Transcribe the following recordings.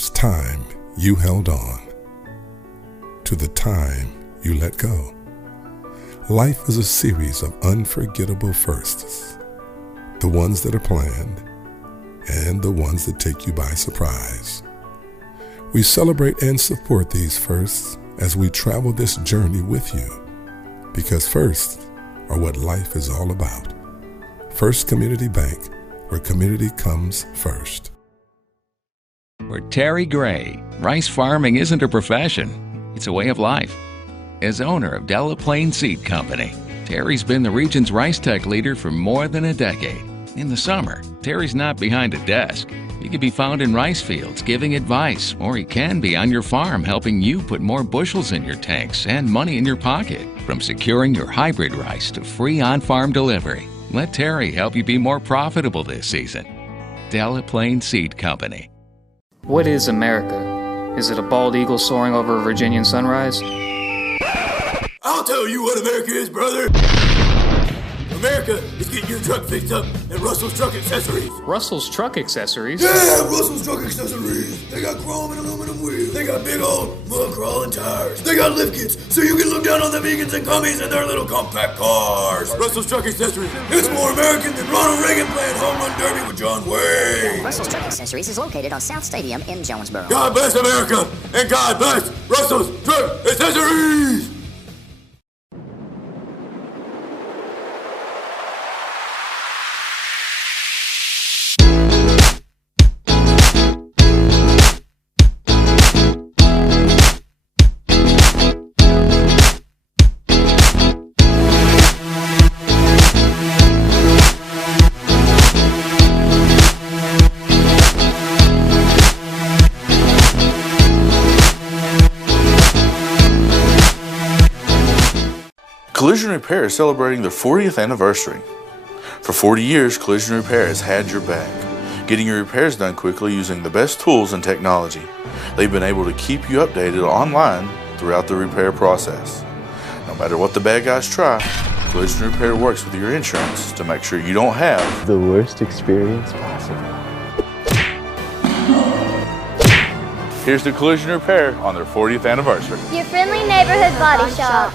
first time you held on to the time you let go. Life is a series of unforgettable firsts, the ones that are planned and the ones that take you by surprise. We celebrate and support these firsts as we travel this journey with you, because firsts are what life is all about. First Community Bank, where community comes first. For Terry Gray, rice farming isn't a profession, it's a way of life. As owner of Delaplaine Seed Company, Terry's been the region's rice tech leader for more than a decade. In the summer, Terry's not behind a desk. He can be found in rice fields giving advice, or he can be on your farm helping you put more bushels in your tanks and money in your pocket. From securing your hybrid rice to free on-farm delivery, let Terry help you be more profitable this season. Delaplaine Seed Company. What is America? Is it a bald eagle soaring over a Virginian sunrise? I'll tell you what America is, brother. America is getting your truck fixed up at Russell's Truck Accessories. Russell's Truck Accessories? Yeah, Russell's Truck Accessories. They got chrome and aluminum wheels. They got big old mud crawling tires. They got lift kits so you can look down on the vegans and commies in their little compact cars. Russell's Truck Accessories. It's more American than Ronald Reagan playing home run derby with John Wayne. Russell's Truck Accessories is located on South Stadium in Jonesboro. God bless America and God bless Russell's Truck Accessories. Collision Repair is celebrating their 40th anniversary. For 40 years, Collision Repair has had your back, getting your repairs done quickly using the best tools and technology. They've been able to keep you updated online throughout the repair process. No matter what the bad guys try, Collision Repair works with your insurance to make sure you don't have the worst experience possible. Here's the Collision Repair on their 40th anniversary. Your friendly neighborhood body shop.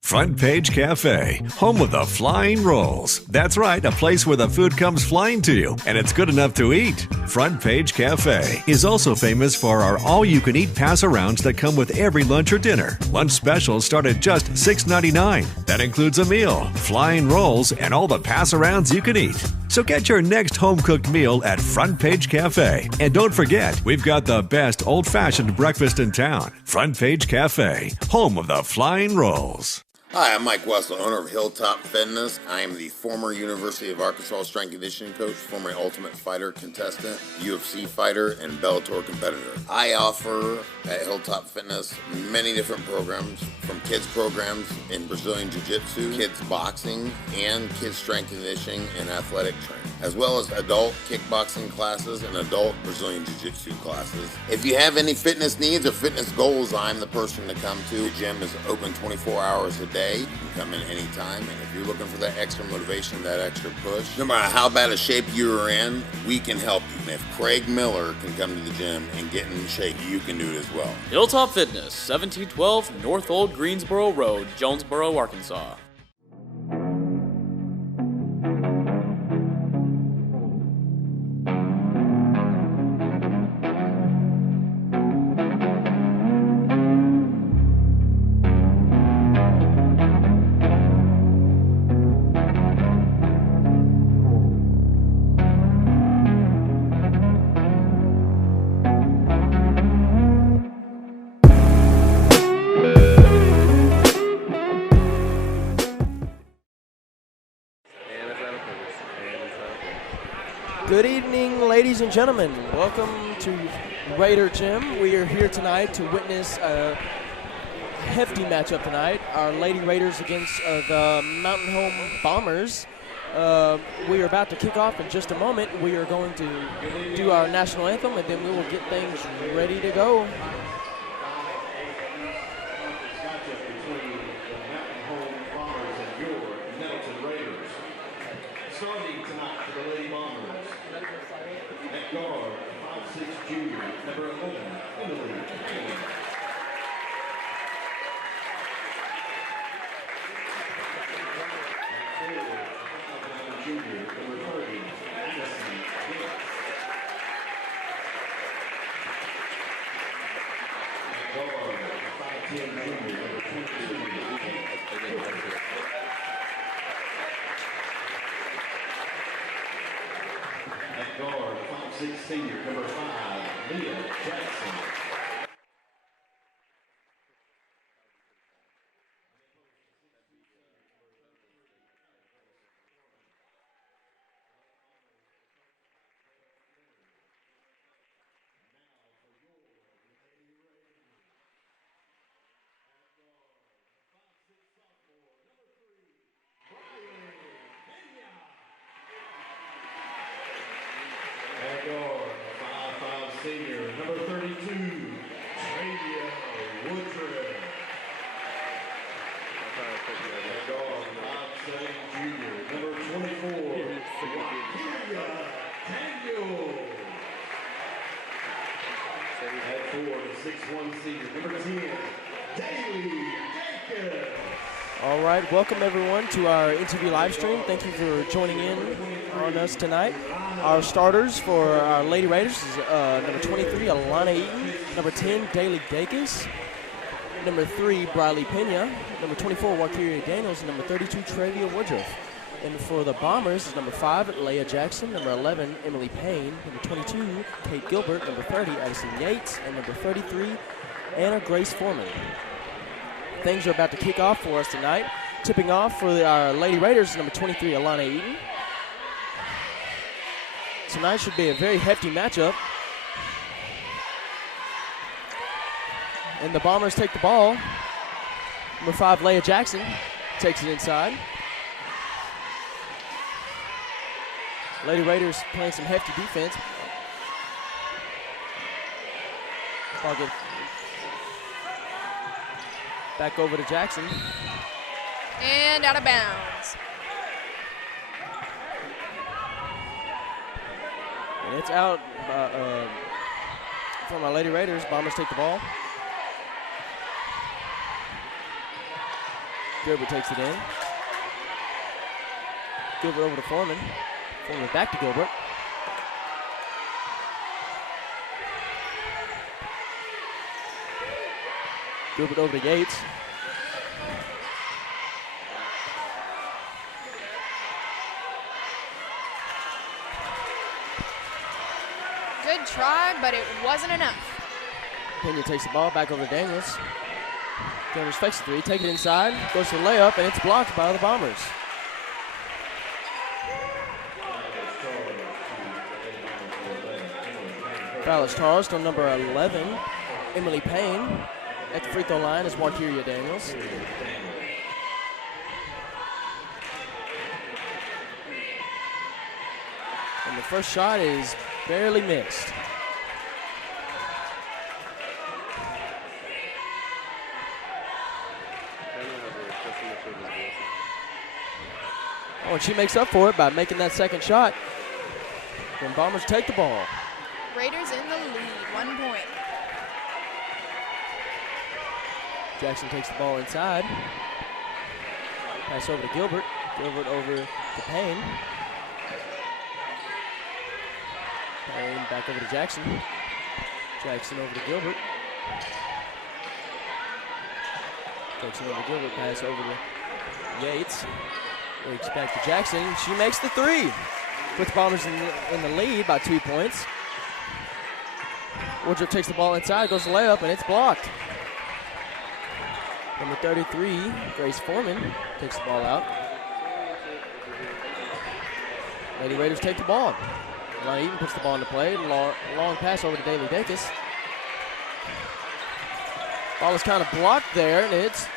Front Page Cafe, home of the flying rolls. That's right, a place where the food comes flying to you, and it's good enough to eat. Front Page Cafe is also famous for our all-you-can-eat pass-arounds that come with every lunch or dinner. Lunch specials start at just $6.99. That includes a meal, flying rolls, and all the pass-arounds you can eat. So get your next home-cooked meal at Front Page Cafe. And don't forget, we've got the best old-fashioned breakfast in town. Front Page Cafe, home of the flying rolls. Hi, I'm Mike Wessel, owner of Hilltop Fitness. I am the former University of Arkansas strength conditioning coach, former Ultimate Fighter contestant, UFC fighter, and Bellator competitor. I offer at Hilltop Fitness many different programs, from kids programs in Brazilian Jiu-Jitsu, kids boxing, and kids strength conditioning and athletic training, as well as adult kickboxing classes and adult Brazilian Jiu-Jitsu classes. If you have any fitness needs or fitness goals, I'm the person to come to. The gym is open 24 hours a day. You can come in anytime, and if you're looking for that extra motivation, that extra push, no matter how bad a shape you're in, we can help you. And if Craig Miller can come to the gym and get in shape, you can do it as well. Hilltop Fitness, 1712 North Old Greensboro Road, Jonesboro, Arkansas. Good evening, ladies and gentlemen. Welcome to Raider Gym. We are here tonight to witness a hefty matchup tonight. Our Lady Raiders against the Mountain Home Bombers. We are about to kick off in just a moment. We are going to do our national anthem, and then we will get things ready to go. Starting tonight for the Lady Bombers. At guard, Senior, number 5, Leah Jackson. Senior, number 32, Woodruff. Junior, number 24, Daniel. At 4, the 6'1" senior, number 10, Daly Jenkins. All right, welcome everyone to our interview live stream. Thank you for joining in on us tonight. Our starters for our Lady Raiders is number 23, Alana Eaton, number 10, Daly Dacus, number 3, Briley Pena, number 24, Wakiria Daniels, and number 32, Travia Woodruff. And for the Bombers is number 5, Leah Jackson, number 11, Emily Payne, number 22, Kate Gilbert, number 30, Addison Yates, and number 33, Anna Grace Foreman. Things are about to kick off for us tonight. Tipping off for our Lady Raiders is number 23, Alana Eaton. Tonight should be a very hefty matchup. And the Bombers take the ball. Number 5, Leah Jackson, takes it inside. Lady Raiders playing some hefty defense. Ball get back over to Jackson. And out of bounds. And it's out from our Lady Raiders. Bombers take the ball. Gilbert takes it in. Gilbert over to Foreman. Foreman back to Gilbert. Gilbert over to Yates. Good try, but it wasn't enough. Pena takes the ball back over to Daniels. Daniels fakes the three, take it inside, goes to the layup, and it's blocked by the Bombers. Foul is charged on number 11, Emily Payne. At the free throw line is Wakiria Daniels. And the first shot is barely missed. Oh, and she makes up for it by making that second shot. Then Bombers take the ball. Raiders in the lead, 1 point. Jackson takes the ball inside. Pass over to Gilbert. Gilbert over to Payne. Payne back over to Jackson. Jackson over to Gilbert. Jackson over to Gilbert. Pass over to Yates. Yates back to Jackson. She makes the three. Puts Bombers in the lead by 2 points. Woodruff takes the ball inside, goes to layup, and it's blocked. Number 33, Grace Foreman, takes the ball out. Lady Raiders take the ball. Alana Eaton puts the ball into play. Long pass over to Daly Dacus. Ball is kind of blocked there, and it's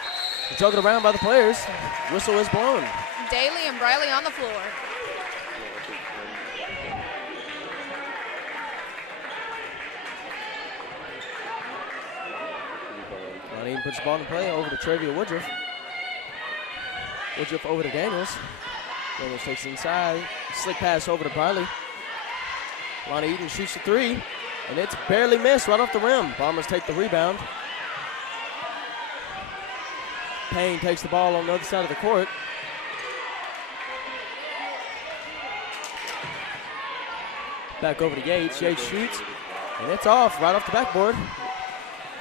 juggled around by the players. Whistle is blown. Daly and Briley on the floor. Alana Eaton puts the ball in play over to Travia Woodruff. Woodruff over to Daniels. Daniels takes it inside. Slick pass over to Briley. Alana Eaton shoots the three. And it's barely missed right off the rim. Bombers take the rebound. Payne takes the ball on the other side of the court. Back over to Yates. Yates shoots, and it's off right off the backboard.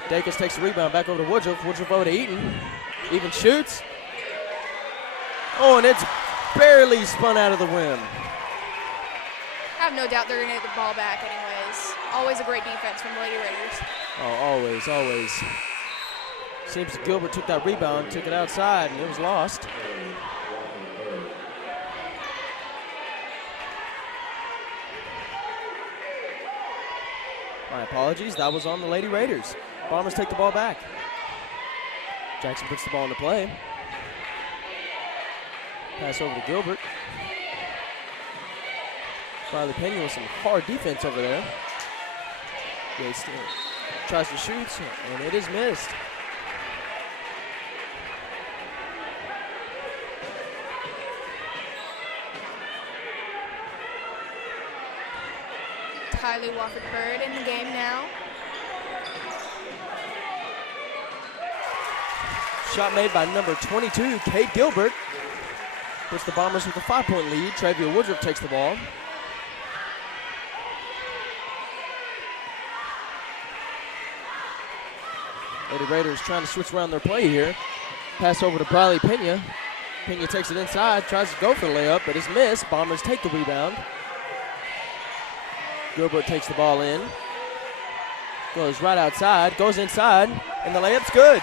Dacus takes the rebound back over to Woodruff. Woodruff over to Eaton. Eaton shoots. Oh, and it's barely spun out of the rim. I have no doubt they're going to get the ball back anyways. Always a great defense from the Lady Raiders. Oh, always, always. Seems Gilbert took that rebound, took it outside, and it was lost. My apologies, that was on the Lady Raiders. Bombers take the ball back. Jackson puts the ball into play. Pass over to Gilbert. Riley Pena with some hard defense over there. Yates tries to shoot, and it is missed. Tyler Wofford-Bird in the game now. Shot made by number 22, Kate Gilbert. Puts the Bombers with a 5-point lead. Travia Woodruff takes the ball. Lady Raiders trying to switch around their play here. Pass over to Briley Pena. Pena takes it inside, tries to go for the layup, but it's missed. Bombers take the rebound. Gilbert takes the ball in. Goes right outside, goes inside, and the layup's good.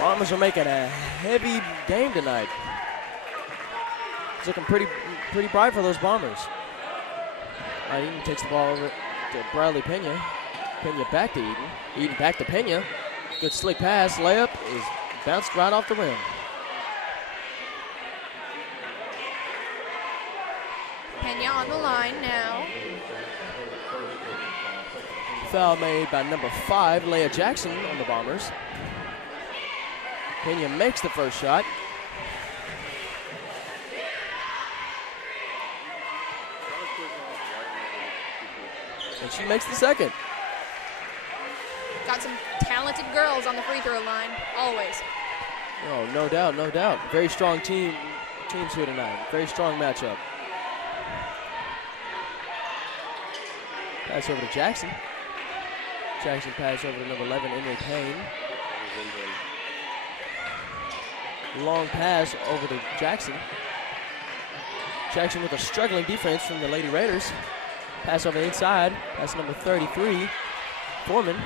Bombers are making a heavy game tonight. It's looking pretty bright for those Bombers. Eaton takes the ball over to Bradley Pena. Pena back to Eaton. Eaton back to Pena. Good slick pass. Layup is bounced right off the rim. Pena on the line now. Foul made by number 5, Leah Jackson on the Bombers. Pena makes the first shot. And she makes the second. Got some talented girls on the free throw line, always. Oh, no doubt, no doubt. Very strong teams here tonight. Very strong matchup. Pass over to Jackson. Jackson pass over to number 11, Emily Payne. Long pass over to Jackson. Jackson with a struggling defense from the Lady Raiders. Pass over inside. Pass number 33, Foreman.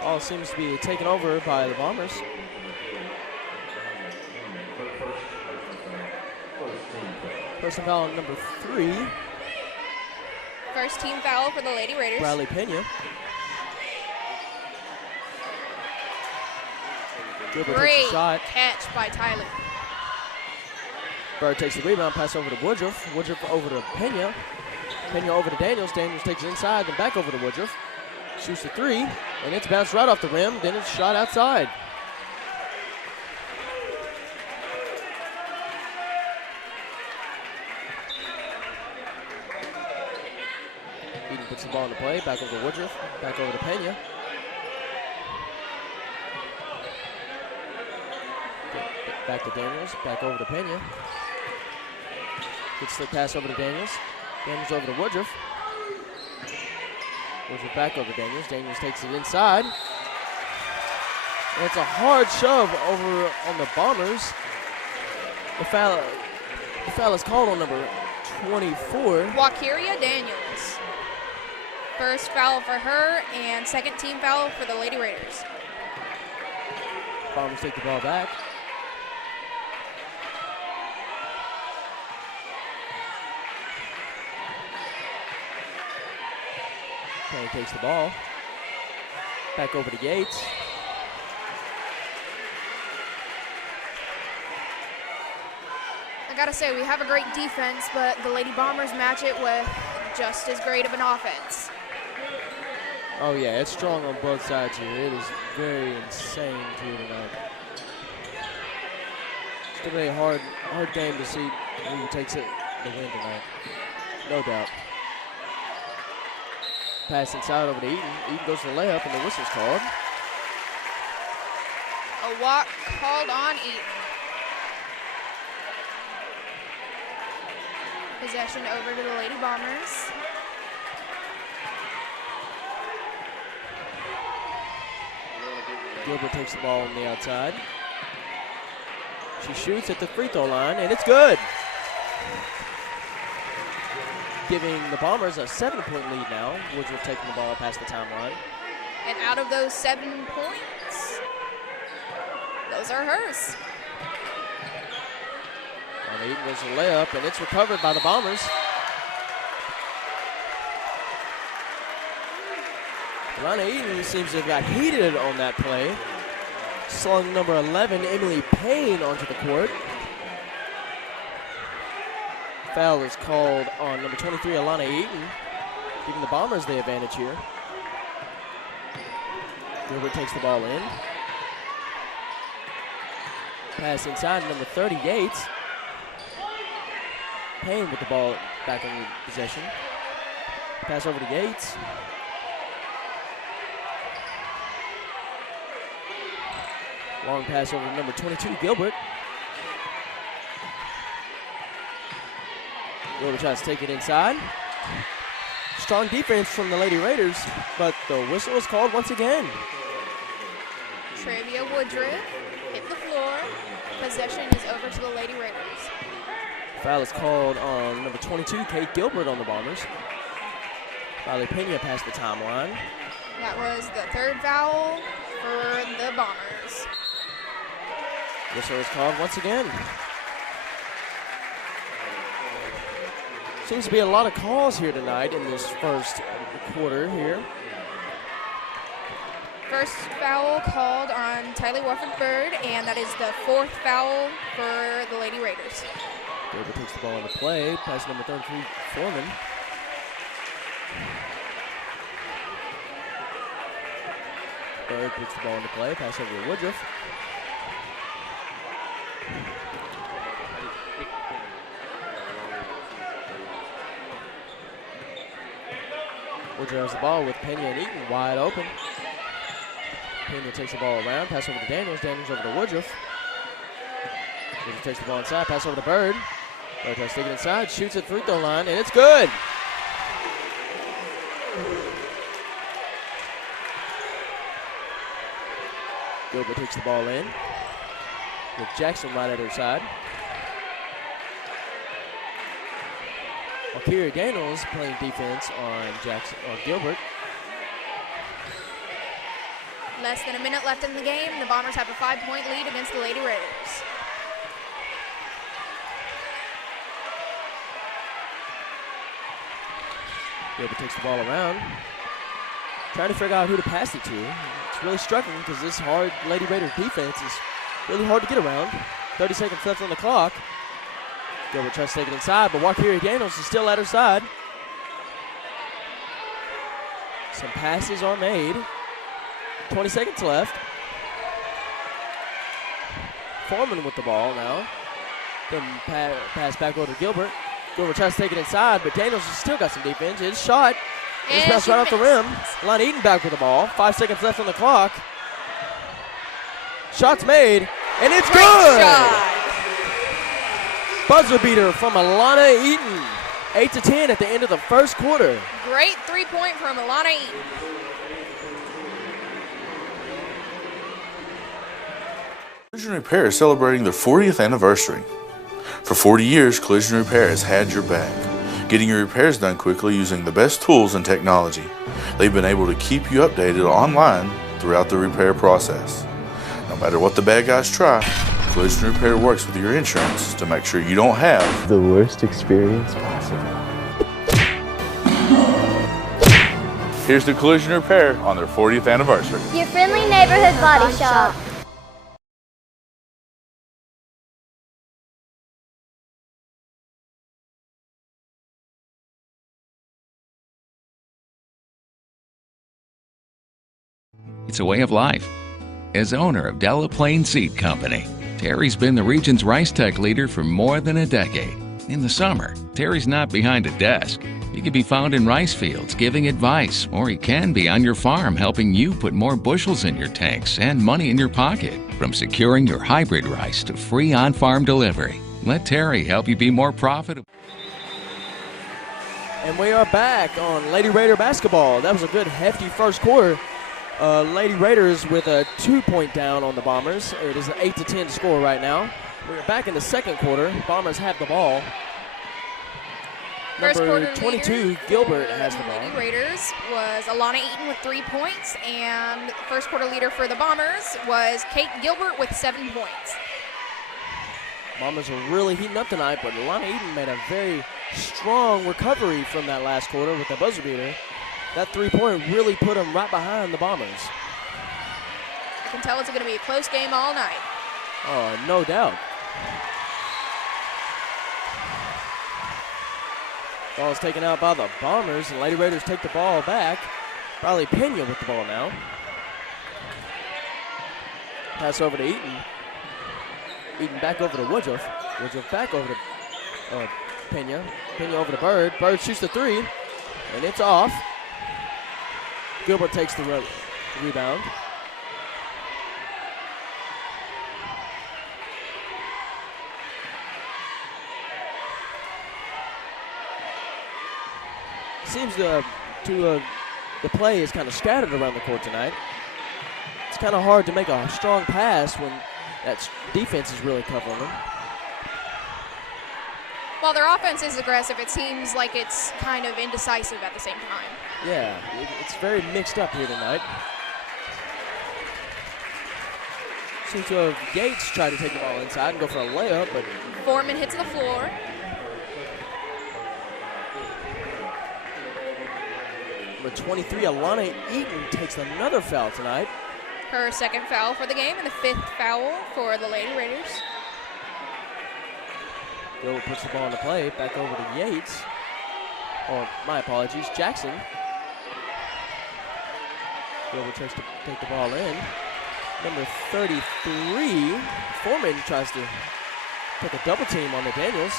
Ball seems to be taken over by the Bombers. Personal foul on number 3. First team foul for the Lady Raiders. Bradley Pena. Gilbert Great takes a shot. catch by Tyler. Bird takes the rebound, pass over to Woodruff. Woodruff over to Pena. Pena over to Daniels. Daniels takes it inside, then back over to Woodruff. Shoots the 3, and it's bounced right off the rim. Then it's shot outside. Eaton puts the ball into play. Back over to Woodruff. Back over to Pena. Back to Daniels. Back over to Pena. Good slick pass over to Daniels. Daniels over to Woodruff. Woodruff back over to Daniels. Daniels takes it inside. And it's a hard shove over on the Bombers. The foul is called on number 24. Wakiria Daniels. First foul for her and second team foul for the Lady Raiders. Bombers take the ball back. Payne takes the ball. Back over to Yates. I gotta say, we have a great defense, but the Lady Bombers match it with just as great of an offense. Oh yeah, it's strong on both sides here. It is very insane here tonight. It's going to be a hard game to see who takes it the win tonight. No doubt. Pass inside over to Eaton. Eaton goes to the layup, and the whistle's called. A walk called on Eaton. Possession over to the Lady Bombers. Gilbert takes the ball on the outside. She shoots at the free throw line, and it's good. Giving the Bombers a 7-point lead now. Woodruff taking the ball past the timeline. And out of those 7 points, those are hers. And Eaton goes to the layup, and it's recovered by the Bombers. Alana Eaton seems to have got heated on that play. Slung number 11, Emily Payne, onto the court. Foul is called on number 23, Alana Eaton, giving the Bombers the advantage here. Gilbert takes the ball in. Pass inside, number 38. Payne with the ball back in possession. Pass over to Yates. Long pass over to number 22, Gilbert. Gilbert tries to take it inside. Strong defense from the Lady Raiders, but the whistle is called once again. Trevia Woodruff hit the floor. Possession is over to the Lady Raiders. Foul is called on number 22, Kate Gilbert, on the Bombers. Riley Pena past the timeline. That was the 3rd foul for the Bombers. Whistle is called once again. Seems to be a lot of calls here tonight in this first quarter here. First foul called on Tylee Warford-Bird, and that is the 4th foul for the Lady Raiders. Gilbert takes the ball into play. Pass number 33, Foreman. Bird puts the ball into play. Pass over to Woodruff. Woodruff has the ball with Pena and Eaton wide open. Pena takes the ball around. Pass over to Daniels. Daniels over to Woodruff. Woodruff takes the ball inside. Pass over to Bird. Bird tries to take it inside. Shoots at free throw line, and it's good. Gilbert takes the ball in with Jackson right at her side. Akira Daniels playing defense on Gilbert. Less than a minute left in the game. The Bombers have a 5-point lead against the Lady Raiders. Gilbert takes the ball around. Trying to figure out who to pass it to. It's really struggling because this hard Lady Raiders defense is really hard to get around. 30 seconds left on the clock. Gilbert tries to take it inside, but Wakiri Daniels is still at her side. Some passes are made. 20 seconds left. Foreman with the ball now. Then pass back over to Gilbert. Gilbert tries to take it inside, but Daniels has still got some defense. His shot is bounced right off the rim. Lana Eaton back with the ball. 5 seconds left on the clock. Shot's made, and it's good! Shot. Buzzer beater from Alana Eaton. 8-10 at the end of the first quarter. Great 3-point from Alana Eaton. Collision Repair is celebrating their 40th anniversary. For 40 years, Collision Repair has had your back, getting your repairs done quickly using the best tools and technology. They've been able to keep you updated online throughout the repair process. No matter what the bad guys try, Collision Repair works with your insurance to make sure you don't have the worst experience possible. Here's the Collision Repair on their 40th anniversary. Your friendly neighborhood body shop. It's a way of life. As owner of Delaplaine Seed Company, Terry's been the region's Rice Tech leader for more than a decade. In the summer, Terry's not behind a desk. He can be found in rice fields giving advice, or he can be on your farm helping you put more bushels in your tanks and money in your pocket. From securing your hybrid rice to free on-farm delivery, let Terry help you be more profitable. And we are back on Lady Raider basketball. That was a good hefty first quarter. Lady Raiders with a 2-point down on the Bombers. It is an 8-10 score right now. We're back in the second quarter. Bombers have the ball. Number 22, Gilbert has the ball. Lady Raiders was Alana Eaton with 3 points, and first quarter leader for the Bombers was Kate Gilbert with 7 points. Bombers are really heating up tonight, but Alana Eaton made a very strong recovery from that last quarter with the buzzer beater. That 3-point really put them right behind the Bombers. I can tell it's going to be a close game all night. Oh, no doubt. Ball is taken out by the Bombers, and Lady Raiders take the ball back. Riley Pena with the ball now. Pass over to Eaton. Eaton back over to Woodruff. Woodruff back over to Pena. Pena over to Bird. Bird shoots the 3, and it's off. Gilbert takes the rebound. Seems the play is kind of scattered around the court tonight. It's kind of hard to make a strong pass when that defense is really covering them. While their offense is aggressive, it seems like it's kind of indecisive at the same time. Yeah, it's very mixed up here tonight. Seems to have Yates tried to take the ball inside and go for a layup, but Foreman hits the floor. Number 23, Alana Eaton takes another foul tonight. Her second foul for the game and the 5th foul for the Lady Raiders. Gilbert puts the ball into play, back over to Yates. Or, my apologies, Jackson. Gilbert tries to take the ball in. Number 33, Foreman tries to take a double team on the Daniels.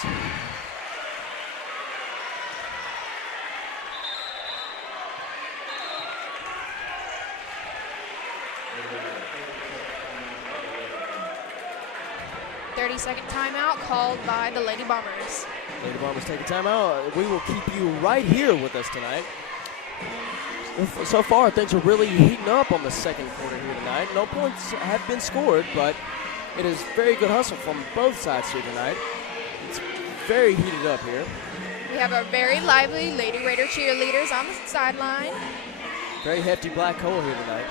Second timeout called by the Lady Bombers. Lady Bombers take a timeout. We will keep you right here with us tonight. So far, things are really heating up on the second quarter here tonight. No points have been scored, but it is very good hustle from both sides here tonight. It's very heated up here. We have our very lively Lady Raider cheerleaders on the sideline. Very hefty black hole here tonight.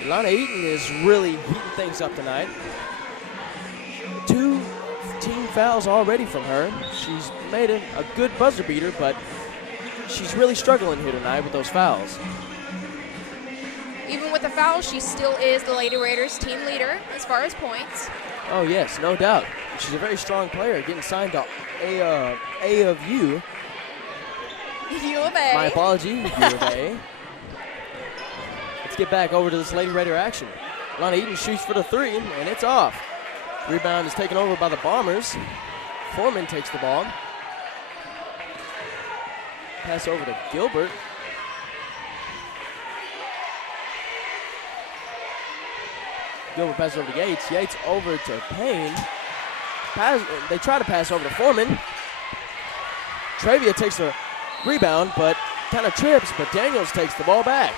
Alana Eaton is really heating things up tonight. 2 team fouls already from her. She's made a good buzzer beater, but she's really struggling here tonight with those fouls. Even with the fouls, she still is the Lady Raiders team leader as far as points. Oh yes, no doubt. She's a very strong player, getting signed to A of U. U of A. My apology, U of A. Let's get back over to this Lady Raider action. Alana Eaton shoots for the 3, and it's off. Rebound is taken over by the Bombers. Foreman takes the ball. Pass over to Gilbert. Gilbert passes over to Yates. Yates over to Payne. They try to pass over to Foreman. Travia takes the rebound, but kind of trips, but Daniels takes the ball back.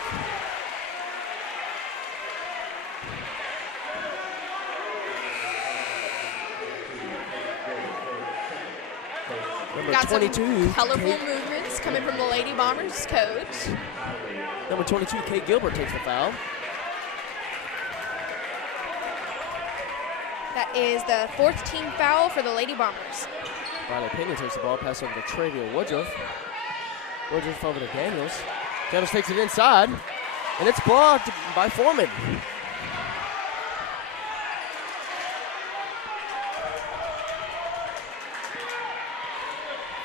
Got 22, some colorful movements coming from the Lady Bombers coach. Number 22, Kate Gilbert takes the foul. That is the 4th team foul for the Lady Bombers. Riley Pena takes the ball, pass over to Travia Woodruff. Woodruff over to Daniels. Daniels takes it inside, and it's blocked by Foreman.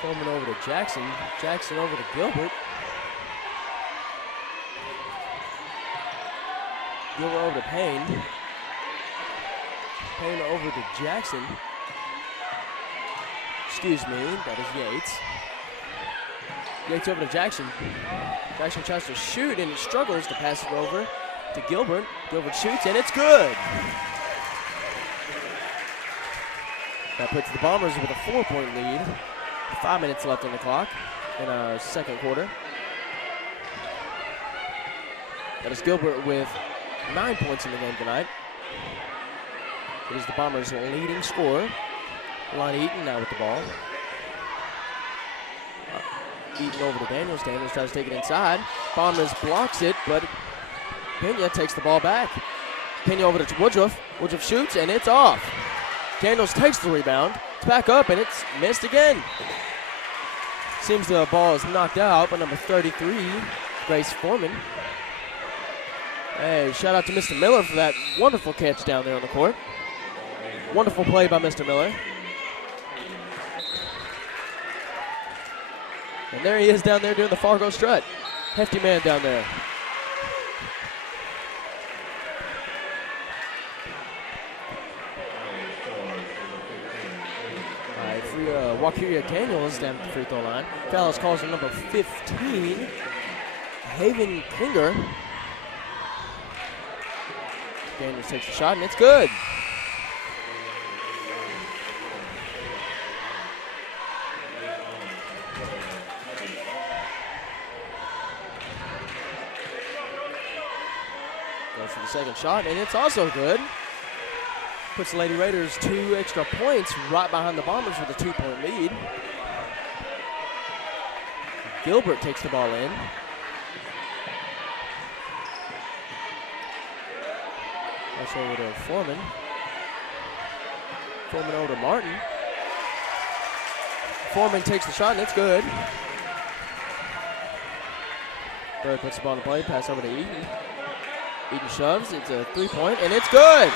Foreman over to Jackson. Jackson over to Gilbert. Gilbert over to Payne. Payne over to Jackson. Excuse me, that is Yates. Yates over to Jackson. Jackson tries to shoot and struggles to pass it over to Gilbert. Gilbert shoots and it's good. That puts the Bombers with a 4-point lead. 5 minutes left on the clock in our second quarter. That is Gilbert with 9 points in the game tonight. It is the Bombers' leading scorer. Lonnie Eaton now with the ball. Eaton over to Daniels. Daniels tries to take it inside. Bombers blocks it, but Pena takes the ball back. Pena over to Woodruff. Woodruff shoots, and it's off. Daniels takes the rebound. It's back up, and it's missed again. Seems the ball is knocked out by number 33, Grace Foreman. Hey, shout out to Mr. Miller for that wonderful catch down there on the court. Wonderful play by Mr. Miller. And there he is down there doing the Fargo strut. Hefty man down there. All right, Wakiria Daniels down at the free throw line. Fouls calls on number 15, Haven Klinger. Daniels takes the shot, and it's good. Goes for the second shot, and it's also good. Puts the Lady Raiders 2 extra points right behind the Bombers with a 2-point lead. Gilbert takes the ball in. That's over to Foreman. Foreman over to Martin. Foreman takes the shot, and it's good. Bird puts the ball in play, pass over to Eaton. Eaton shoves, it's a 3-point, and it's good.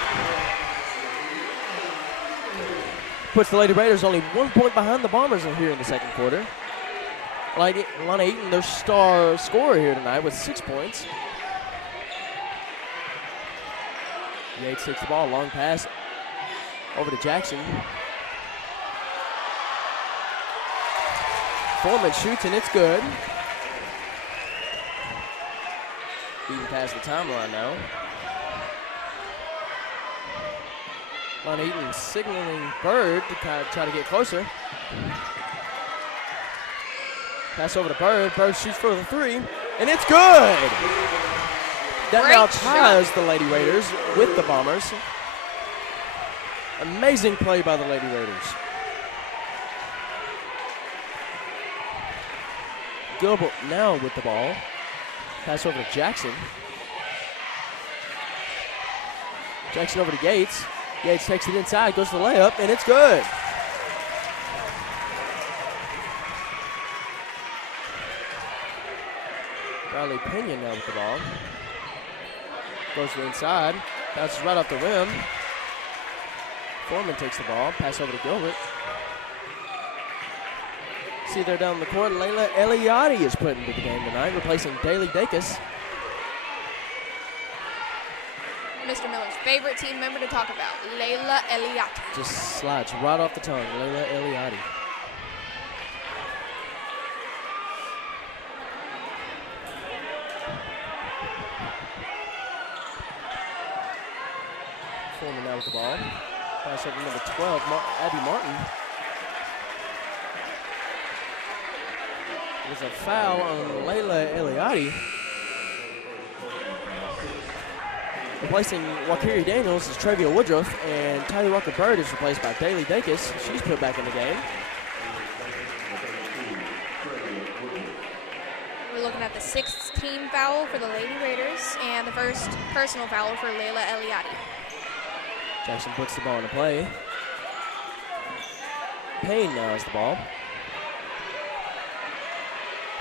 Puts the Lady Raiders only 1 point behind the Bombers here in the second quarter. Lana Eaton, their star scorer here tonight with 6 points. Yates takes the ball, long pass over to Jackson. Foreman shoots, and it's good. Beating past the timeline now. Lana Eaton signaling Bird to kind of try to get closer. Pass over to Bird. Bird shoots for the 3, and it's good. That Great now shot. ties the Lady Raiders with the Bombers. Amazing play by the Lady Raiders. Gilbert now with the ball. Pass over to Jackson. Jackson over to Yates. Yates takes it inside, goes to the layup, and it's good. Riley Pena now with the ball. Goes to the inside, bounces right off the rim. Foreman takes the ball, pass over to Gilbert. See there down the court, Layla Eliade is put into the game tonight, replacing Daly Dacus. Mr. Miller's favorite team member to talk about, Layla Eliade. Just slides right off the tongue, Layla Eliade. Foreman now with the ball. Pass over to number 12, Abby Martin. There's a foul on Layla Eliade. Replacing Wakiri Daniels is Trevia Woodruff, and Tyler Walker Bird is replaced by Daly Dacus. She's put back in the game. We're looking at the 6th team foul for the Lady Raiders and the first personal foul for Layla Eliade. Jackson puts the ball into play. Payne now has the ball.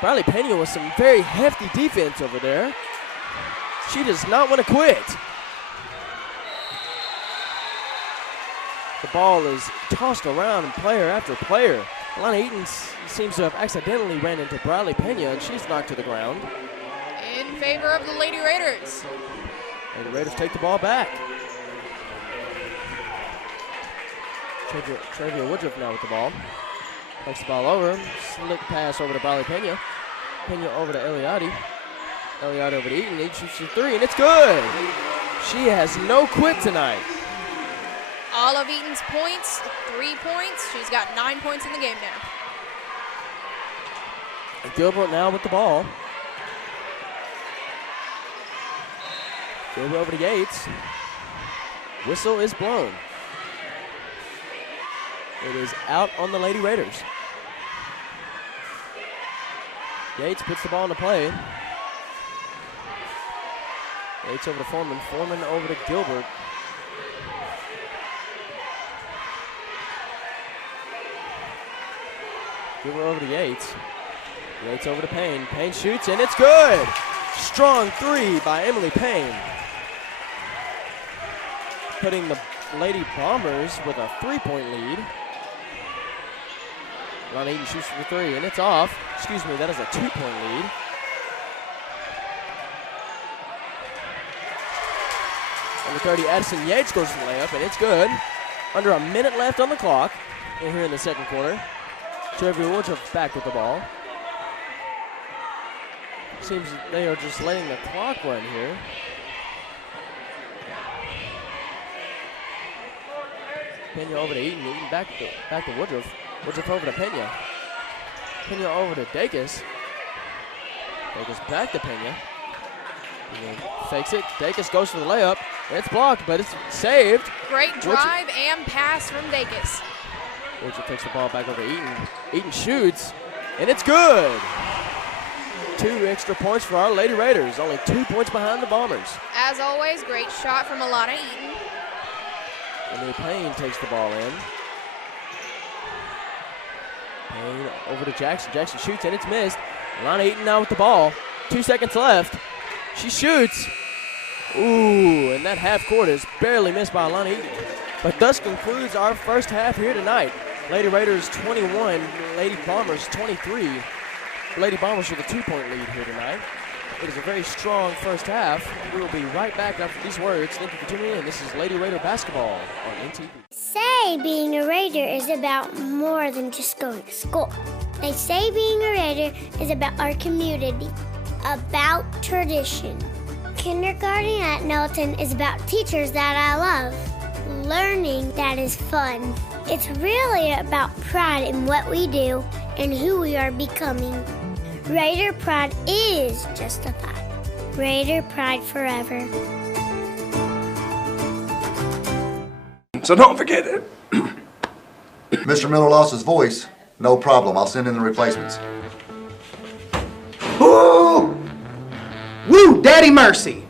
Riley Pena with some very hefty defense over there. She does not want to quit. The ball is tossed around player after player. Alana Eaton seems to have accidentally ran into Bradley Pena, and she's knocked to the ground. In favor of the Lady Raiders. And the Raiders take the ball back. Trevia Woodruff now with the ball. Takes the ball over. Slick pass over to Bali Pena. Pena over to Eliade. Eliade over to Eaton. Eaton shoots the three, and it's good. She has no quit tonight. All of Eaton's points, 3 points. She's got 9 points in the game now. Gilbert now with the ball. Gilbert over to Yates. Whistle is blown. It is out on the Lady Raiders. Yates puts the ball into play. Yates over to Foreman. Foreman over to Gilbert. Gilbert over to Yates. Yates over to Payne. Payne shoots, and it's good. Strong three by Emily Payne. Putting the Lady Bombers with a 3-point lead. Ron Eaton shoots for the three, and it's off. Excuse me, that is a 2-point lead. Number 30, Addison Yates goes for the layup, and it's good. Under a minute left on the clock here in the second quarter. Trevor Woodruff back with the ball. Seems they are just letting the clock run here. Pena over to Eaton. Eaton back to Woodruff. Woodruff over to Pena. Pena over to Dacus. Dacus back to Pena. Fakes it. Dacus goes for the layup. It's blocked, but it's saved. Great drive and pass from Dacus. Woodruff takes the ball back over to Eaton. Eaton shoots, and it's good. 2 extra points for our Lady Raiders. Only 2 points behind the Bombers. As always, great shot from Alana Eaton. And then Payne takes the ball in. Payne over to Jackson. Jackson shoots, and it's missed. Alana Eaton now with the ball. 2 seconds left. She shoots. Ooh, and that half court is barely missed by Alana Eaton. But thus concludes our first half here tonight. Lady Raiders 21, Lady Bombers 23. Lady Bombers with a 2-point lead here tonight. It is a very strong first half. We will be right back after these words. Thank you for tuning in. This is Lady Raider Basketball on NTV. Say being a Raider is about more than just going to school. They say being a Raider is about our community, about tradition. Kindergarten at Nettleton is about teachers that I love, learning that is fun. It's really about pride in what we do and who we are becoming. Raider pride is justified. Raider pride forever. So don't forget it. Mr. Miller lost his voice. No problem. I'll send in the replacements. Woo! Woo, Daddy Mercy.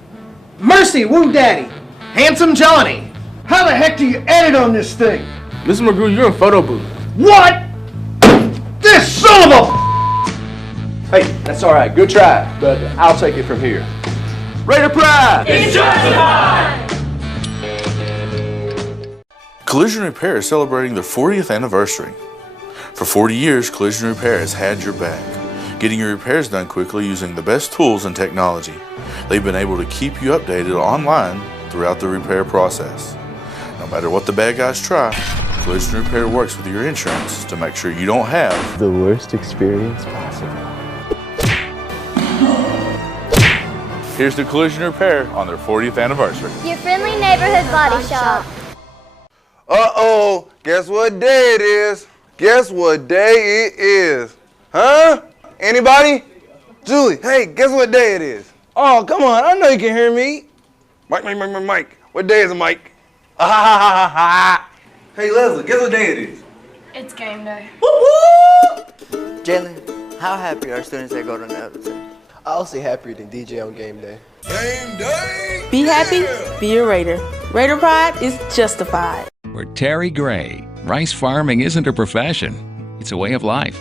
Mercy, woo, Daddy. Handsome Johnny. How the heck do you edit on this thing? Mr. McGrew, you're in photo booth. What? This son of a... Hey, that's all right. Good try, but I'll take it from here. Raider Pride! It's justified! Collision Repair is celebrating their 40th anniversary. For 40 years, Collision Repair has had your back, getting your repairs done quickly using the best tools and technology. They've been able to keep you updated online throughout the repair process. No matter what the bad guys try, Collision Repair works with your insurance to make sure you don't have the worst experience possible. Here's to Collision Repair on their 40th anniversary. Your friendly neighborhood body shop. Uh-oh, guess what day it is? Guess what day it is? Huh? Anybody? Julie, hey, guess what day it is? Oh, come on, I know you can hear me. Mike. What day is it, Mike? Hey, Leslie, guess what day it is? It's game day. Woo-woo! Jalen, how happy are students that go to Nettleton? I'll say happier than DJ on game day. Game day! Be happy, be a Raider. Raider pride is justified. For Terry Gray, rice farming isn't a profession, it's a way of life.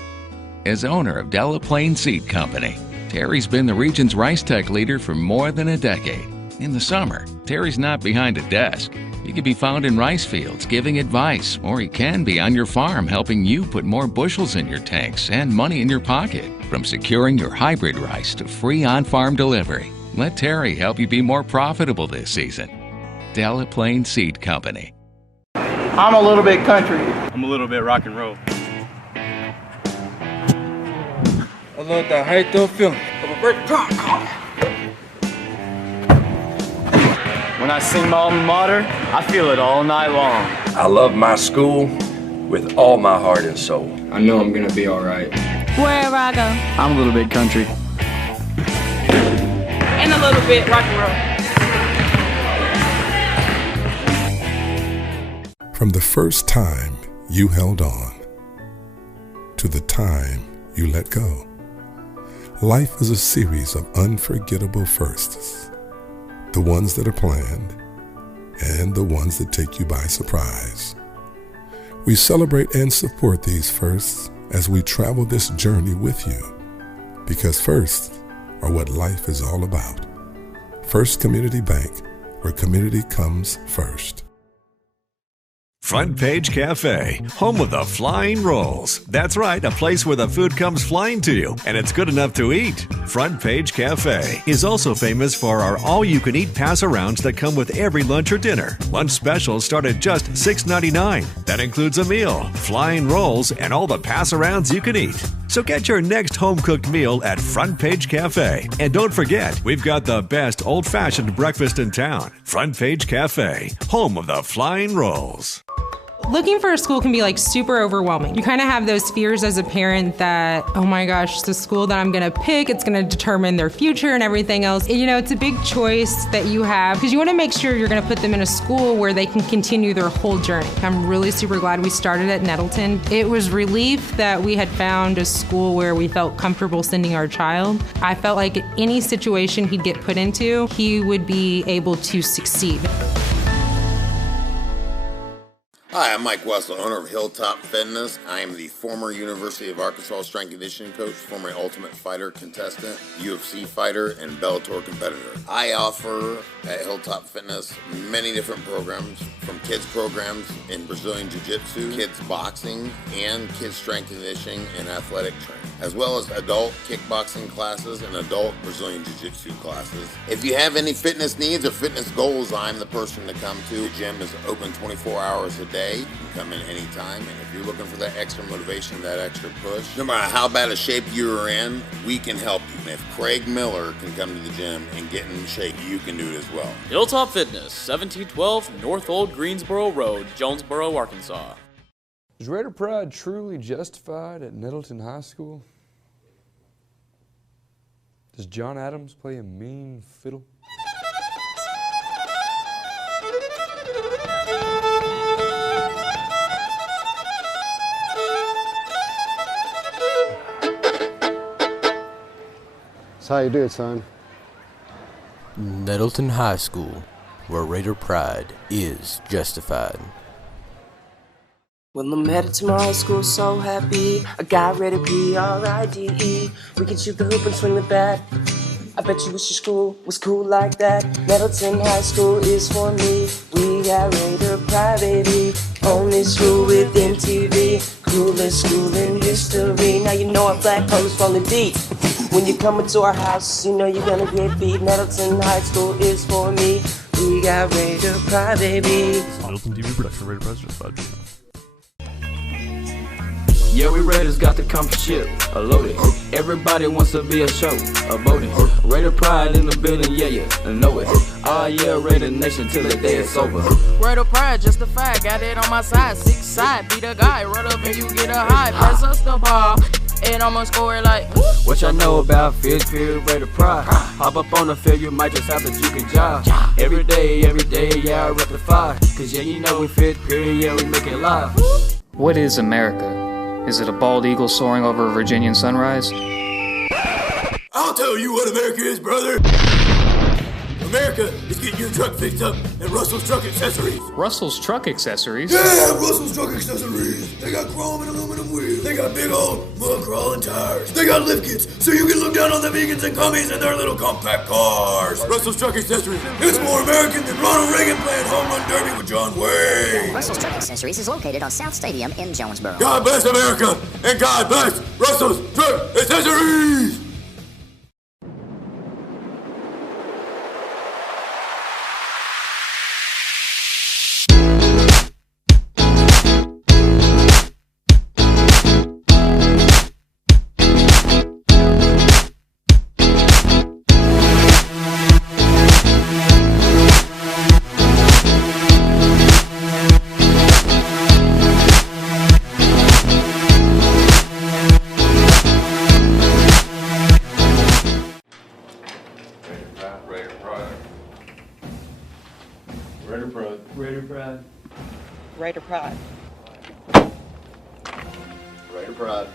As owner of Delaplaine Seed Company, Terry's been the region's rice tech leader for more than a decade. In the summer, Terry's not behind a desk. He can be found in rice fields giving advice, or he can be on your farm helping you put more bushels in your tanks and money in your pocket. From securing your hybrid rice to free on-farm delivery, Let Terry help you be more profitable this season. Delaplaine Seed Company. I'm a little bit country. I'm a little bit rock and roll. I love the height of feeling of a great drop. When I sing my alma mater, I feel it all night long. I love my school with all my heart and soul. I know I'm gonna be all right. Wherever I go. I'm a little bit country. And a little bit rock and roll. From the first time you held on to the time you let go, life is a series of unforgettable firsts. The ones that are planned and the ones that take you by surprise. We celebrate and support these firsts as we travel this journey with you, because firsts are what life is all about. First Community Bank, where community comes first. Front Page Cafe, home of the flying rolls. That's right, a place where the food comes flying to you, and it's good enough to eat. Front Page Cafe is also famous for our all-you-can-eat pass-arounds that come with every lunch or dinner. Lunch specials start at just $6.99. That includes a meal, flying rolls, and all the pass-arounds you can eat. So get your next home-cooked meal at Front Page Cafe. And don't forget, we've got the best old-fashioned breakfast in town. Front Page Cafe, home of the flying rolls. Looking for a school can be like super overwhelming. You kind of have those fears as a parent that, oh my gosh, the school that I'm gonna pick, it's gonna determine their future and everything else. You know, it's a big choice that you have because you wanna make sure you're gonna put them in a school where they can continue their whole journey. I'm really super glad we started at Nettleton. It was relief that we had found a school where we felt comfortable sending our child. I felt like any situation he'd get put into, he would be able to succeed. Hi, I'm Mike Wessel, owner of Hilltop Fitness. I am the former University of Arkansas strength conditioning coach, former Ultimate Fighter contestant, UFC fighter, and Bellator competitor. I offer at Hilltop Fitness many different programs, from kids programs in Brazilian Jiu-Jitsu, kids boxing, and kids strength conditioning and athletic training, as well as adult kickboxing classes and adult Brazilian Jiu-Jitsu classes. If you have any fitness needs or fitness goals, I'm the person to come to. The gym is open 24 hours a day. You can come in anytime, and if you're looking for that extra motivation, that extra push, no matter how bad a shape you're in, we can help you. And if Craig Miller can come to the gym and get in shape, you can do it as well. Hilltop Fitness, 1712 North Old Greensboro Road, Jonesboro, Arkansas. Is Raider pride truly justified at Nettleton High School? Does John Adams play a mean fiddle? That's how you do it, son. Nettleton High School, where Raider pride is justified. Well, I'm headed to my high school, so happy. I got ready to P-R-I-D-E. We can shoot the hoop and swing the bat. I bet you wish your school was cool like that. Nettleton High School is for me. We got Raider pride, baby. Only school with MTV. Coolest school in history. Now you know our black colors falling deep. When you come into our house, you know you're gonna get beat. Nettleton High School is for me. We got Raider pride, baby. Nettleton TV production, Raider Pride justified. Yeah, we Raiders got the comfort ship, a loaded. Everybody wants to be a show, a voting. Raider pride in the building, yeah, I know it. Oh yeah, Raider Nation till the day it's over. Raider pride justified, got it on my side. 6 side, be the guy, run up and you get a high. Pass us the ball, and I'ma score it like. What y'all know about 5th period Raider pride? Hop up on the field, you might just have to juke and jive. Every day, yeah, I rep the 5. Cause yeah, you know we 5th period, yeah, we make it live. What is America? Is it a bald eagle soaring over a Virginian sunrise? I'll tell you what America is, brother. America is getting your truck fixed up at Russell's Truck Accessories. Russell's Truck Accessories? Yeah, Russell's Truck Accessories. They got chrome and aluminum wheels. They got big old mud crawling tires. They got lift kits so you can look down on the vegans and commies in their little compact cars. Russell's Truck Accessories. It's more American than Ronald Reagan playing home run derby with John Wayne. Russell's Truck Accessories is located on South Stadium in Jonesboro. God bless America and God bless Russell's Truck Accessories. Raider Pride. Raider Pride. Raider Pride. Raider Pride.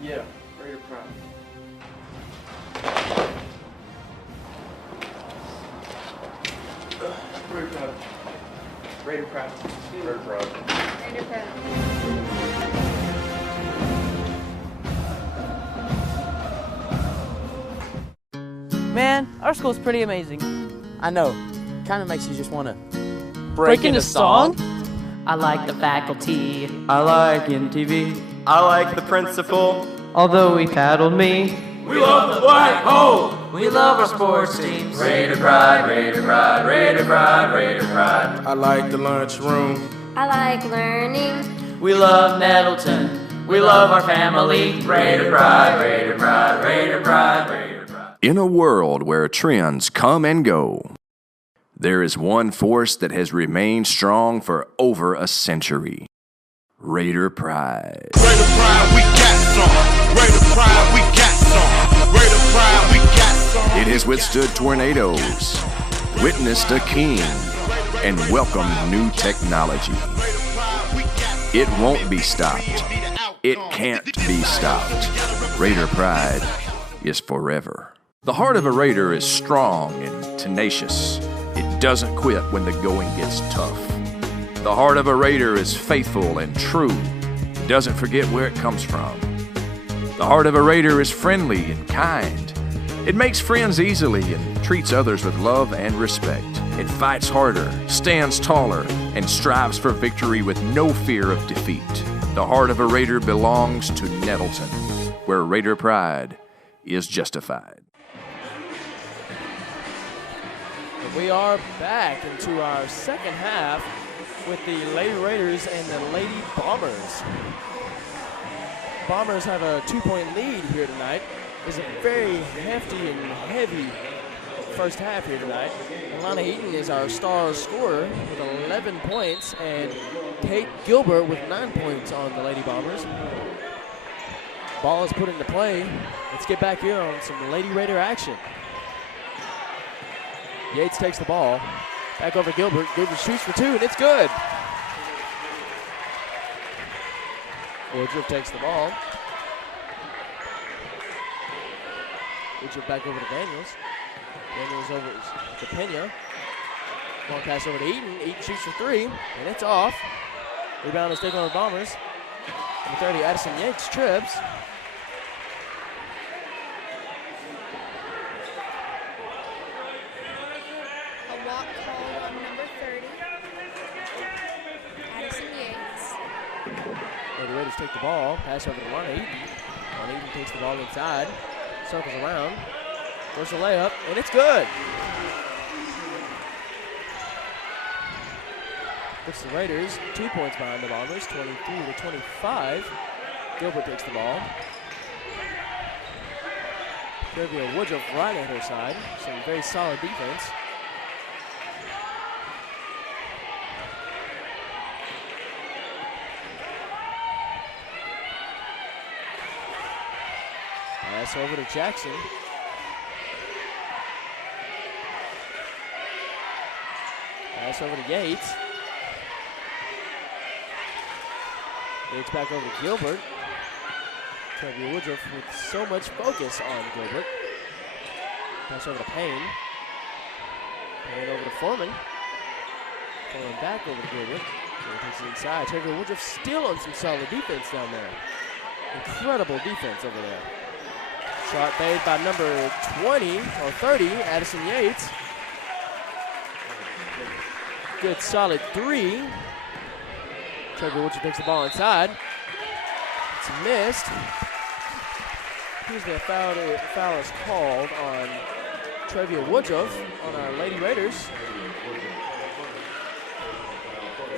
Yeah, Raider Pride. Raider Pride. Raider Pride. Raider Pride. Raider Pride. Man, our school's pretty amazing. I know. Kind of makes you just want to break into song? I like the faculty. I like NTV. I like the principal. Although he paddled me. We love the black hole. We love our sports teams. Raider Pride, Raider Pride, Raider Pride, Raider Pride. I like the lunchroom. I like learning. We love Nettleton. We love our family. Raider Pride, Raider Pride, Raider Pride, Raider Pride. In a world where trends come and go, there is one force that has remained strong for over a century. Raider Pride. Raider Pride, we got some. Raider Pride, we got some. Raider Pride, we got some. It has withstood tornadoes, witnessed a king, and welcomed new technology. It won't be stopped. It can't be stopped. Raider Pride is forever. The heart of a Raider is strong and tenacious. It doesn't quit when the going gets tough. The heart of a Raider is faithful and true. It doesn't forget where it comes from. The heart of a Raider is friendly and kind. It makes friends easily and treats others with love and respect. It fights harder, stands taller, and strives for victory with no fear of defeat. The heart of a Raider belongs to Nettleton, where Raider Pride is justified. We are back into our second half with the Lady Raiders and the Lady Bombers. Bombers have a 2-point lead here tonight. It's a very hefty and heavy first half here tonight. Alana Eaton is our star scorer with 11 points, and Kate Gilbert with 9 points on the Lady Bombers. Ball is put into play. Let's get back here on some Lady Raider action. Yates takes the ball. Back over to Gilbert. Gilbert shoots for 2, and it's good. Woodruff takes the ball. Woodruff back over to Daniels. Daniels over to Pena. Long pass over to Eaton. Eaton shoots for 3, and it's off. Rebound is taken on the Bombers. Number 30, Addison Yates trips. The Raiders take the ball, pass over to Lana Eaton. Lana Eaton takes the ball inside, circles around, goes the layup, and it's good. Puts the Raiders 2 points behind the Bombers, 23-25. Gilbert takes the ball. Trevia Woodruff right at her side, some very solid defense. Pass over to Jackson. Pass over to Yates. Yates back over to Gilbert. Trevia Woodruff with so much focus on Gilbert. Pass over to Payne. Payne over to Foreman. Foreman back over to Gilbert. Gilbert takes it inside. Trevia Woodruff still on some solid defense down there. Incredible defense over there. Shot made by number 20 or 30, Addison Yates. Good solid 3. Trevor Woodruff takes the ball inside. It's missed. Here's the foul is called on Trevia Woodruff on our Lady Raiders.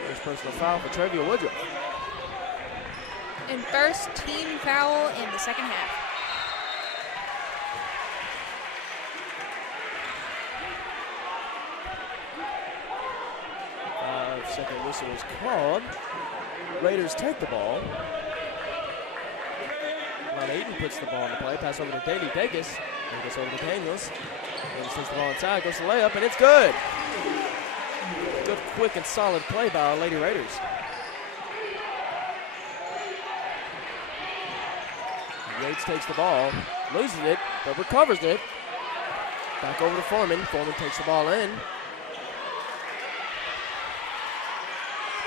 First personal foul for Trevia Woodruff. And first team foul in the second half. Second whistle is called. Raiders take the ball. Lana Eaton puts the ball into play. Pass over to Daly Degas. Degas over to Daniels. Daniels takes the ball inside, goes to layup, and it's good. Good, quick, and solid play by our Lady Raiders. Yates takes the ball, loses it, but recovers it. Back over to Foreman. Foreman takes the ball in.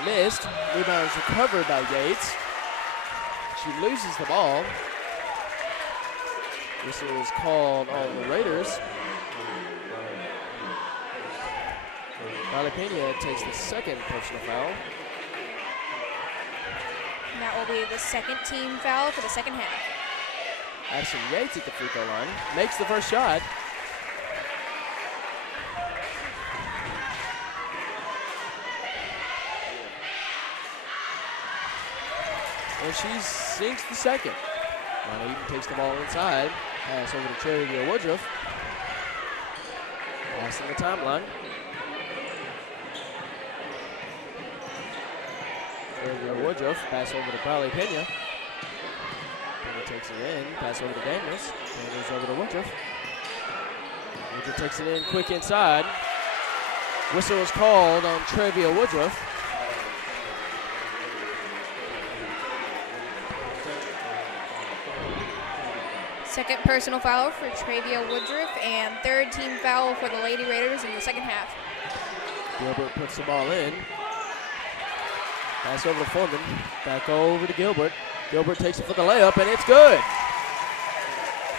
Missed. Rebound is recovered by Yates. She loses the ball. Whistle is called on the Raiders. Delaplaine takes the second personal foul. And that will be the second team foul for the second half. Addison Yates at the free throw line. Makes the first shot. And she sinks the second. Lana Eaton takes the ball inside. Pass over to Trevia Woodruff. Pass in the timeline. Trevia Woodruff. Pass over to Bradley Pena. Pena takes it in. Pass over to Daniels. Daniels over to Woodruff. Woodruff takes it in quick inside. Whistle is called on Trevia Woodruff. Second personal foul for Trevia Woodruff and third team foul for the Lady Raiders in the second half. Gilbert puts the ball in. Pass over to Foreman. Back over to Gilbert. Gilbert takes it for the layup, and it's good.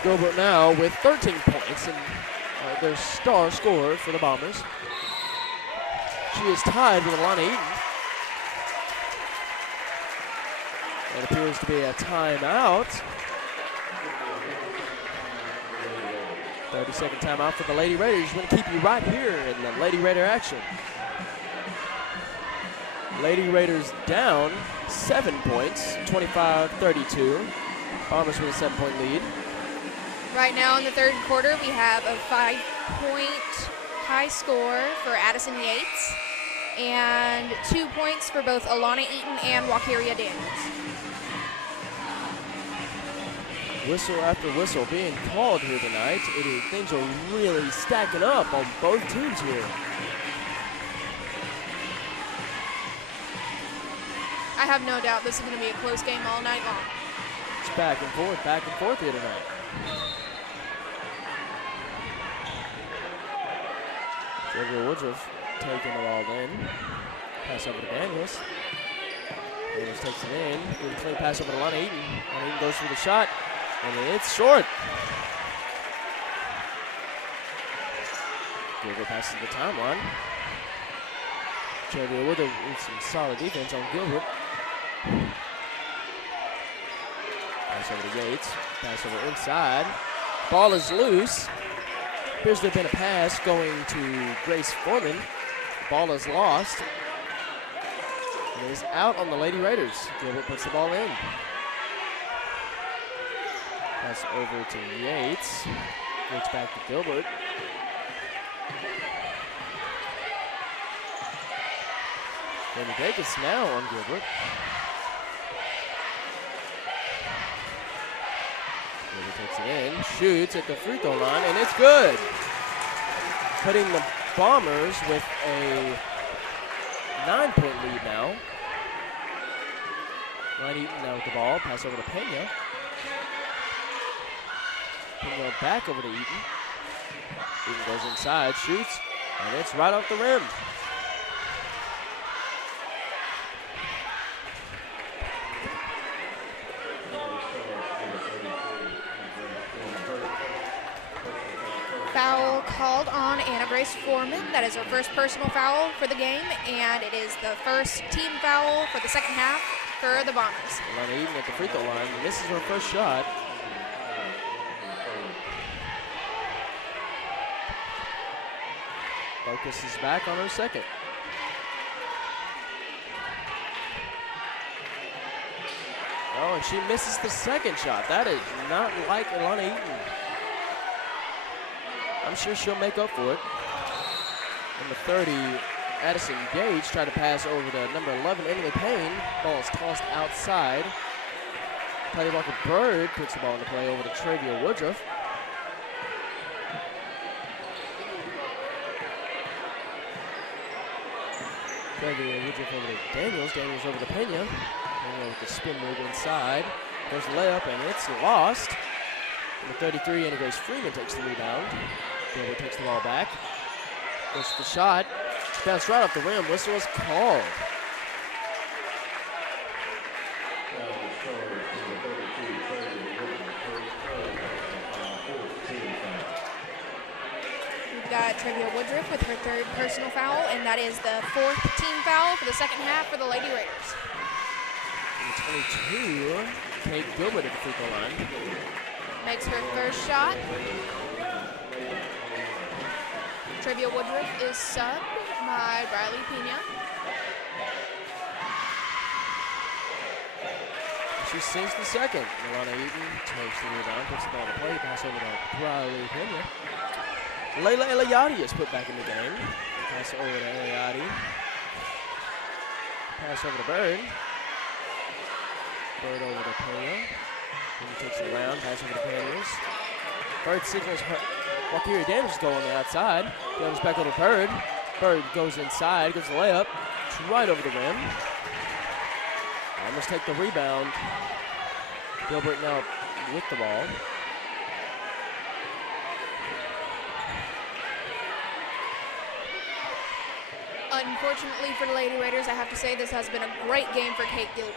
Gilbert now with 13 points and their star scorer for the Bombers. She is tied with Alana Eaton. It appears to be a timeout. 30-second timeout for the Lady Raiders. We're going to keep you right here in the Lady Raider action. Lady Raiders down 7 points, 25-32. Bombers with a 7-point lead. Right now in the third quarter, we have a 5-point high score for Addison Yates and 2 points for both Alana Eaton and Wakiria Daniels. Whistle after whistle being called here tonight. Things are really stacking up on both teams here. I have no doubt this is going to be a close game all night long. It's back and forth here tonight. Trevor Woodruff taking the ball in. Pass over to Daniels. Daniels takes it in. Good clean pass over to Alana Eaton. Alana Eaton goes for the shot. And it's short. Gilbert passes the timeline. Trevia Woodruff with some solid defense on Gilbert. Pass over to Yates. Pass over inside. Ball is loose. Appears to have been a pass going to Grace Foreman. Ball is lost. It is out on the Lady Raiders. Gilbert puts the ball in. Pass over to Yates. Yates back to Gilbert. Jamie Davis now on Gilbert. Gilbert takes it in, shoots at the free throw line, and it's good. Putting the Bombers with a 9-point lead now. Ryan Eaton now with the ball. Pass over to Pena. Pena back over to Eaton. Eaton goes inside, shoots, and it's right off the rim. Foul called on Anna Grace Foreman. That is her first personal foul for the game, and it is the first team foul for the second half for the Bombers. Alana Eaton at the free throw line. Misses her first shot. Focus is back on her second. Oh, and she misses the second shot. That is not like Alana Eaton. I'm sure she'll make up for it. Number 30, Addison Gage tried to pass over to number 11, Emily Payne. Ball is tossed outside. Teddy Walker Bird puts the ball into play over to Trevia Woodruff. Trevor Woodruff over to Daniels. Daniels over to Pena. Pena with the spin move inside. There's a layup, and it's lost. Number 33, Annie Grace Freeman takes the rebound. Gilbert takes the ball back. Goes for the shot. It's bounced right off the rim. Whistle is called. We've got Trevia Woodruff with her third personal foul, and that is the fourth team foul for the second half for the Lady Raiders. Number 22, Kate Gilbert at the free throw line. Makes her first shot. Trevia Woodruff is subbed by Riley Pena. She sinks the second. Milana Eaton takes the rebound, puts the ball in play, pass over to Riley Pena. Layla Eliade is put back in the game. Pass over to Eliade. Pass over to Bird. Bird over to Pena. Pena takes it around, pass over to Daniels. Bird signals her. Walkeria Daniels go on the outside. Daniels back over to Bird. Bird goes inside, gives the layup. It's right over the rim. Almost take the rebound. Gilbert now with the ball. Unfortunately for the Lady Raiders, I have to say this has been a great game for Kate Gilbert.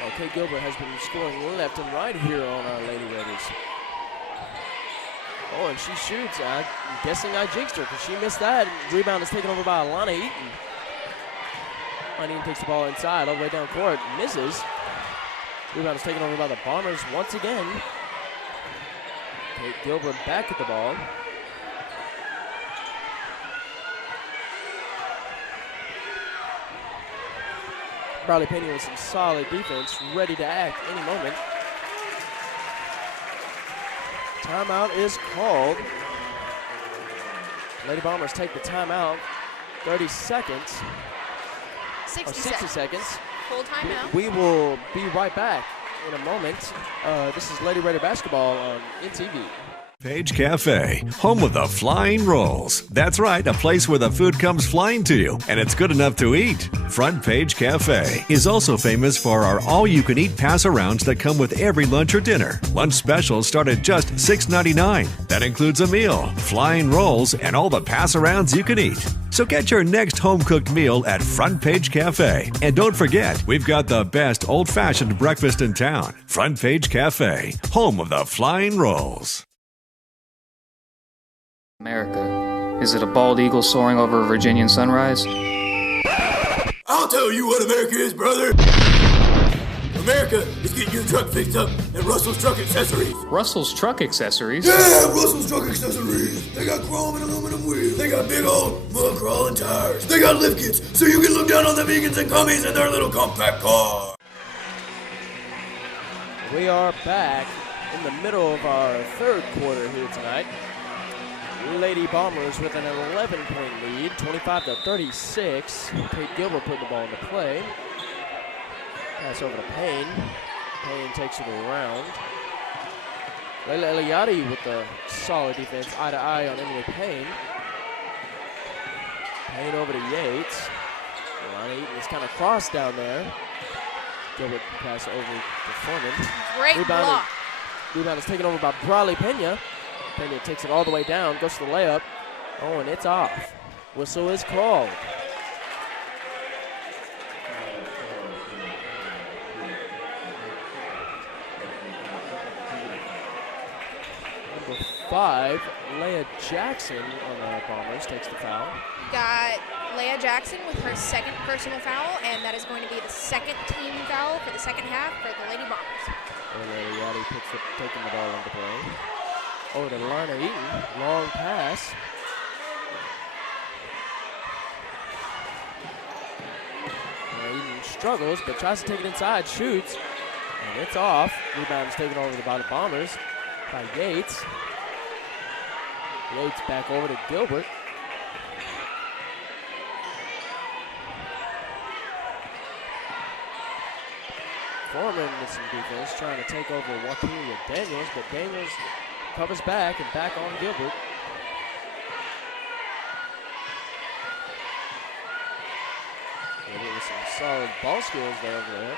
Oh, Kate Gilbert has been scoring left and right here on our Lady Raiders. Oh, and she shoots. I'm guessing I jinxed her because she missed that. Rebound is taken over by Alana Eaton. Alana Eaton takes the ball inside all the way down court. Misses. Rebound is taken over by the Bombers once again. Kate Gilbert back at the ball. Riley Pena with some solid defense, ready to act any moment. Timeout is called. Lady Bombers take the timeout. 30 seconds. 60 seconds. Full timeout. We will be right back in a moment. This is Lady Raider basketball on NTV. Page Cafe, home of the flying rolls. That's right, a place where the food comes flying to you, and it's good enough to eat. Front Page Cafe is also famous for our all-you-can-eat pass-arounds that come with every lunch or dinner. Lunch specials start at just $6.99. That includes a meal, flying rolls, and all the pass-arounds you can eat. So get your next home-cooked meal at Front Page Cafe. And don't forget, we've got the best old-fashioned breakfast in town. Front Page Cafe, home of the flying rolls. America. Is it a bald eagle soaring over a Virginian sunrise? I'll tell you what America is, brother. America is getting your truck fixed up at Russell's Truck Accessories. Russell's Truck Accessories? Yeah, Russell's Truck Accessories. They got chrome and aluminum wheels. They got big old mud crawling tires. They got lift kits so you can look down on the vegans and commies in their little compact car. We are back in the middle of our third quarter here tonight. Lady Bombers with an 11-point lead, 25-36. Kate Gilbert putting the ball into play. Pass over to Payne. Payne takes it around. Layla Eliade with the solid defense, eye-to-eye on Emily Payne. Payne over to Yates. Alana Eaton is kind of crossed down there. Gilbert pass over to Foreman. Great block. Rebound is taken over by Briley Pena. Pena takes it all the way down, goes to the layup. Oh, and it's off. Whistle is called. Number 5, Leah Jackson on the Bombers takes the foul. Got Leah Jackson with her second personal foul, and that is going to be the second team foul for the second half for the Lady Bombers. And Yadi taking the ball into play. Over to Lana Eaton, long pass. Eaton struggles, but tries to take it inside, shoots, and it's off. Rebound is taken over by the Bombers by Yates. Yates back over to Gilbert. Foreman with some defense, trying to take over Walkeria Daniels, but Daniels covers back and back on Gilbert. Some solid ball skills there over there.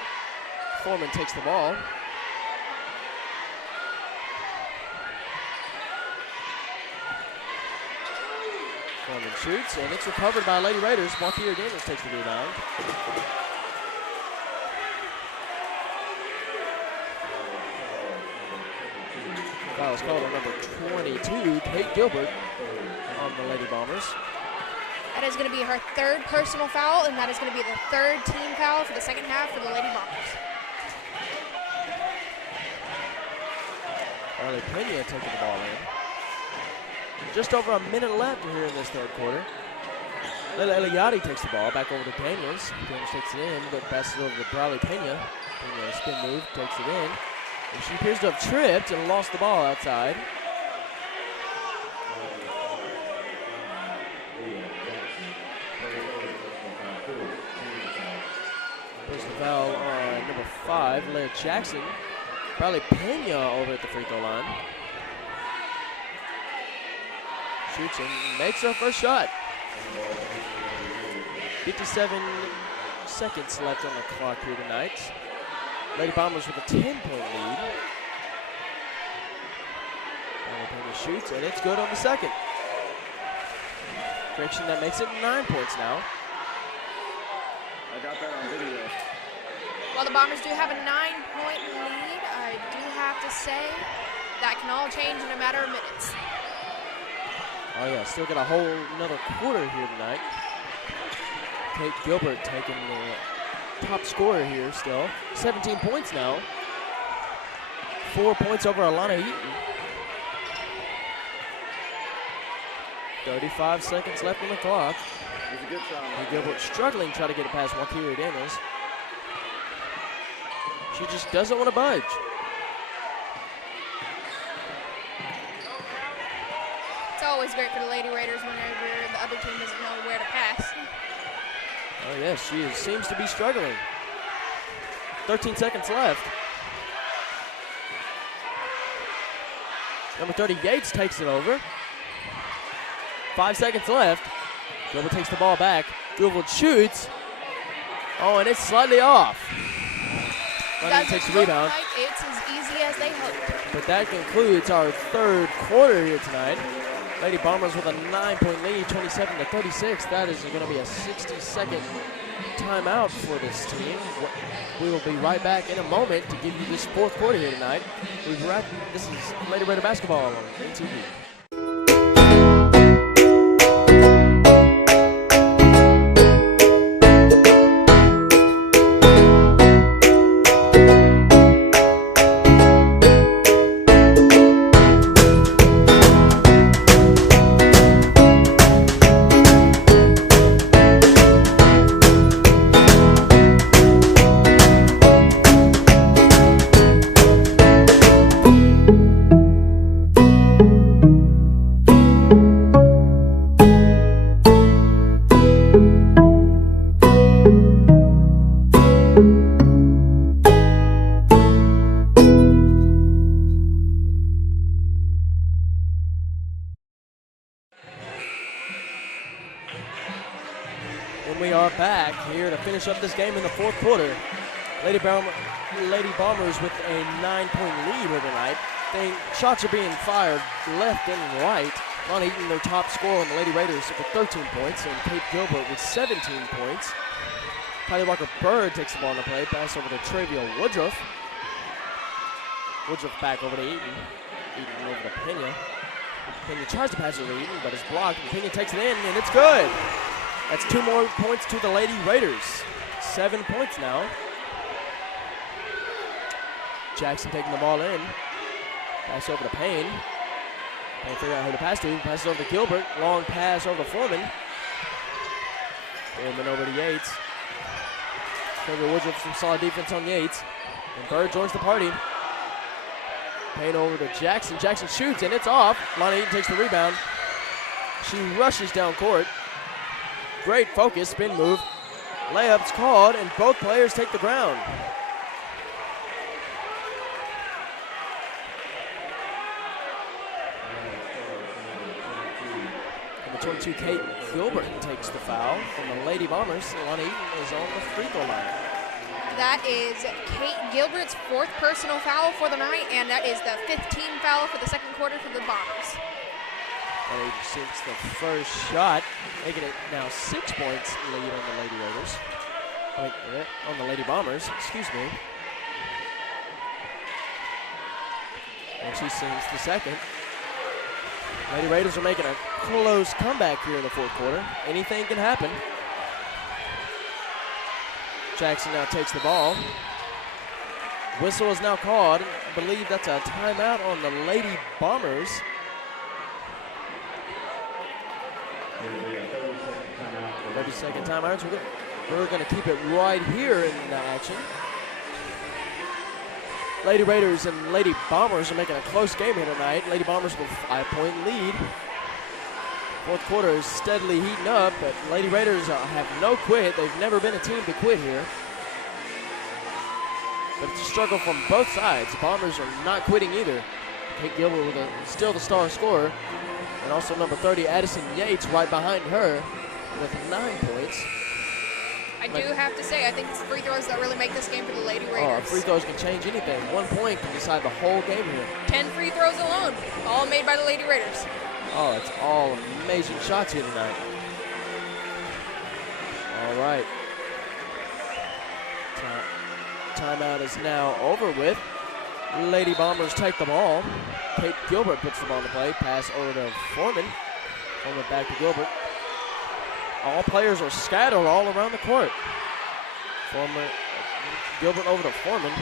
Foreman takes the ball. Foreman shoots, and it's recovered by Lady Raiders. Walker Daniels takes the rebound. Foul is called on number 22, Kate Gilbert, on the Lady Bombers. That is going to be her third personal foul, and that is going to be the third team foul for the second half for the Lady Bombers. Carly Pena taking the ball in. Just over a minute left here in this third quarter. Lila Eliade takes the ball back over to Daniels. Daniels takes it in, but passes it over to Bradley Pena. Pena spin move, takes it in. And she appears to have tripped and lost the ball outside. Personal foul on number 5, Leah Jackson. Bradley Pena over at the free throw line. Shoots and makes her first shot. 57 seconds left on the clock here tonight. Lady Bombers with a 10-point lead. Bradley Pena shoots, and it's good on the second. Correction, that makes it 9 points now. I got that on video. While the Bombers do have a 9-point lead, I do have to say that can all change in a matter of minutes. Oh yeah, still got a whole another quarter here tonight. Kate Gilbert taking the top scorer here still. 17 points now. 4 points over Alana Eaton. 35 seconds left on the clock. It's a good try. Kate Gilbert struggling, trying to get it past Walkeria Daniels. She just doesn't want to budge. It's always great for the Lady Raiders whenever the other team doesn't know where to pass. Oh yes, she seems to be struggling. 13 seconds left. Number 30, Yates takes it over. 5 seconds left. Gilbert takes the ball back. Gilbert shoots. Oh, and it's slightly off. Running takes the rebound. Like it's as easy as they hoped. But that concludes our third quarter here tonight. Lady Bombers with a 9-point lead, 27-36. That is going to be a 60-second timeout for this team. We will be right back in a moment to give you this fourth quarter here tonight. This is Lady Raider basketball on MTV. Up this game in the fourth quarter. Lady Bombers with a 9-point lead here tonight. Shots are being fired left and right. Lana Eaton, their top scorer on the Lady Raiders, with 13 points, and Kate Gilbert with 17 points. Kylie Walker-Bird takes the ball in the play. Pass over to Travia Woodruff. Woodruff back over to Eaton. Eaton over to Pena. Pena tries to pass it to Eaton, but it's blocked. And Pena takes it in, and it's good. That's 2 more points to the Lady Raiders. 7 points now. Jackson taking the ball in. Pass over to Payne. Can't figure out who to pass to. Passes over to Gilbert. Long pass over to Foreman. Foreman over to Yates. Trevor Woodruff some solid defense on Yates. And Bird joins the party. Payne over to Jackson. Jackson shoots, and it's off. Lana Eaton takes the rebound. She rushes down court. Great focus, spin move. Layup's called, and both players take the ground. Number 22, Kate Gilbert takes the foul from the Lady Bombers. Alana Eaton is on the free throw line. That is Kate Gilbert's 4th personal foul for the night, and that is the 15th foul for the second quarter for the Bombers. Alana Eaton sinks the first shot, making it now 6 points lead on the Lady Raiders. On the Lady Bombers, excuse me. And she sinks the second. Lady Raiders are making a close comeback here in the fourth quarter. Anything can happen. Jackson now takes the ball. Whistle is now called. I believe that's a timeout on the Lady Bombers. The 30-second timeout. We're going to keep it right here in the action. Lady Raiders and Lady Bombers are making a close game here tonight. Lady Bombers with a 5-point lead. Fourth quarter is steadily heating up, but Lady Raiders have no quit. They've never been a team to quit here. But it's a struggle from both sides. The Bombers are not quitting either. Kate Gilbert with still the star scorer. And also number 30, Addison Yates, right behind her with 9 points. I do have to say, I think it's free throws that really make this game for the Lady Raiders. Oh, free throws can change anything. 1 point can decide the whole game here. 10 free throws alone, all made by the Lady Raiders. Oh, it's all amazing shots here tonight. All right. Timeout is now over with. Lady Bombers take the ball. Kate Gilbert puts the ball in the play. Pass over to Foreman. Foreman back to Gilbert. All players are scattered all around the court. Gilbert over to Foreman.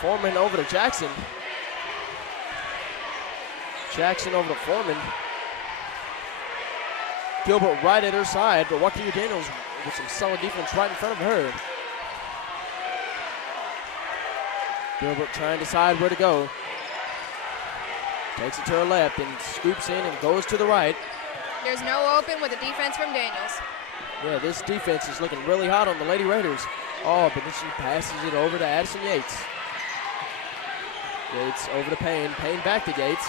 Foreman over to Jackson. Jackson over to Foreman. Gilbert right at her side, but Joaquin Daniels with some solid defense right in front of her. Gilbert trying to decide where to go. Takes it to her left and scoops in and goes to the right. There's no open with the defense from Daniels. Yeah, this defense is looking really hot on the Lady Raiders. Oh, but then she passes it over to Addison Yates. Yates over to Payne. Payne back to Yates.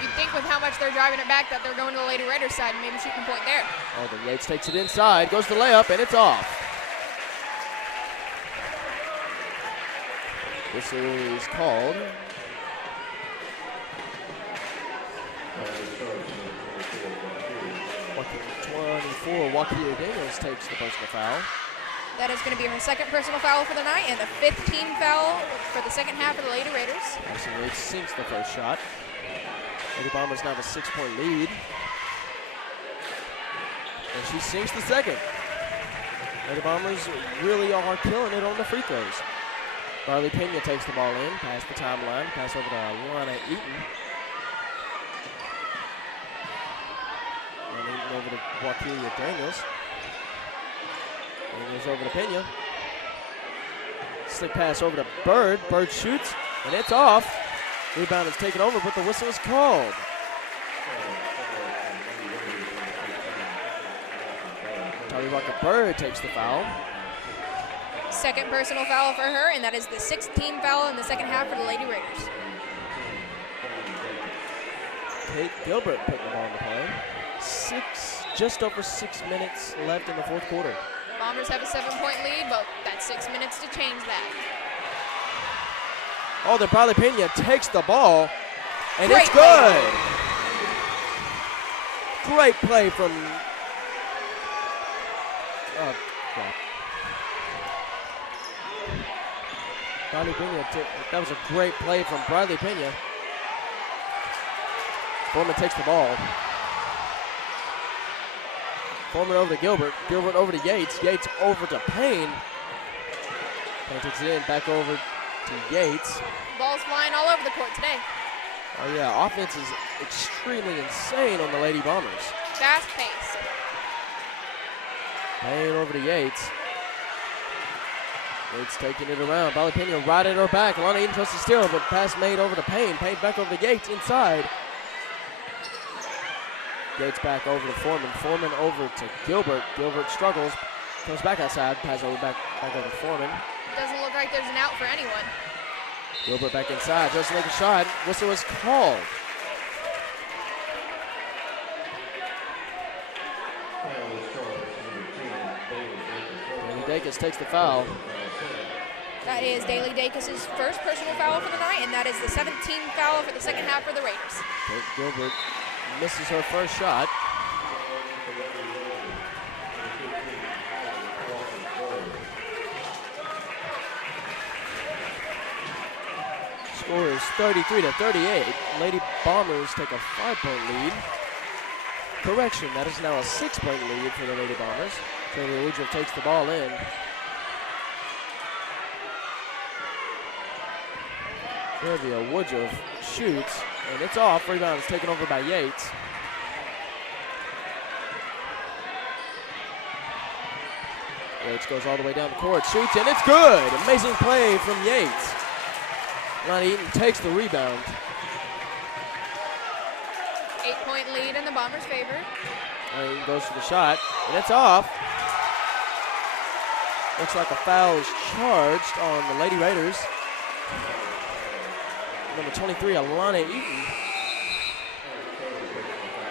You'd think with how much they're driving it back that they're going to the Lady Raiders side and maybe shooting a point there. Oh, then Yates takes it inside, goes to the layup, and it's off. This is called. 24, Joaquin Daniels takes the personal foul. That is going to be her 2nd personal foul for the night and the 15th foul for the second half of the Lady Raiders. Addison Yates sinks the first shot. Lady Bombers now have a 6-point lead. And she sinks the second. Lady Bombers really are killing it on the free throws. Barley Pena takes the ball in, past the timeline, pass over to Alana Eaton. Alana Eaton over to Joaquin Daniels. Daniels over to Pena. Slick pass over to Bird. Bird shoots, and it's off. Rebound is taken over, but the whistle is called. Tallywaka Bird takes the foul. 2nd personal foul for her, and that is the 16th foul in the second half for the Lady Raiders. Kate Gilbert putting the ball in the play. Just over 6 minutes left in the fourth quarter. Bombers have a 7-point lead, but that's 6 minutes to change that. Oh, the Bradley Pena takes the ball, and Great it's good. Great play from. Oh, crap. Bradley Pena, that was a great play from Bradley Pena. Foreman takes the ball. Foreman over to Gilbert. Gilbert over to Yates. Yates over to Payne. Payne takes it in, back over to Yates. Ball's flying all over the court today. Oh yeah, offense is extremely insane on the Lady Bombers. Fast paced. Payne over to Yates. Yates taking it around. Bradley Pena right at her back. Alana Eaton tries to steal, but pass made over to Payne. Payne back over to Yates inside. Yates back over to Foreman. Foreman over to Gilbert. Gilbert struggles. Comes back outside. Pass over back over to Foreman. Doesn't look like there's an out for anyone. Gilbert back inside. Tries to make a shot. Whistle is called. Dacus takes the foul. That is Daly Dacus' first personal foul for the night, and that is the 17th foul for the second half for the Raiders. Kate Gilbert misses her first shot. Score is 33-38. Lady Bombers take a 5-point lead. Correction, that is now a 6-point lead for the Lady Bombers. Trevor Woodruff takes the ball in. Trevor Woodruff shoots, and it's off. Rebound is taken over by Yates. Yates goes all the way down the court, shoots, and it's good. Amazing play from Yates. Lonnie Eaton takes the rebound. 8-point lead in the Bombers' favor. Lonnie Eaton goes for the shot, and it's off. Looks like a foul is charged on the Lady Raiders. Number 23, Alana Eaton.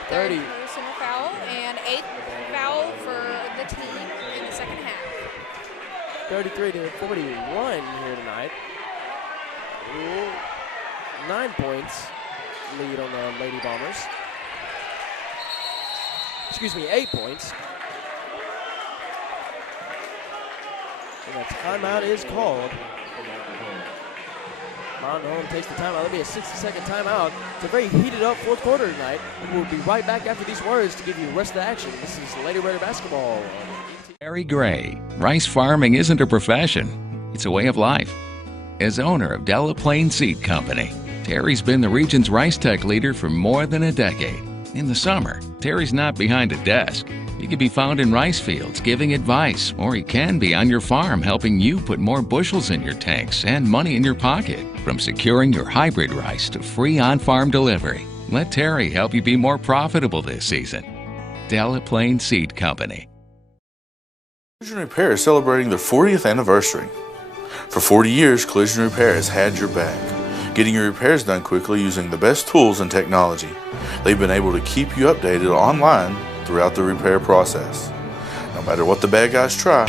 30. Third personal foul and 8th foul for the team in the second half. 33-41 here tonight. 9 points lead on the Lady Bombers. Excuse me, 8 points. And a timeout is called. Mountain Home takes the timeout. That'll be a 60-second timeout. It's a very heated up fourth quarter tonight. We'll be right back after these words to give you the rest of the action. This is Lady Raider basketball. Terry Gray. Rice farming isn't a profession. It's a way of life. As owner of Delaplaine Seed Company, Terry's been the region's rice tech leader for more than a decade. In the summer, Terry's not behind a desk. He can be found in rice fields giving advice, or he can be on your farm helping you put more bushels in your tanks and money in your pocket. From securing your hybrid rice to free on-farm delivery, let Terry help you be more profitable this season. Delaplaine Seed Company. Collision Repair is celebrating their 40th anniversary. For 40 years, Collision Repair has had your back, getting your repairs done quickly using the best tools and technology. They've been able to keep you updated online throughout the repair process. No matter what the bad guys try,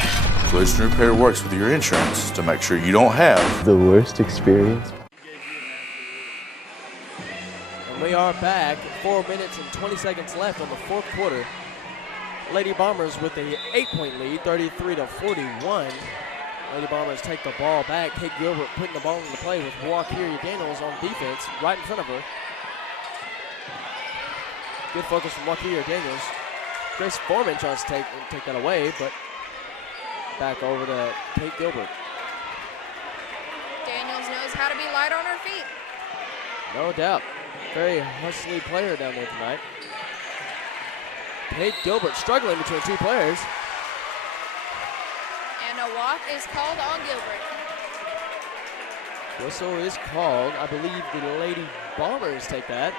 Collision Repair works with your insurance to make sure you don't have the worst experience. And we are back. 4 minutes and 20 seconds left on the fourth quarter. Lady Bombers with a 8-point lead, 33-41. Lady Bombers take the ball back. Kate Gilbert putting the ball into play with Walkeria Daniels on defense right in front of her. Good focus from Walkeria Daniels. Grace Foreman tries to take that away, but back over to Kate Gilbert. Daniels knows how to be light on her feet. No doubt. Very hustly player down there tonight. Kate Gilbert struggling between two players. And a walk is called on Gilbert. Whistle is called. I believe the Lady Bombers take that.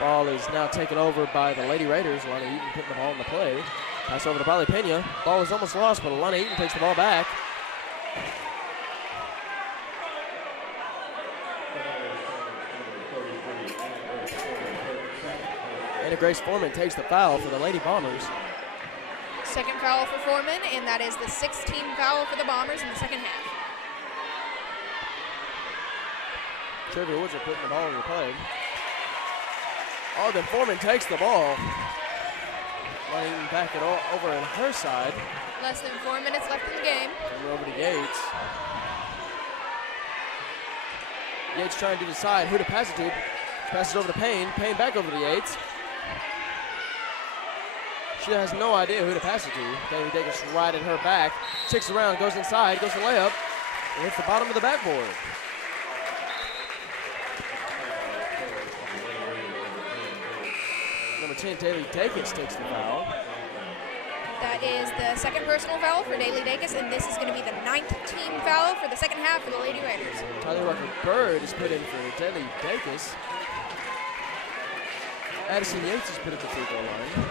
Ball is now taken over by the Lady Raiders. Alana Eaton putting the ball in the play. Pass over to Bradley Pena. Ball is almost lost, but Alana Eaton takes the ball back. And Grace Foreman takes the foul for the Lady Bombers. Second foul for Foreman, and that is the 16th foul for the Bombers in the second half. Trevor Woods are putting the ball in the play. Oh, then Foreman takes the ball. Running back it over on her side. Less than 4 minutes left in the game. Coming over to Yates. Yates trying to decide who to pass it to. Passes over to Payne. Payne back over to Yates. She has no idea who to pass it to. Daly Davis right at her back. Sticks around, goes inside, goes to layup. And hits the bottom of the backboard. Number 10, Daly Dacus takes the foul. That is the second personal foul for Daly Dacus, and this is going to be the 9th team foul for the second half for the Lady Raiders. Tyler Rucker Bird is put in for Daly Dacus. Addison Yates is put at the free throw line.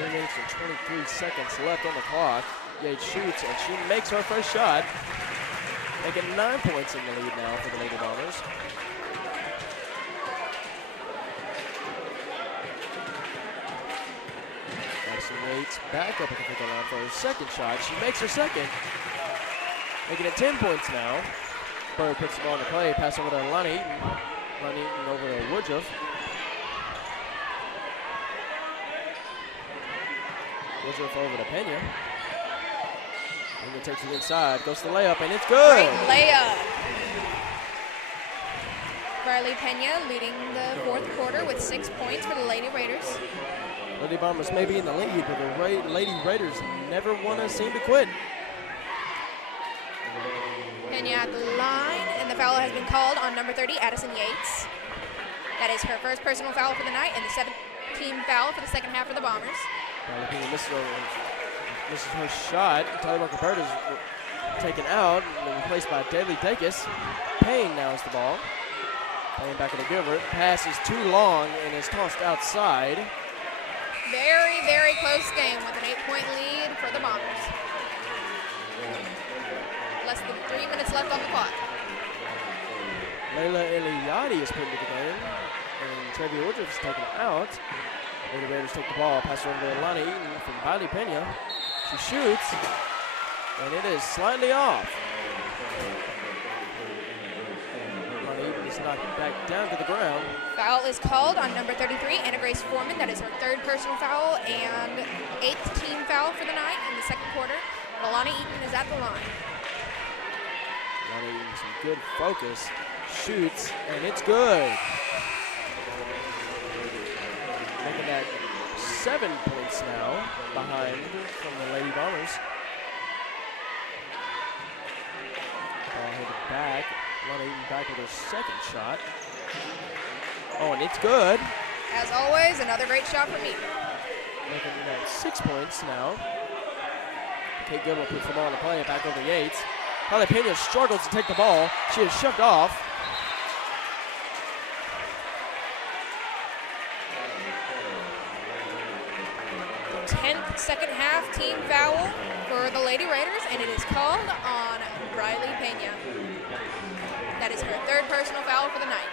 Minutes and 23 seconds left on the clock. Yates shoots, and she makes her first shot. Making 9 points in the lead now for the Lady Bombers. Yates back up at the free throw line for her second shot. She makes her second, making it 10 points now. Bird puts the ball in the play, pass over to Lonnie Eaton. Lonnie Eaton over to Woodruff. Woodruff over to Pena. Pena takes it inside, goes to the layup, and it's good. Great layup. Riley Pena leading the fourth quarter with 6 points for the Lady Raiders. Lady Bombers may be in the lead, but the Lady Raiders never want to seem to quit. Pena at the line, and the foul has been called on number 30, Addison Yates. That is her first personal foul for the night and the 7th-team foul for the second half for the Bombers. Pena misses her shot. Tyler Walker Bird is taken out and replaced by Daly Dacus. Payne now is the ball. Payne back to Gilbert. Pass is too long and is tossed outside. Very, very close game with an 8-point lead for the Bombers. Less than 3 minutes left on the clock. Layla Eliade is put into the game, and Trevia Woodruff is taken out. Lady Raiders take the ball, pass over to Lonnie Eaton from Riley Pena. She shoots, and it is slightly off. Lonnie Eaton is knocked back down to the ground. Foul is called on number 33, Anna Grace Foreman. That is her third personal foul and 8th team foul for the night in the second quarter. Alana Eaton is at the line. Lonnie Eaton, some good focus, shoots, and it's good. Making that 7 points now behind from the Lady Bombers. Ball headed back. Lonnie Eaton back with her second shot. Oh, and it's good. As always, another great shot from Eaton. Making that 6 points now. Kate Gilbert puts the ball in the play, back over Yates. Riley Pena struggles to take the ball. She is shoved off. The 10th second half team foul for the Lady Raiders, and it is called on Riley Pena. That is her third personal foul for the night.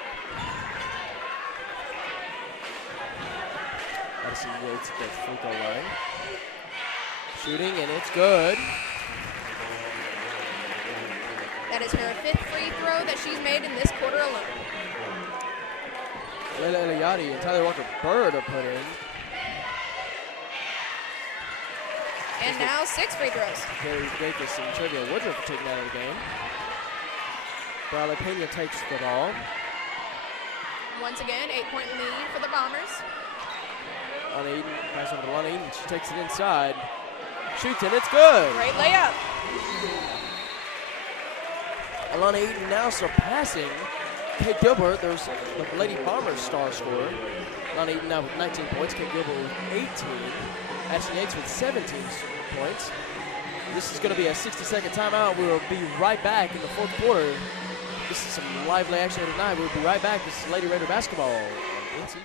Addison Yates at the free throw line. Shooting, and it's good. That is her 5th free throw that she's made in this quarter alone. Layla Eliade and Tyler Walker Bird are put in. And now 6 free throws. Carrie Dacus and Trevia Woodruff are taken out of the game. Riley Pena takes the ball. Once again, 8-point lead for the Bombers. Lonnie Eaton, pass over to Lonnie Eaton. She takes it inside. Shoots, and it's good. Great layup. Alana Eaton now surpassing Kate Gilbert. There's the Lady Bombers star scorer. Alana Eaton now with 19 points. Kate Gilbert with 18. Addison Yates with 17 points. This is going to be a 60-second timeout. We will be right back in the fourth quarter. This is some lively action here tonight. We'll be right back. This is Lady Raider basketball on NTV.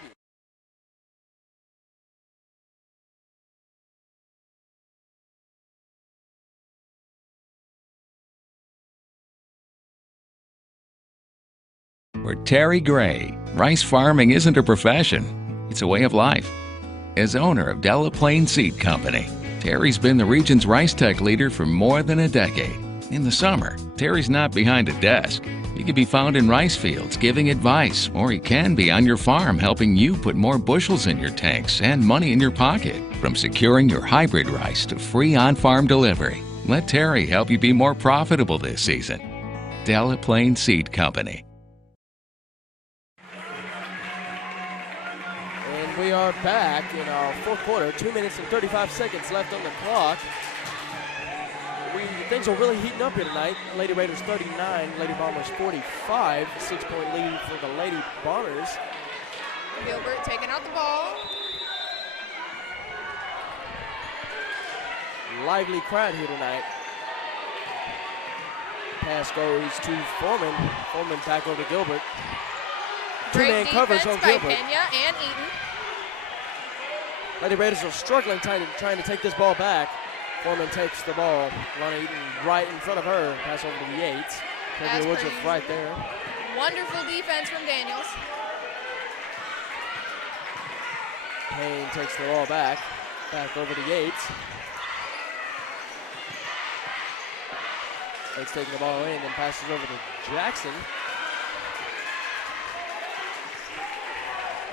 For Terry Gray, rice farming isn't a profession, it's a way of life. As owner of Delaplaine Seed Company, Terry's been the region's rice tech leader for more than a decade. In the summer, Terry's not behind a desk. He can be found in rice fields giving advice, or he can be on your farm helping you put more bushels in your tanks and money in your pocket. From securing your hybrid rice to free on-farm delivery, let Terry help you be more profitable this season. Delaplaine Seed Company. We are back in our fourth quarter. 2 minutes and 35 seconds left on the clock. Things are really heating up here tonight. Lady Raiders 39, Lady Bombers 45. 6-point lead for the Lady Bombers. Gilbert taking out the ball. Lively crowd here tonight. Pass goes to Foreman. Foreman back over to Gilbert. Two-man coverage on by Gilbert. Pena and Eaton. Lady Raiders are struggling trying to take this ball back. Foreman takes the ball. Lonnie Eaton right in front of her. Pass over to Yates. Trevia Woodruff right there. Wonderful defense from Daniels. Payne takes the ball back Back over to Yates. Yates taking the ball away and then passes over to Jackson.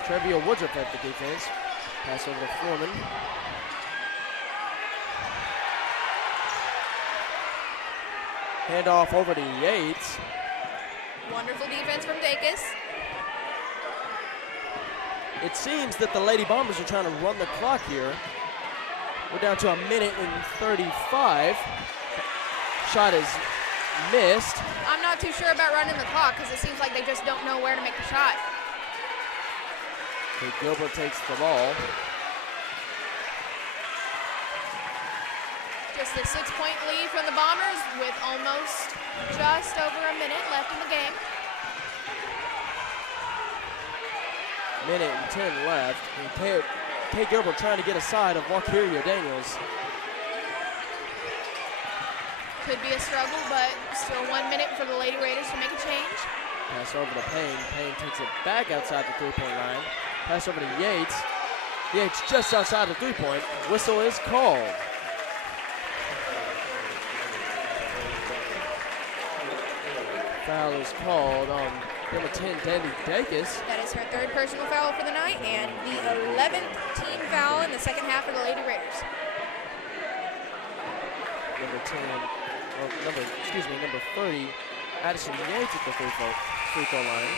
Trevia Woodruff at the defense. Pass over to Foreman. Handoff over to Yates. Wonderful defense from Dacus. It seems that the Lady Bombers are trying to run the clock here. We're down to 1:35. Shot is missed. I'm not too sure about running the clock because it seems like they just don't know where to make the shot. Okay, Gilbert takes the ball. Just a 6-point lead from the Bombers with almost just over a minute left in the game. Minute and 10 left. And Kay Gilbert trying to get aside of Walkeria Daniels. Could be a struggle, but still 1 minute for the Lady Raiders to make a change. Pass over to Payne. Payne takes it back outside the three-point line. Pass over to Yates. Yates just outside the three-point. Whistle is called. Foul is called on number 10, Danny Dacus. That is her third personal foul for the night and the 11th team foul in the second half for the Lady Raiders. Number 30, Addison Yates at the free throw line.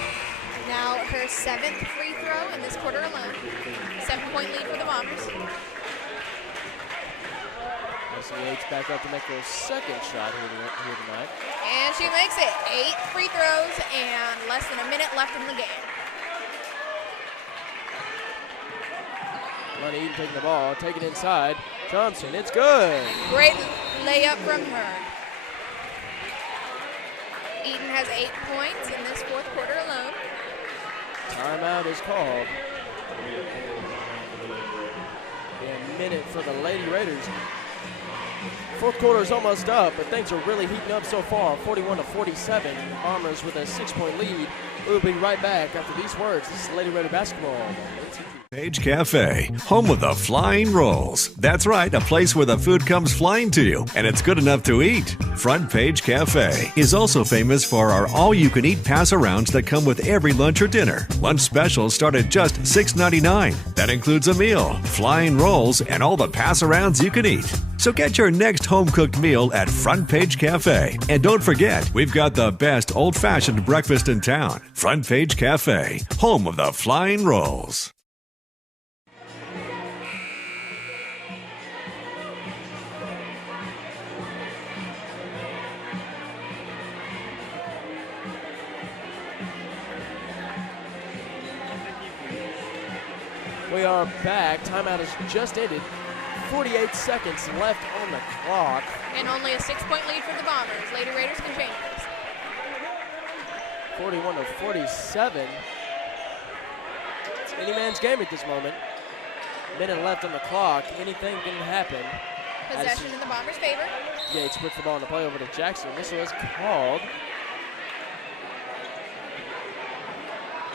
Now her 7th free throw in this quarter alone. 7-point lead for the Bombers. Addison Yates back up to make her second shot here tonight. And she makes it. 8 free throws and less than a minute left in the game. Lonnie Eaton taking the ball, taking it inside. Johnson, it's good. Great layup from her. Eaton has 8 points in this fourth quarter alone. Timeout is called. A minute for the Lady Raiders. Fourth quarter is almost up, but things are really heating up so far. 41-47. Bombers with a 6-point lead. We'll be right back after these words. This is Lady Raider basketball. Page Cafe, home of the flying rolls. That's right, a place where the food comes flying to you, and it's good enough to eat. Front Page Cafe is also famous for our all-you-can-eat pass-arounds that come with every lunch or dinner. Lunch specials start at just $6.99. That includes a meal, flying rolls, and all the pass-arounds you can eat. So get your next home-cooked meal at Front Page Cafe. And don't forget, we've got the best old-fashioned breakfast in town. Front Page Cafe, home of the flying rolls. We are back. Timeout has just ended. 48 seconds left on the clock. And only a 6-point lead for the Bombers. Lady Raiders can change this. 41-47. It's any man's game at this moment. Minute left on the clock. Anything can happen. Possession in the Bombers' favor. Yates puts the ball in the play over to Jackson. Whistle is called.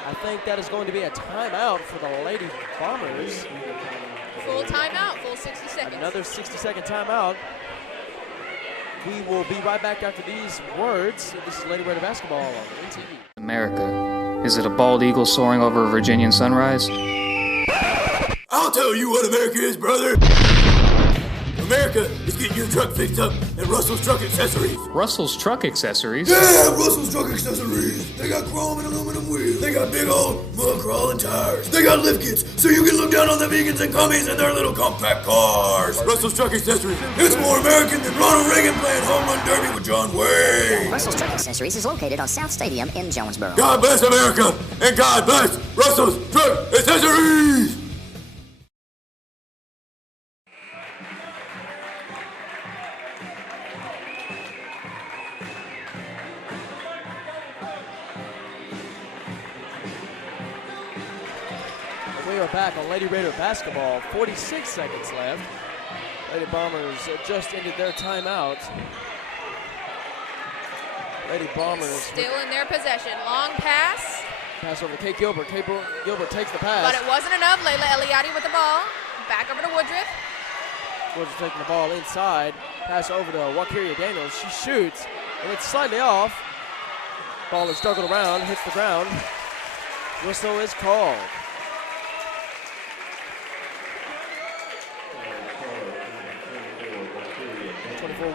I think that is going to be a timeout for the Lady Bombers. Full timeout, full 60 seconds. Another 60-second timeout. We will be right back after these words. This is Lady Raider basketball on NTV. America. Is it a bald eagle soaring over a Virginian sunrise? I'll tell you what America is, brother. America is getting your truck fixed up at Russell's Truck Accessories. Russell's Truck Accessories? Yeah, Russell's Truck Accessories. They got chrome and aluminum wheels. They got big old mud crawling tires. They got lift kits so you can look down on the vegans and commies in their little compact cars. Russell's Truck Accessories. It's more American than Ronald Reagan playing home run derby with John Wayne. Russell's Truck Accessories is located on South Stadium in Jonesboro. God bless America and God bless Russell's Truck Accessories. We are back on Lady Raider basketball. 46 seconds left. Lady Bombers just ended their timeout. Lady Bombers still in their possession. Long pass. Pass over to Kate Gilbert. Gilbert takes the pass. But it wasn't enough. Layla Eliade with the ball. Back over to Woodruff. Woodruff taking the ball inside. Pass over to Wakiria Daniels. She shoots, and it's slightly off. Ball is juggled around, hits the ground. Whistle is called.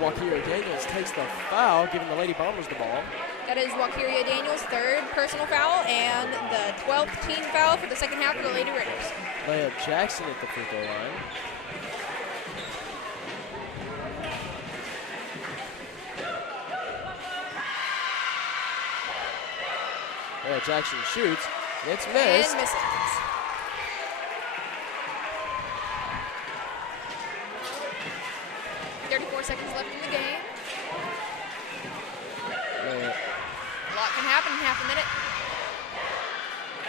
Wakiria Daniels takes the foul, giving the Lady Bombers the ball. That is Wakiria Daniels' third personal foul and the 12th team foul for the second half of the Lady Raiders. Leah Jackson at the free throw line. Leah Jackson shoots. It's missed. And misses. Seconds left in the game. A lot can happen in half a minute.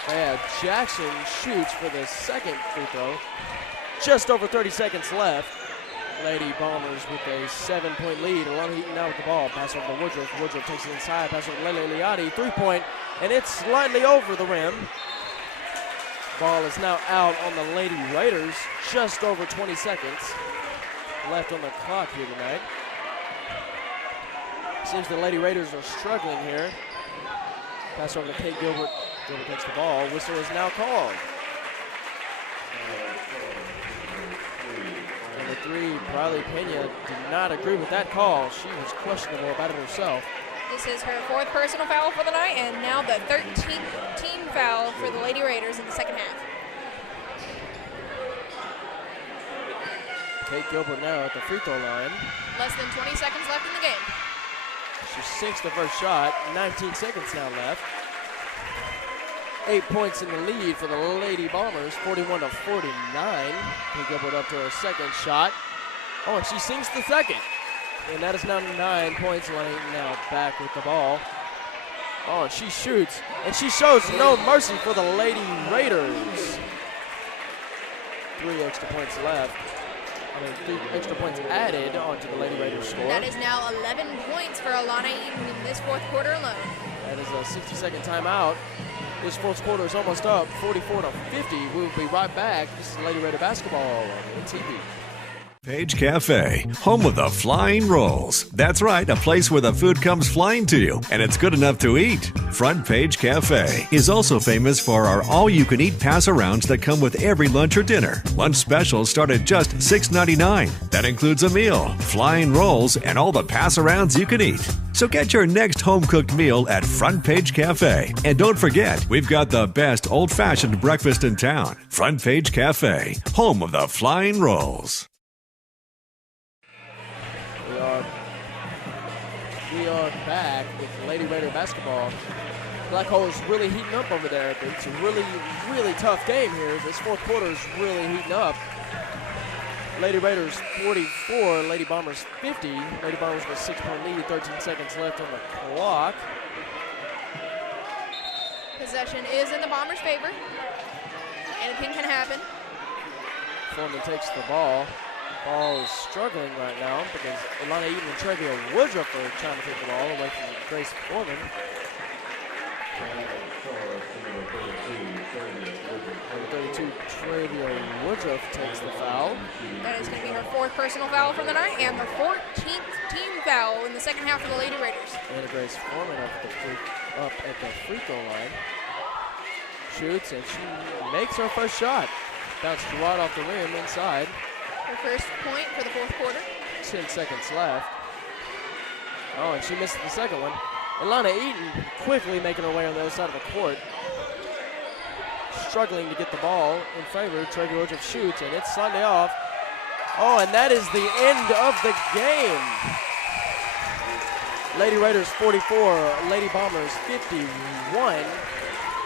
Yeah, Jackson shoots for the second free throw. Just over 30 seconds left. Lady Bombers with a 7-point lead. Alana Eaton now with the ball. Pass over to Woodruff. Woodruff takes it inside. Pass over to Lele Liati. 3-point, and it's slightly over the rim. Ball is now out on the Lady Raiders. Just over 20 seconds left on the clock here tonight. Seems the Lady Raiders are struggling here. Pass over to Kate Gilbert. Gilbert takes the ball. Whistle is now called. And the three, Briley Pena did not agree with that call. She was questionable about it herself. This is her fourth personal foul for the night, and now the 13th team foul for the Lady Raiders in the second half. Kate Gilbert now at the free throw line. Less than 20 seconds left in the game. She sinks the first shot. 19 seconds now left. 8 points in the lead for the Lady Bombers, 41-49. Kate Gilbert up to her second shot. Oh, and she sinks the second. And that is now 9 points. Lane now back with the ball. Oh, and she shoots. And she shows no mercy for the Lady Raiders. 3 extra points left. 3 extra points added onto the Lady Raiders score. That is now 11 points for Alana Eaton in this fourth quarter alone. That is a 60-second timeout. This fourth quarter is almost up, 44-50. We'll be right back. This is Lady Raider basketball on TV. Page Cafe, home of the flying rolls. That's right, a place where the food comes flying to you, and it's good enough to eat. Front Page Cafe is also famous for our all-you-can-eat pass-arounds that come with every lunch or dinner. Lunch specials start at just $6.99. That includes a meal, flying rolls, and all the pass-arounds you can eat. So get your next home-cooked meal at Front Page Cafe. And don't forget, we've got the best old-fashioned breakfast in town. Front Page Cafe, home of the flying rolls. We are back with Lady Raider basketball. Black Hole is really heating up over there. It's a really, really tough game here. This fourth quarter is really heating up. Lady Raiders 44, Lady Bombers 50. Lady Bombers with a 6-point lead, 13 seconds left on the clock. Possession is in the Bombers' favor. Anything can happen. Foreman takes the ball. Ball is struggling right now because Alana Eaton and Trevia Woodruff are trying to take the ball away from Grace Foreman. Number 32, Trevia Woodruff takes the foul. That is going to be her fourth personal foul for the night and the 14th team foul in the second half for the Lady Raiders. And Grace Foreman up at the free throw line. Shoots and she makes her first shot. Bounced right off the rim inside. Her first point for the fourth quarter. 10 seconds left. Oh, and she missed the second one. Alana Eaton quickly making her way on the other side of the court. Struggling to get the ball in favor. Trevor Woodruff shoots, and it's slightly off. Oh, and that is the end of the game. Lady Raiders 44, Lady Bombers 51.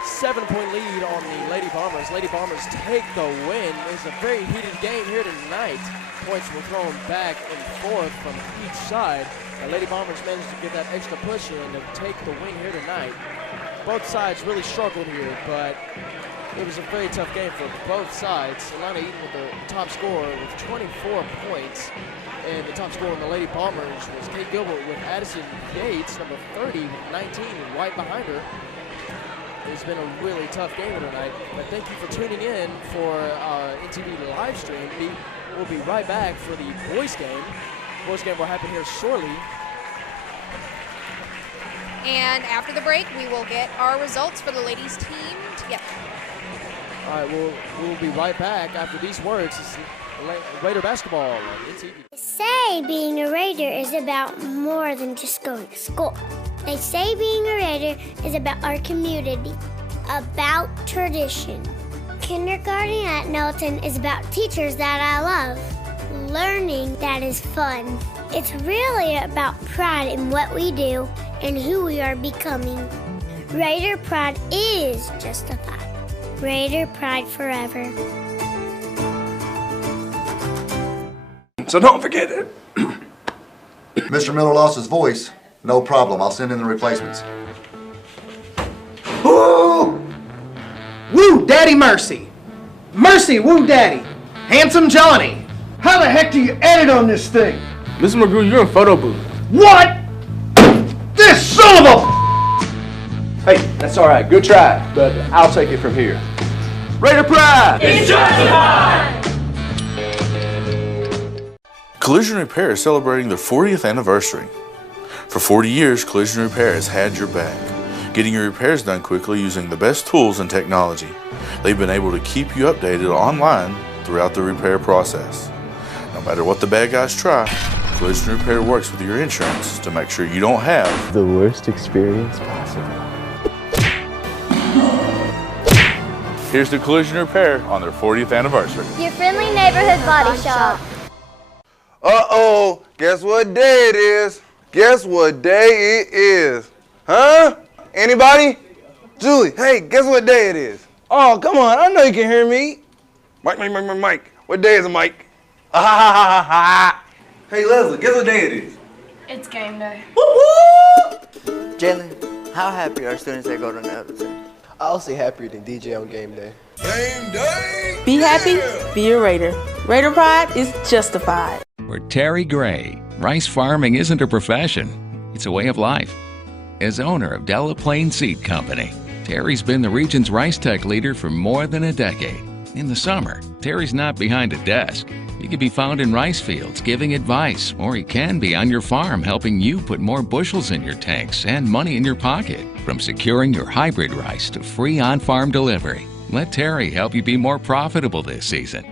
7-point lead on the Lady Bombers. Lady Bombers take the win. It's a very heated game here tonight. Points were thrown back and forth from each side. The Lady Bombers managed to get that extra push in to take the win here tonight. Both sides really struggled here, but it was a very tough game for both sides. Alana Eaton with the top scorer with 24 points. And the top scorer on the Lady Bombers was Kate Gilbert with Addison Yates, number 30, with 19, right behind her. It's been a really tough game tonight, but thank you for tuning in for our NTV live stream. Be we'll be right back for the boys' game. The boys' game will happen here shortly. And after the break, we will get our results for the ladies' team together. All right, we'll be right back after these words. It's Raider basketball on NTV. They say being a Raider is about more than just going to school. They say being a Raider is about our community, about tradition. Kindergarten at Nettleton is about teachers that I love, learning that is fun. It's really about pride in what we do and who we are becoming. Raider pride is justified. Raider pride forever. So don't forget it. Mr. Miller lost his voice. No problem. I'll send in the replacements. Woo! Woo, Daddy Mercy. Mercy, woo, Daddy. Handsome Johnny. How the heck do you edit on this thing? Mr. McGrew, you're in photo booth. What? This son of a... Hey, that's all right. Good try, but I'll take it from here. Raider Pride! It's justified! Collision Repair is celebrating their 40th anniversary. For 40 years, Collision Repair has had your back, getting your repairs done quickly using the best tools and technology. They've been able to keep you updated online throughout the repair process. No matter what the bad guys try, Collision Repair works with your insurance to make sure you don't have the worst experience possible. Here's the Collision Repair on their 40th anniversary. Your friendly neighborhood body shop. Uh-oh, guess what day it is? Guess what day it is? Huh? Anybody? Julie, hey, guess what day it is? Oh, come on, I know you can hear me. Mike. What day is it, Mike? Hey, Leslie, guess what day it is? It's game day. Woo-hoo! Jalen, how happy are students that go to Nettleton? I'll say happier than DJ on game day. Game day! Be happy, be a Raider. Raider pride is justified. For Terry Gray, rice farming isn't a profession, it's a way of life. As owner of Delaplaine Seed Company, Terry's been the region's rice tech leader for more than a decade. In the summer, Terry's not behind a desk. He can be found in rice fields giving advice, or he can be on your farm helping you put more bushels in your tanks and money in your pocket. From securing your hybrid rice to free on-farm delivery, let Terry help you be more profitable this season.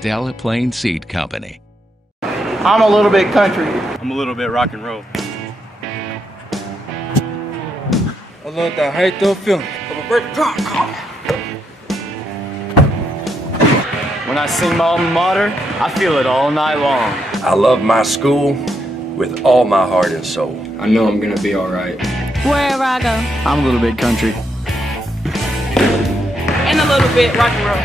Delaplaine Seed Company. I'm a little bit country. I'm a little bit rock and roll. I love the hate the feeling of a great drum call. When I sing my alma mater, I feel it all night long. I love my school with all my heart and soul. I know I'm gonna be alright. Wherever I go. I'm a little bit country. And a little bit rock and roll.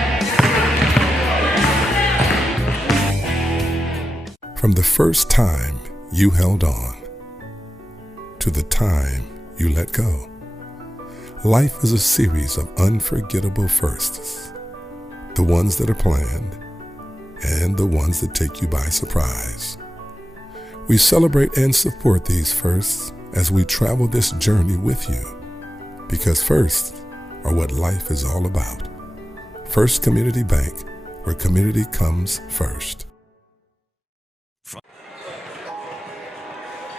From the first time you held on to the time you let go, life is a series of unforgettable firsts. The ones that are planned and the ones that take you by surprise. We celebrate and support these firsts as we travel this journey with you, because firsts are what life is all about. First Community Bank, where community comes first.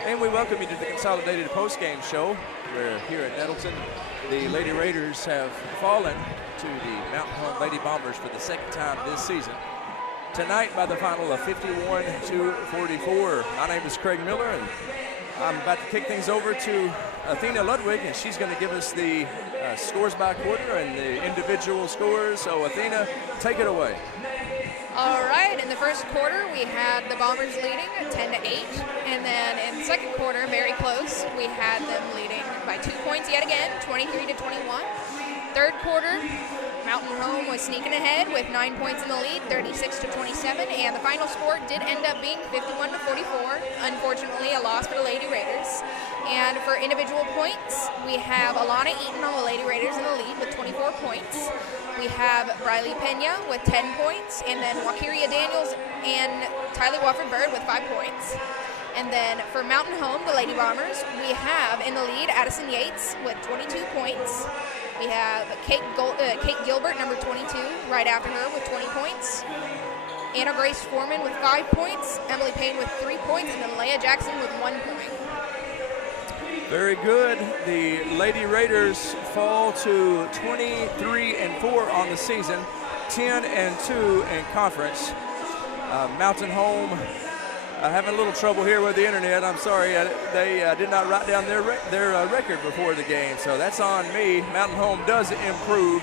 And we welcome you to the Consolidated postgame show. We're here at Nettleton. The Lady Raiders have fallen to the Mountain Home Lady Bombers for the second time this season. Tonight by the final of 51-44. My name is Craig Miller, and I'm about to kick things over to Athena Ludwig, and she's going to give us the scores by quarter and the individual scores. So Athena, take it away. All right, in the first quarter, we had the Bombers leading 10-8, and then in the second quarter, very close, we had them leading by 2 points yet again, 23-21. Third quarter, Mountain Home was sneaking ahead with 9 points in the lead, 36-27, and the final score did end up being 51-44. Unfortunately, a loss for the Lady Raiders. And for individual points, we have Alana Eaton on the Lady Raiders in the lead with 24 points. We have Riley Pena with 10 points, and then Wakiria Daniels and Tyler Wofford-Bird with 5 points. And then for Mountain Home, the Lady Bombers, we have in the lead Addison Yates with 22 points. We have Kate Gilbert, number 22, right after her with 20 points. Anna Grace Foreman with 5 points, Emily Payne with 3 points, and then Leia Jackson with 1 point. Very good. The Lady Raiders fall to 23-4 on the season, 10-2 in conference. Mountain Home having a little trouble here with the internet. I'm sorry, they did not write down their record before the game, so that's on me. Mountain Home does improve.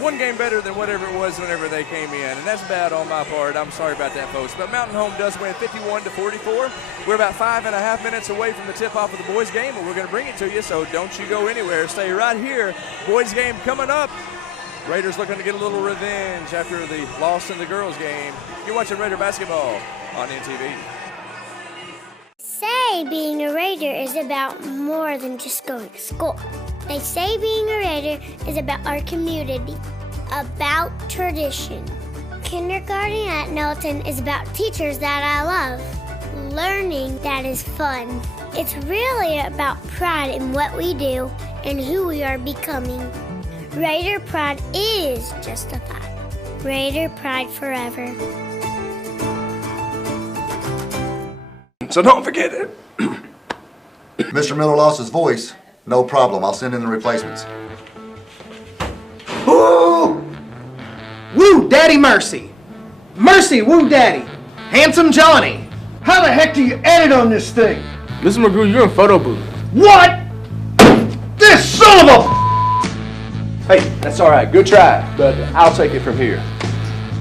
One game better than whatever it was whenever they came in, and that's bad on my part. I'm sorry about that, folks. But Mountain Home does win 51-44. We're about 5.5 minutes away from the tip-off of the boys' game, and we're going to bring it to you, so don't you go anywhere. Stay right here. Boys' game coming up. Raiders looking to get a little revenge after the loss in the girls' game. You're watching Raider basketball on NTV. Say being a Raider is about more than just going to school. They say being a Raider is about our community, about tradition. Kindergarten at Nettleton is about teachers that I love, learning that is fun. It's really about pride in what we do and who we are becoming. Raider pride is justified. Raider pride forever. So don't forget it. Mr. Miller lost his voice. No problem. I'll send in the replacements. Woo! Woo, Daddy Mercy. Mercy, woo, Daddy. Handsome Johnny. How the heck do you edit on this thing? Mr. McGrew, you're in photo booth. What? This son of a... Hey, that's all right. Good try, but I'll take it from here.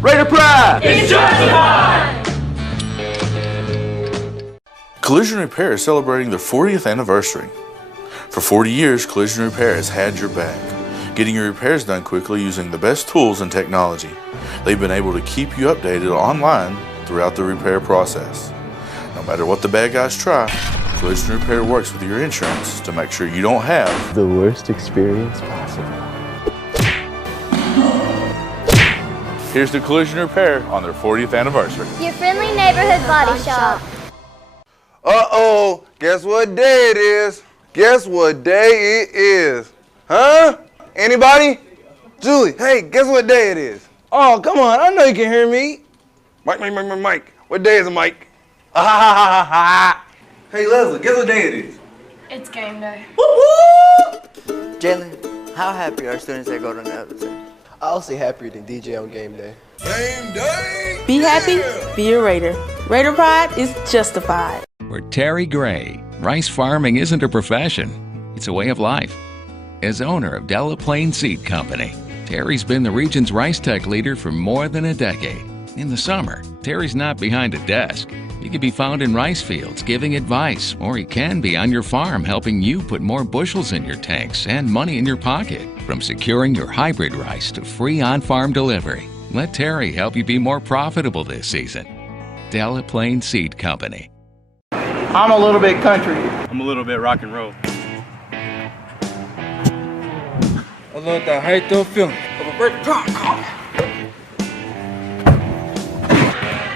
Raider pride! It's justified! Collision Repair is celebrating their 40th anniversary. For 40 years, Collision Repair has had your back, getting your repairs done quickly using the best tools and technology. They've been able to keep you updated online throughout the repair process. No matter what the bad guys try, Collision Repair works with your insurance to make sure you don't have the worst experience possible. Here's the Collision Repair on their 40th anniversary. Your friendly neighborhood body shop. Uh-oh, guess what day it is? Guess what day it is? Huh? Anybody? Julie, hey, guess what day it is? Oh, come on, I know you can hear me. Mike. What day is it, Mike? Hey, Leslie, guess what day it is? It's game day. Jalen, how happy are students that go to Nettleton? I'll say happier than DJ on game day. Game day! Be happy, be a Raider. Raider pride is justified. For Terry Gray, rice farming isn't a profession, it's a way of life. As owner of Delaplaine Seed Company, Terry's been the region's rice tech leader for more than a decade. In the summer, Terry's not behind a desk. He can be found in rice fields giving advice, or he can be on your farm helping you put more bushels in your tanks and money in your pocket. From securing your hybrid rice to free on-farm delivery, let Terry help you be more profitable this season. Delaplaine Seed Company. I'm a little bit country. I'm a little bit rock and roll. I love the height of feeling of a great drop.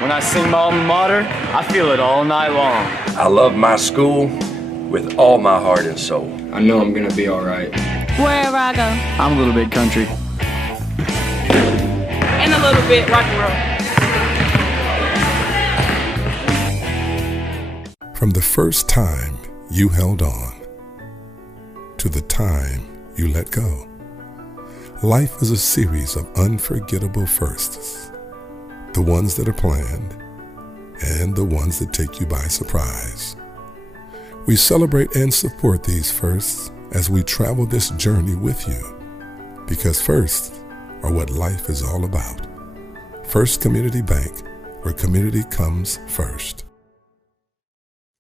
When I sing my alma mater, I feel it all night long. I love my school with all my heart and soul. I know I'm gonna be all right. Wherever I go. I'm a little bit country. And a little bit rock and roll. From the first time you held on to the time you let go, life is a series of unforgettable firsts. The ones that are planned and the ones that take you by surprise. We celebrate and support these firsts as we travel this journey with you, because firsts are what life is all about. First Community Bank, where community comes first.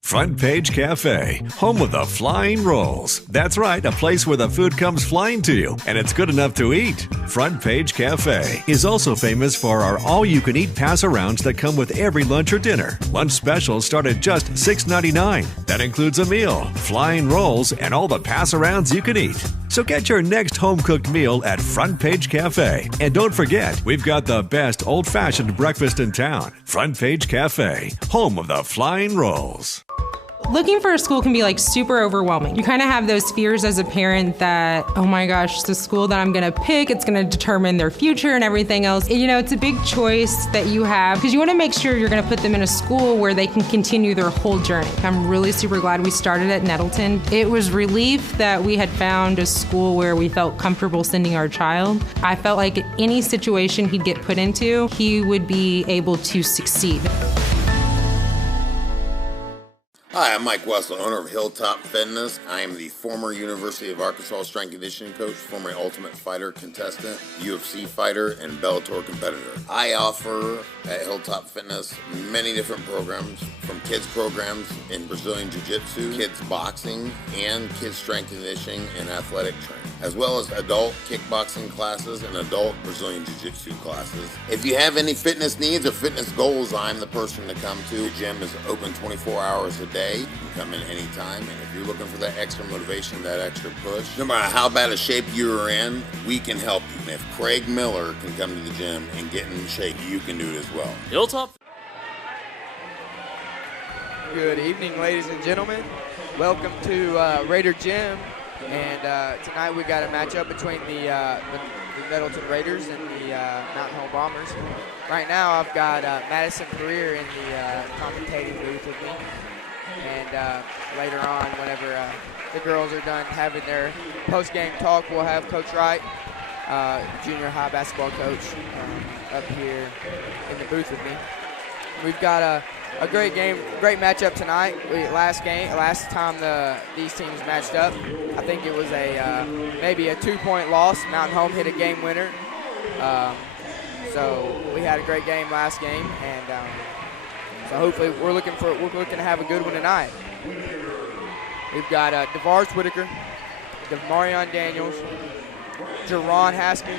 Front Page Cafe, home of the flying rolls. That's right, a place where the food comes flying to you, and it's good enough to eat. Front Page Cafe is also famous for our all-you-can-eat pass-arounds that come with every lunch or dinner. Lunch specials start at just $6.99. That includes a meal, flying rolls, and all the pass-arounds you can eat. So get your next home-cooked meal at Front Page Cafe. And don't forget, we've got the best old-fashioned breakfast in town. Front Page Cafe, home of the flying rolls. Looking for a school can be like super overwhelming. You kind of have those fears as a parent that, oh my gosh, the school that I'm gonna pick, it's gonna determine their future and everything else. You know, it's a big choice that you have because you wanna make sure you're gonna put them in a school where they can continue their whole journey. I'm really super glad we started at Nettleton. It was relief that we had found a school where we felt comfortable sending our child. I felt like any situation he'd get put into, he would be able to succeed. Hi, I'm Mike Wessel, owner of Hilltop Fitness. I am the former University of Arkansas strength conditioning coach, former Ultimate Fighter contestant, UFC fighter, and Bellator competitor. I offer at Hilltop Fitness many different programs, from kids programs in Brazilian Jiu-Jitsu, kids boxing, and kids strength conditioning and athletic training, as well as adult kickboxing classes and adult Brazilian Jiu-Jitsu classes. If you have any fitness needs or fitness goals, I'm the person to come to. The gym is open 24 hours a day. You can come in anytime, and if you're looking for that extra motivation, that extra push, no matter how bad a shape you're in, we can help you. And if Craig Miller can come to the gym and get in shape, you can do it as well. Hilltop. Good evening, ladies and gentlemen. Welcome to Raider Gym, and tonight we got a matchup between the Nettleton Raiders and the Mountain Home Bombers. Right now I've got Madison Career in the commentating booth with me. And later on, whenever the girls are done having their post-game talk, we'll have Coach Wright, junior high basketball coach, up here in the booth with me. We've got a great game, great matchup tonight. Last time these teams matched up, I think it was maybe a 2-point loss. Mountain Home hit a game winner. So we had a great game last game, and so hopefully we're looking to have a good one tonight. We've got DeVars Whitaker, Demarion Daniels, Jerron Haskin,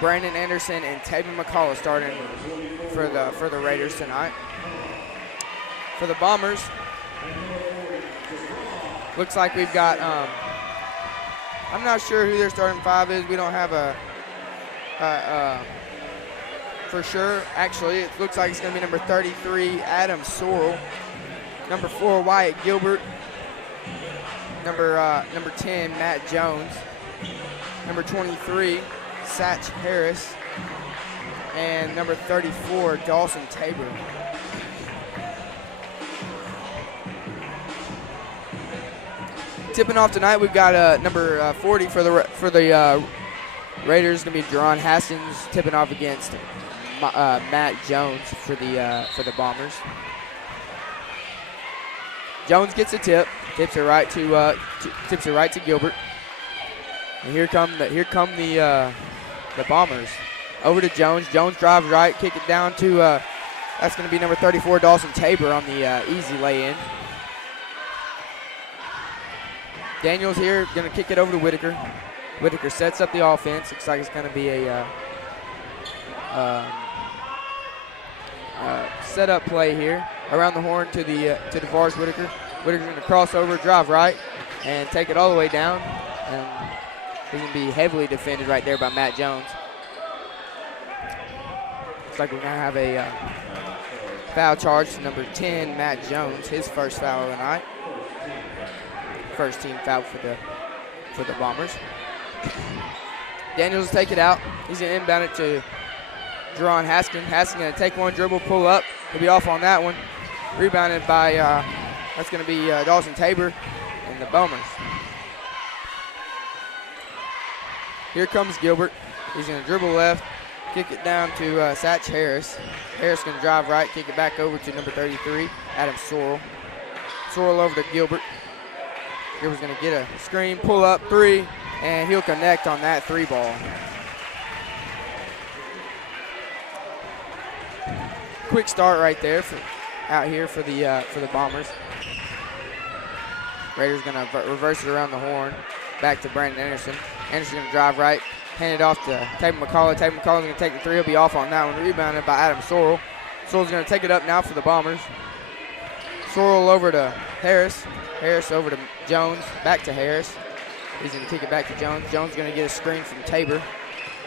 Brandon Anderson, and Taven McCullough starting for the Raiders tonight. For the Bombers, looks like we've got I'm not sure who their starting five is. We don't have a for sure. Actually, it looks like it's going to be number 33, Adam Sorrell. Number 4, Wyatt Gilbert. Number 10, Matt Jones. Number 23, Satch Harris. And number 34, Dawson Tabor. Tipping off tonight, we've got number 40 for the Raiders. Going to be Jerron Haskins tipping off against Matt Jones for the Bombers. Jones gets a tip, tips it right to Gilbert. And here come the Bombers. Over to Jones. Jones drives right, kick it down to that's going to be number 34, Dawson Tabor on the easy lay-in. Daniels here, going to kick it over to Whitaker. Whitaker sets up the offense. Looks like it's going to be a set-up play here. Around the horn to DeVars Whitaker. Whitaker's going to cross over, drive right, and take it all the way down. And he's going to be heavily defended right there by Matt Jones. Looks like we're going to have a foul charge to number 10, Matt Jones, his first foul of the night. First team foul for the Bombers. Daniels will take it out. He's going to inbound it to Jerron Haskin. Haskin going to take one dribble, pull up. He'll be off on that one. Rebounded by, that's going to be Dawson Tabor and the Bombers. Here comes Gilbert. He's going to dribble left, kick it down to Satch Harris. Harris going to drive right, kick it back over to number 33, Adam Sorrell. Sorrell over to Gilbert. Gilbert's going to get a screen, pull up, 3, and he'll connect on that 3 ball. Quick start right there out here for the Bombers. Raiders going to reverse it around the horn, back to Brandon Anderson. Anderson going to drive right, hand it off to Taven McCullough. Taven McCullough's going to take the 3. He'll be off on that one. Rebounded by Adam Sorrell. Sorrell's going to take it up now for the Bombers. Sorrell over to Harris. Harris over to Jones. Back to Harris. He's going to kick it back to Jones. Jones going to get a screen from Tabor.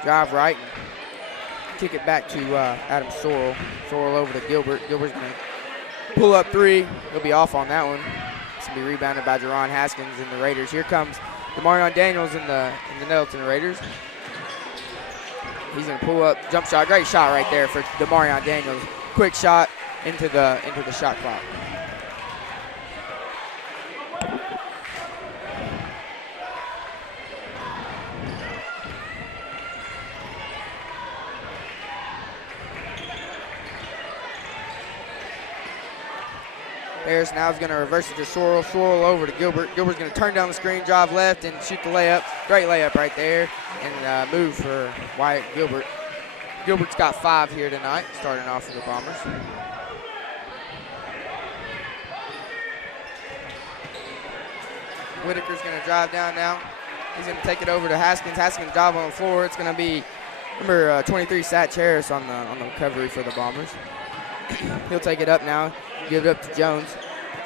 Drive right and kick it back to Adam Sorrell. Sorrell over to Gilbert. Gilbert's going to pull-up three. He'll be off on that one. It's going to be rebounded by Jerron Haskins and the Raiders. Here comes Demarion Daniels in the Nettleton Raiders. He's going to pull up, jump shot. Great shot right there for Demarion Daniels. Quick shot into the shot clock. Harris now is going to reverse it to Sorrell. Sorrell over to Gilbert. Gilbert's going to turn down the screen, drive left, and shoot the layup. Great layup right there, and move for Wyatt Gilbert. Gilbert's got 5 here tonight, starting off for the Bombers. Whitaker's going to drive down now. He's going to take it over to Haskins. Haskins drive on the floor. It's going to be number 23, Satch Harris on the recovery for the Bombers. He'll take it up now, give it up to Jones.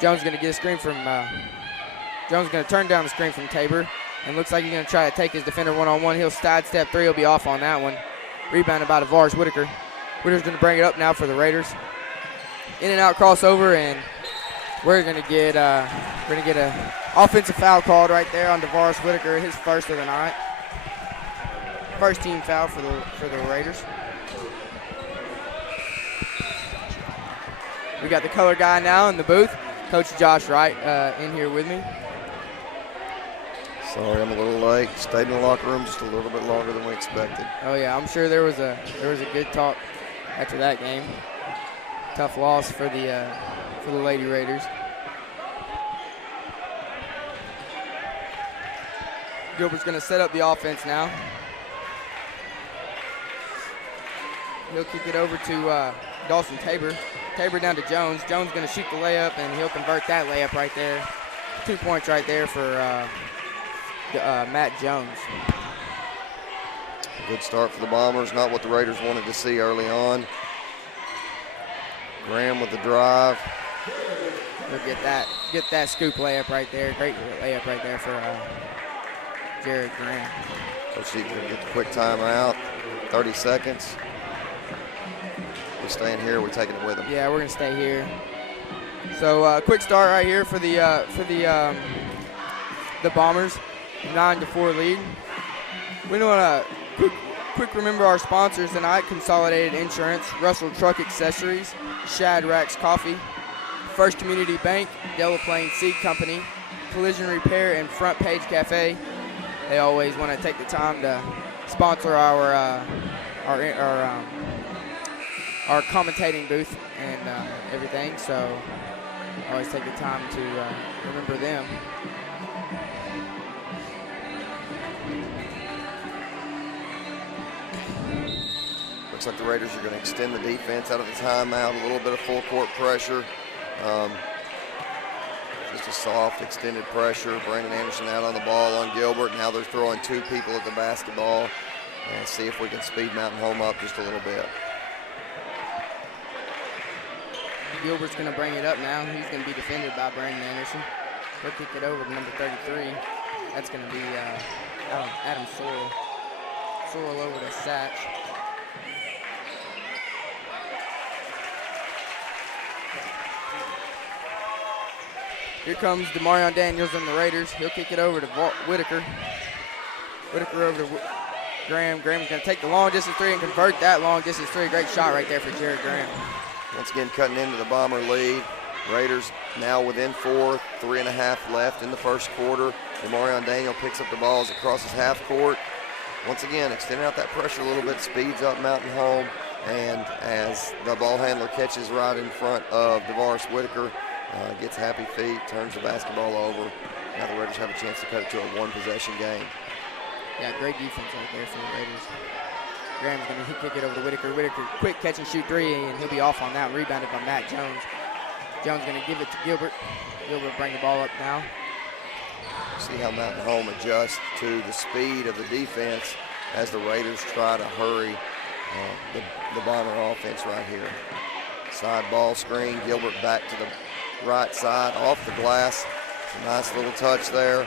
Jones going to get a screen from, Jones going to turn down the screen from Tabor, and looks like he's going to try to take his defender one-on-one. He'll sidestep 3, he'll be off on that one. Rebounded by DeVar's Whitaker. Whitaker's going to bring it up now for the Raiders. In and out crossover, and we're going to get a offensive foul called right there on DeVar's Whitaker, his first of the night. First team foul for the Raiders. We got the color guy now in the booth, Coach Josh Wright, in here with me. Sorry, I'm a little late. Stayed in the locker room just a little bit longer than we expected. Oh yeah, I'm sure there was a good talk after that game. Tough loss for the Lady Raiders. Gilbert's going to set up the offense now. He'll kick it over to Dawson Tabor. Tabor down to Jones. Jones going to shoot the layup, and he'll convert that layup right there. 2 points right there for Matt Jones. Good start for the Bombers. Not what the Raiders wanted to see early on. Graham with the drive. He'll get that scoop layup right there. Great layup right there for Jared Graham. Coach Deep going to get the quick timeout. 30 seconds. We're staying here. We're taking it with them. Yeah, we're going to stay here. So quick start right here for the Bombers. 9-4 lead. We want to quick remember our sponsors tonight: Consolidated Insurance, Russell Truck Accessories, Shadrachs Coffee, First Community Bank, Delaplaine Seed Company, Collision Repair, and Front Page Cafe. They always want to take the time to sponsor our commentating booth and everything. So always take the time to remember them. Looks like the Raiders are going to extend the defense out of the timeout. A little bit of full court pressure. Just a soft, extended pressure. Brandon Anderson out on the ball on Gilbert. Now they're throwing 2 people at the basketball. And see if we can speed Mountain Home up just a little bit. Gilbert's going to bring it up now. He's going to be defended by Brandon Anderson. He'll kick it over to number 33. That's going to be Adam Sorrell. Sorrell over to Satch. Here comes Demarion Daniels and the Raiders. He'll kick it over to Whitaker. Whitaker over to Graham. Graham's going to take the long distance 3 and convert that long distance 3. Great shot right there for Jared Graham. Once again, cutting into the Bomber lead. Raiders now within 4, 3.5 left in the first quarter. Demarion Daniel picks up the ball as it crosses half court. Once again, extending out that pressure a little bit, speeds up Mountain Home. And as the ball handler catches right in front of DeVar's Whitaker, gets happy feet, turns the basketball over. Now the Raiders have a chance to cut it to a 1-possession game. Yeah, great defense right there for the Raiders. Graham's going to kick it over to Whitaker. Whitaker, quick catch and shoot 3, and he'll be off on that. Rebounded by Matt Jones. Jones going to give it to Gilbert. Gilbert bring the ball up now. See how Mountain Home adjusts to the speed of the defense as the Raiders try to hurry the Bomber offense right here. Side ball screen. Gilbert back to the right side, off the glass. It's a nice little touch there.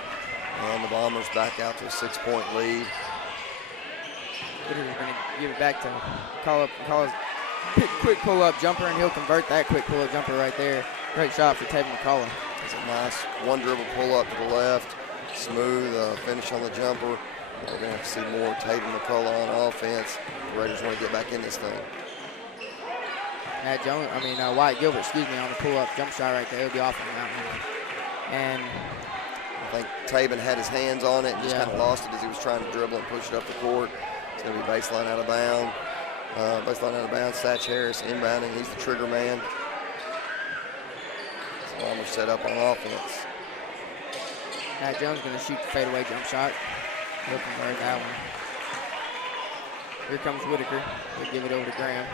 And the Bombers back out to a 6-point lead. Whitaker's going to give it back to call quick pull-up jumper, and he'll convert that quick pull-up jumper right there. Great shot for Taven McCullough. It's a nice one dribble pull-up to the left. Smooth finish on the jumper. We're going to see more Taven McCullough on offense. The Raiders want to get back in this thing. Wyatt Gilbert, on the pull-up jump shot right there. He'll be off on that one. And I think Taven had his hands on it and just kind of lost it as he was trying to dribble and push it up the court. It's going to be baseline out of bounds. Satch Harris inbounding. He's the trigger man. So Bombers set up on offense. Matt Jones going to shoot the fadeaway jump shot. He'll convert that one. Here comes Whitaker. They give it over to Graham.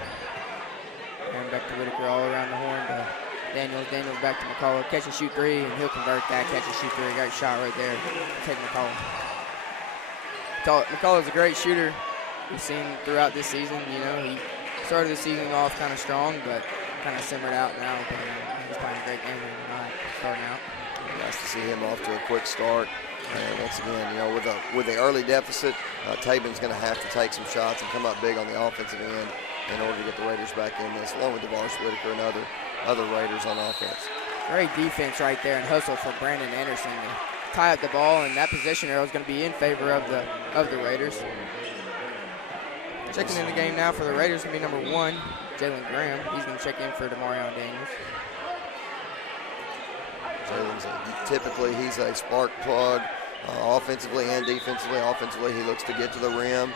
And back to Whitaker all around the horn to Daniels. Daniels back to McCullough. Catch and shoot three, and he'll convert that. Catch and shoot three. Great shot right there. Take McCullough. McCullough's a great shooter. We've seen throughout this season. He started the season off kind of strong, but kind of simmered out now. He's playing a great game tonight, starting out. Nice to see him off to a quick start. And once again, with the early deficit, Taben's going to have to take some shots and come up big on the offensive end in order to get the Raiders back in this, along with DeVaris Whitaker and other Raiders on offense. Great defense right there and hustle for Brandon Anderson to tie up the ball, and that position arrow is going to be in favor of the Raiders. Checking in the game now for the Raiders going to be number 1, Jalen Graham. He's going to check in for Demarion Daniels. Typically, he's a spark plug offensively and defensively. Offensively, he looks to get to the rim.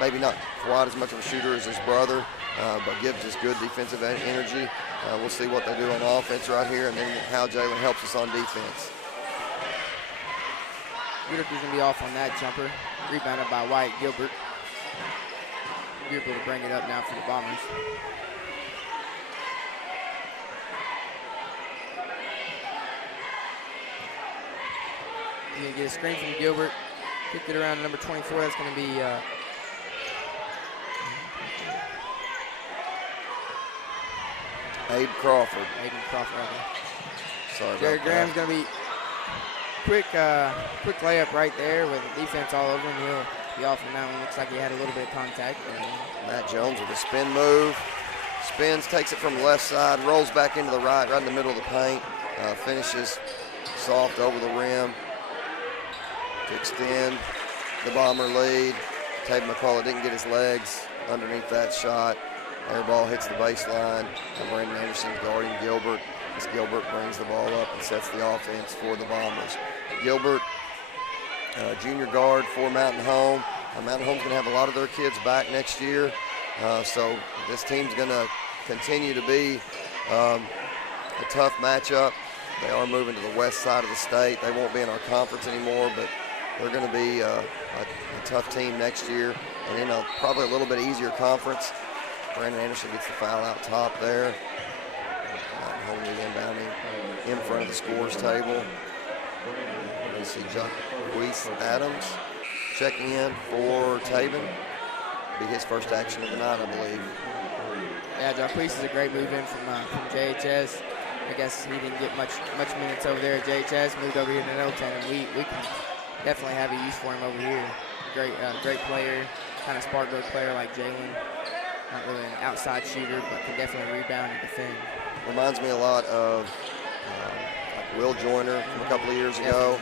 Maybe not quite as much of a shooter as his brother, but gives us good defensive energy. We'll see what they do on offense right here, and then how Jalen helps us on defense. Whitaker's going to be off on that jumper. Rebounded by Wyatt Gilbert. Gilbert will bring it up now for the Bombers. He's going to get a screen from Gilbert. Kicked it around to number 24. That's going to be Abe Crawford. Aiden Crawford. Sorry Jared about Graham's that. going to be quick layup right there with the defense all over him. He'll be off on that one. Looks like he had a little bit of contact. Matt Jones with a spin move. Spins, takes it from the left side, rolls back into the right in the middle of the paint. Finishes soft over the rim to extend the Bomber lead. Taven McCullough didn't get his legs underneath that shot. Air ball hits the baseline. And Brandon Anderson's guarding Gilbert as Gilbert brings the ball up and sets the offense for the Bombers. Gilbert, junior guard for Mountain Home. Mountain Home's going to have a lot of their kids back next year. So this team's going to continue to be a tough matchup. They are moving to the west side of the state. They won't be in our conference anymore, but they're going to be a tough team next year and in probably a little bit easier conference. Brandon Anderson gets the foul out top there. Mountain Home inbounding in front of the scores table. We see Jacquees Adams checking in for Taven. Be his first action of the night, I believe. Yeah, Jacquees is a great move in from JHS. I guess he didn't get much minutes over there at JHS. Moved over here to Nettleton, and we can definitely have a use for him over here. Great player, kind of spark plug player like Jalen. Not really an outside shooter, but can definitely rebound and defend. Reminds me a lot of like Will Joyner from a couple of years ago.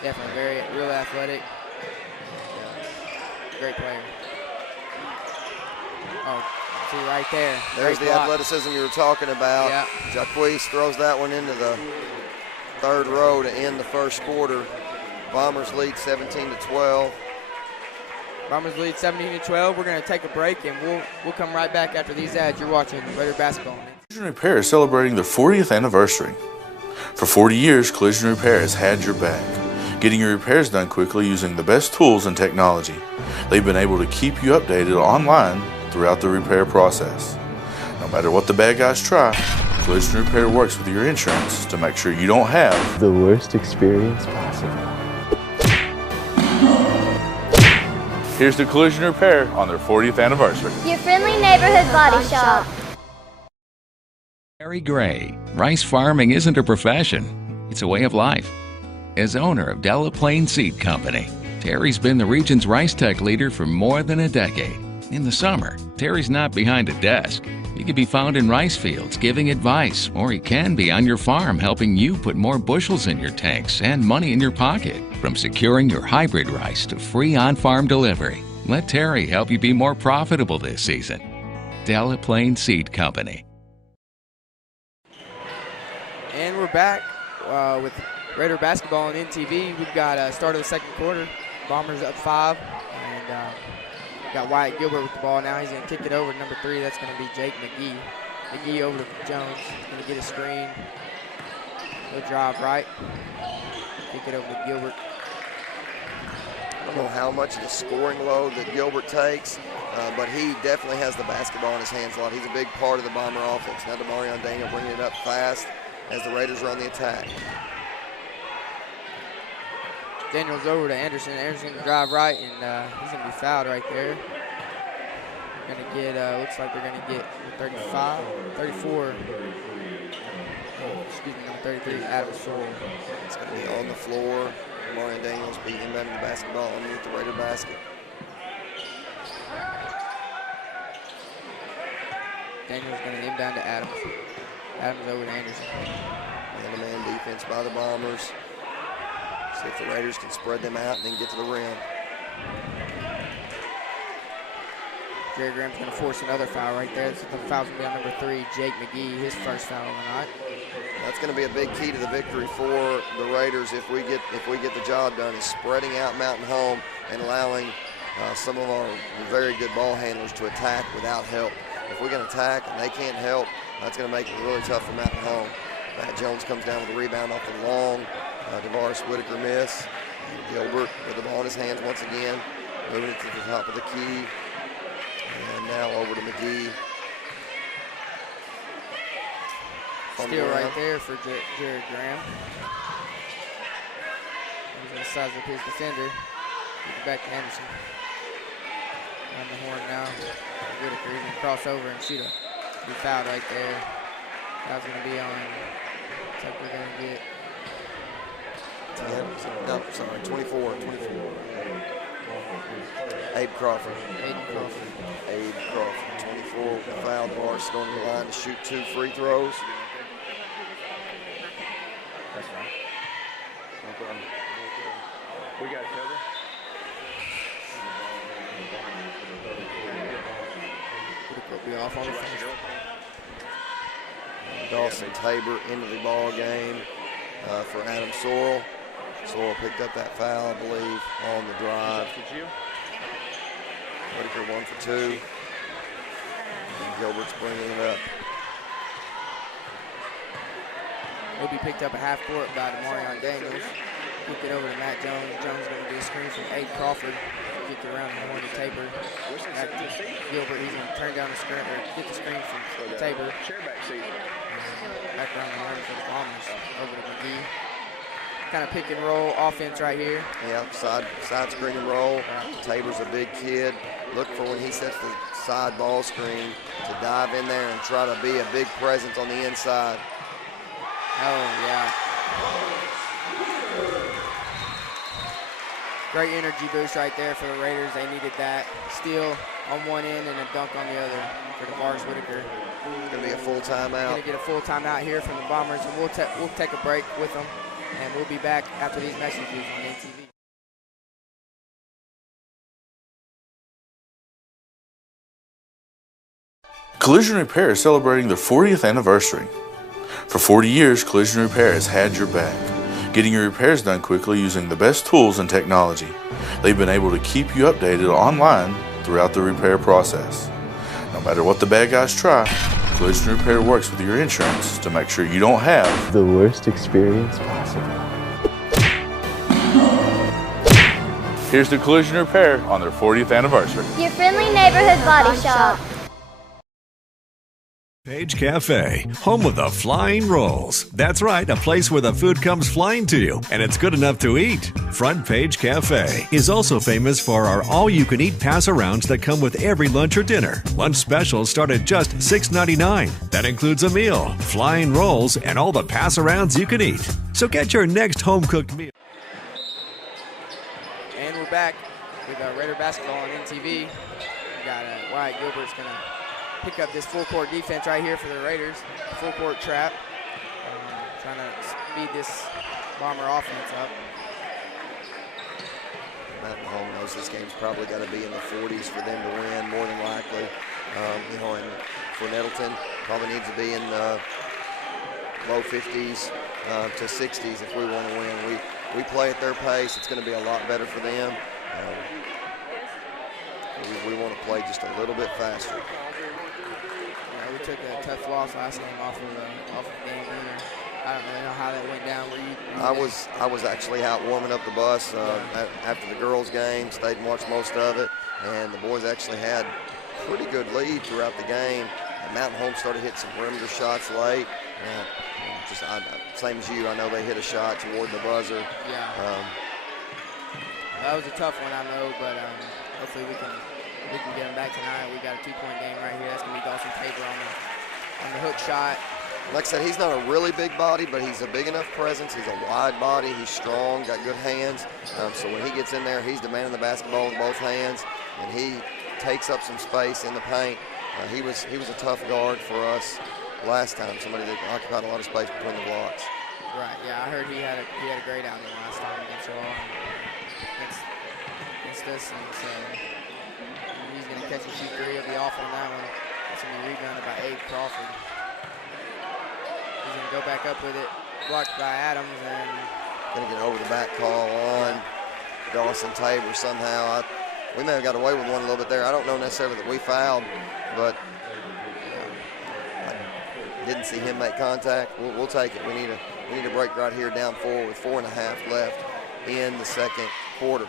Definitely very real athletic. Great player. Oh, see right there. There's the athleticism you were talking about. Yeah. Jacquees throws that one into the third row to end the first quarter. Bombers lead 17-12. Bombers lead 17-12. We're going to take a break, and we'll come right back after these ads. You're watching Raider Basketball. Collision Repair is celebrating their 40th anniversary. For 40 years, Collision Repair has had your back, getting your repairs done quickly using the best tools and technology. They've been able to keep you updated online throughout the repair process. No matter what the bad guys try, Collision Repair works with your insurance to make sure you don't have the worst experience possible. Here's the Collision Repair on their 40th anniversary. Your friendly neighborhood body shop. Terry Gray, rice farming isn't a profession, it's a way of life. As owner of Delaplaine Seed Company, Terry's been the region's rice tech leader for more than a decade. In the summer, Terry's not behind a desk. He can be found in rice fields giving advice, or he can be on your farm helping you put more bushels in your tanks and money in your pocket. From securing your hybrid rice to free on-farm delivery, let Terry help you be more profitable this season. Delaplaine Seed Company. And we're back with Raider basketball on NTV. We've got start of the second quarter. Bombers up 5, and we got Wyatt Gilbert with the ball now. He's going to kick it over to number 3. That's going to be Jake McGee. McGee over to Jones. He's going to get a screen. He'll drive right. Kick it over to Gilbert. I don't know how much of the scoring load that Gilbert takes, but he definitely has the basketball in his hands a lot. He's a big part of the Bomber offense. Now Demarion Daniel bringing it up fast as the Raiders are on the attack. Daniels over to Anderson. Anderson can drive right, and he's going to be fouled right there. Going to get, looks like they're going to get 34. Excuse me, number 33, Adam Sorrell. It's going to be on the floor. Demarion Daniels be inbounding the basketball underneath the Raider basket. Daniels going to inbound to Adams. Adams over to Anderson. Man-to-man defense by the Bombers. See if the Raiders can spread them out and then get to the rim. Jerry Graham's going to force another foul right there. The foul's going to be on number 3, Jake McGee, his first foul of the night. That's going to be a big key to the victory for the Raiders if we get the job done, is spreading out Mountain Home and allowing some of our very good ball handlers to attack without help. If we can attack and they can't help, that's going to make it really tough for Mountain Home. Matt Jones comes down with a rebound off the long. DeVaris Whitaker miss. Gilbert with the ball in his hands once again, moving it to the top of the key. And now over to McGee. Steal right there for Jared Graham. He's going to size up his defender. Get it back to Anderson. On the horn now. Whitaker, he's going to cross over and shoot a foul right there. That's going to be on. Looks like we're going to get 24. Abe Crawford. Abe Crawford, 24, foul. DeVaris going to the line to shoot 2 free throws. That's fine. No problem. We got it covered. Will be off on the first. Dawson Tabor into the ball game for Adam Sorrell. Sorrell picked up that foul, I believe, on the drive. Whitaker 1 for 2. And Gilbert's bringing it up. He'll be picked up a half court by Demarion Daniels. Kick it over to Matt Jones. Jones going to do a screen from Abe Crawford. Kick it around the horn to Tabor. Back to Gilbert. He's going to turn down the screen, or get the screen from Tabor. Back around the horn for the Bombers. Over to McGee. Kind of pick and roll offense right here. Yeah, side screen and roll. Tabor's a big kid. Look for when he sets the side ball screen to dive in there and try to be a big presence on the inside. Oh, yeah. Great energy boost right there for the Raiders. They needed that. Steal on one end and a dunk on the other for DeVaris Whitaker. It's going to be a full timeout. Going to get a full timeout here from the Bombers. And we'll take a break with them, and we'll be back after these messages on NTV. Collision Repair is celebrating their 40th anniversary. For 40 years, Collision Repair has had your back, getting your repairs done quickly using the best tools and technology. They've been able to keep you updated online throughout the repair process. No matter what the bad guys try, Collision Repair works with your insurance to make sure you don't have the worst experience possible. Here's to Collision Repair on their 40th anniversary. Your friendly neighborhood body shop. Page Cafe, home of the flying rolls. That's right, a place where the food comes flying to you, and it's good enough to eat. Front Page Cafe is also famous for our all-you-can-eat pass-arounds that come with every lunch or dinner. Lunch specials start at just $6.99. That includes a meal, flying rolls, and all the pass-arounds you can eat. So get your next home-cooked meal. And we're back with Raider basketball on NTV. We got Wyatt Gilbert's going to pick up this full court defense right here for the Raiders. Full court trap. Trying to speed this Bomber offense up. Matt Mahone knows this game's probably got to be in the 40s for them to win, more than likely. And for Nettleton, probably needs to be in the low 50s to 60s if we want to win. We play at their pace. It's going to be a lot better for them. We want to play just a little bit faster. Yeah, we took a tough loss last game off of the game winner. I don't really know how that went down. I was actually out warming up the bus after the girls' game. Stayed and watched most of it, and the boys actually had a pretty good lead throughout the game. And Mountain Home started hitting some perimeter shots late. Same as you, I know they hit a shot toward the buzzer. Yeah. That was a tough one, I know, but hopefully we can get them back tonight. We got a 2-point game right here. That's gonna be Dawson Tabor on the hook shot. Like I said, he's not a really big body, but he's a big enough presence. He's a wide body. He's strong, got good hands. So when he gets in there, he's demanding the basketball with both hands, and he takes up some space in the paint. He was a tough guard for us last time. Somebody that occupied a lot of space between the blocks. Right. Yeah, I heard he had a great outing last time against y'all, against us, and so he's gonna catch a shoot three. He'll be off on that one. It's gonna be rebounded by Abe Crawford. He's going to go back up with it, blocked by Adams, and going to get over the back call on Dawson Tabor somehow. We may have got away with one a little bit there. I don't know necessarily that we fouled, but I didn't see him make contact. We'll take it. We need a break right here, down 4 with 4.5 left in the second quarter.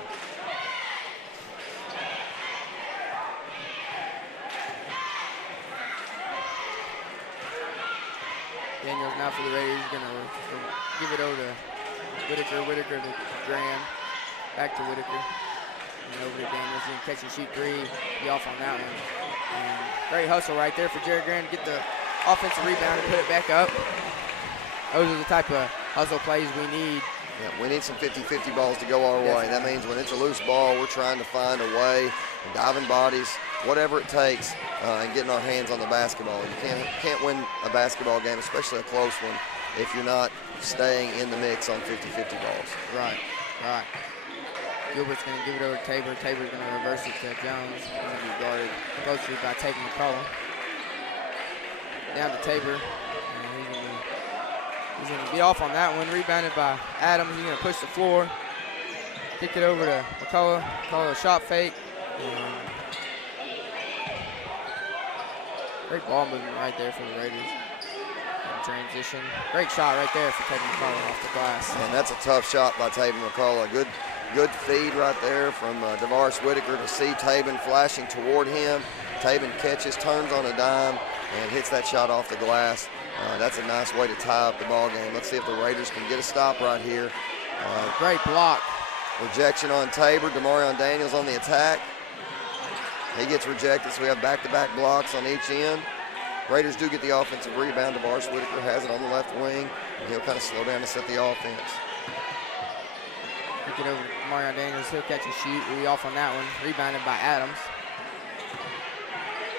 Daniels now for the Raiders. He's going to give it over to Whitaker. Whitaker to Graham. Back to Whitaker. And over to Daniels. He's going to catch and shoot three. Be off on that one. And great hustle right there for Jared Graham to get the offensive rebound and put it back up. Those are the type of hustle plays we need. Yeah, we need some 50-50 balls to go our way. That means when it's a loose ball, we're trying to find a way, diving bodies, whatever it takes, and getting our hands on the basketball. You can't win a basketball game, especially a close one, if you're not staying in the mix on 50-50 balls. Right. Gilbert's going to give it over to Tabor. Tabor's going to reverse it to Jones. He's going to be guarded closely by Tatum McCullough. Down to Tabor. And he's going to be off on that one. Rebounded by Adams. He's going to push the floor. Kick it over to McCullough. McCullough shot fake. Great ball movement right there for the Raiders. In transition. Great shot right there for Tatum McCullough off the glass. And that's a tough shot by Tatum McCullough. Good feed right there from DeVaris Whitaker to see Tabin flashing toward him. Tabin catches, turns on a dime, and hits that shot off the glass. That's a nice way to tie up the ball game. Let's see if the Raiders can get a stop right here. Great block. Rejection on Tabor. Demarion Daniels on the attack. He gets rejected, so we have back-to-back blocks on each end. Raiders do get the offensive rebound. DeVaris Whitaker has it on the left wing, and he'll kind of slow down to set the offense. Kick it over to Demarion Daniels. He'll catch and shoot. We'll be off on that one. Rebounded by Adams.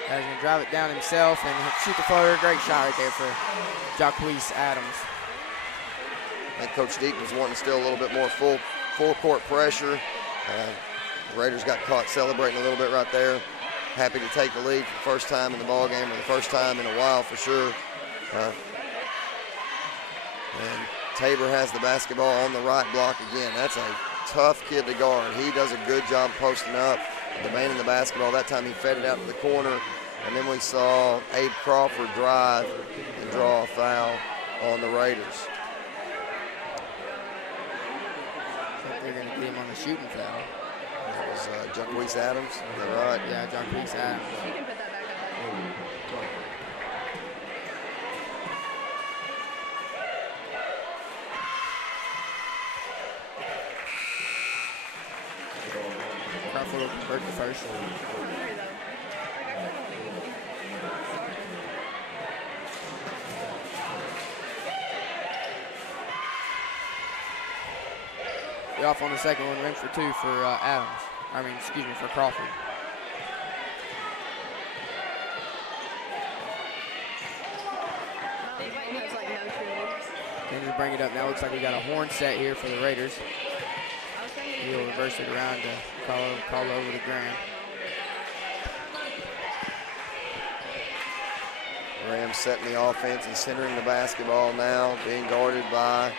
He's going to drive it down himself and shoot the floater. Great shot right there for Jacquees Adams. I think Coach Deaton was wanting still a little bit more full court pressure. The Raiders got caught celebrating a little bit right there. Happy to take the lead for the first time in the ball game, or the first time in a while for sure. And Tabor has the basketball on the right block again. That's a tough kid to guard. He does a good job posting up, demanding the basketball. That time he fed it out to the corner. And then we saw Abe Crawford drive and draw a foul on the Raiders. I think they're going to get him on the shooting foul. That was Jacquees Adams. Is that right? Yeah, Jacquees Adams. You can put that back up. Crawford will convert the first. We're off on the second one, rim for two for Adams. For Crawford. Then to bring it up now, looks like we got a horn set here for the Raiders. He'll reverse it around to call over the Graham. Graham setting the offense and centering the basketball now, being guarded by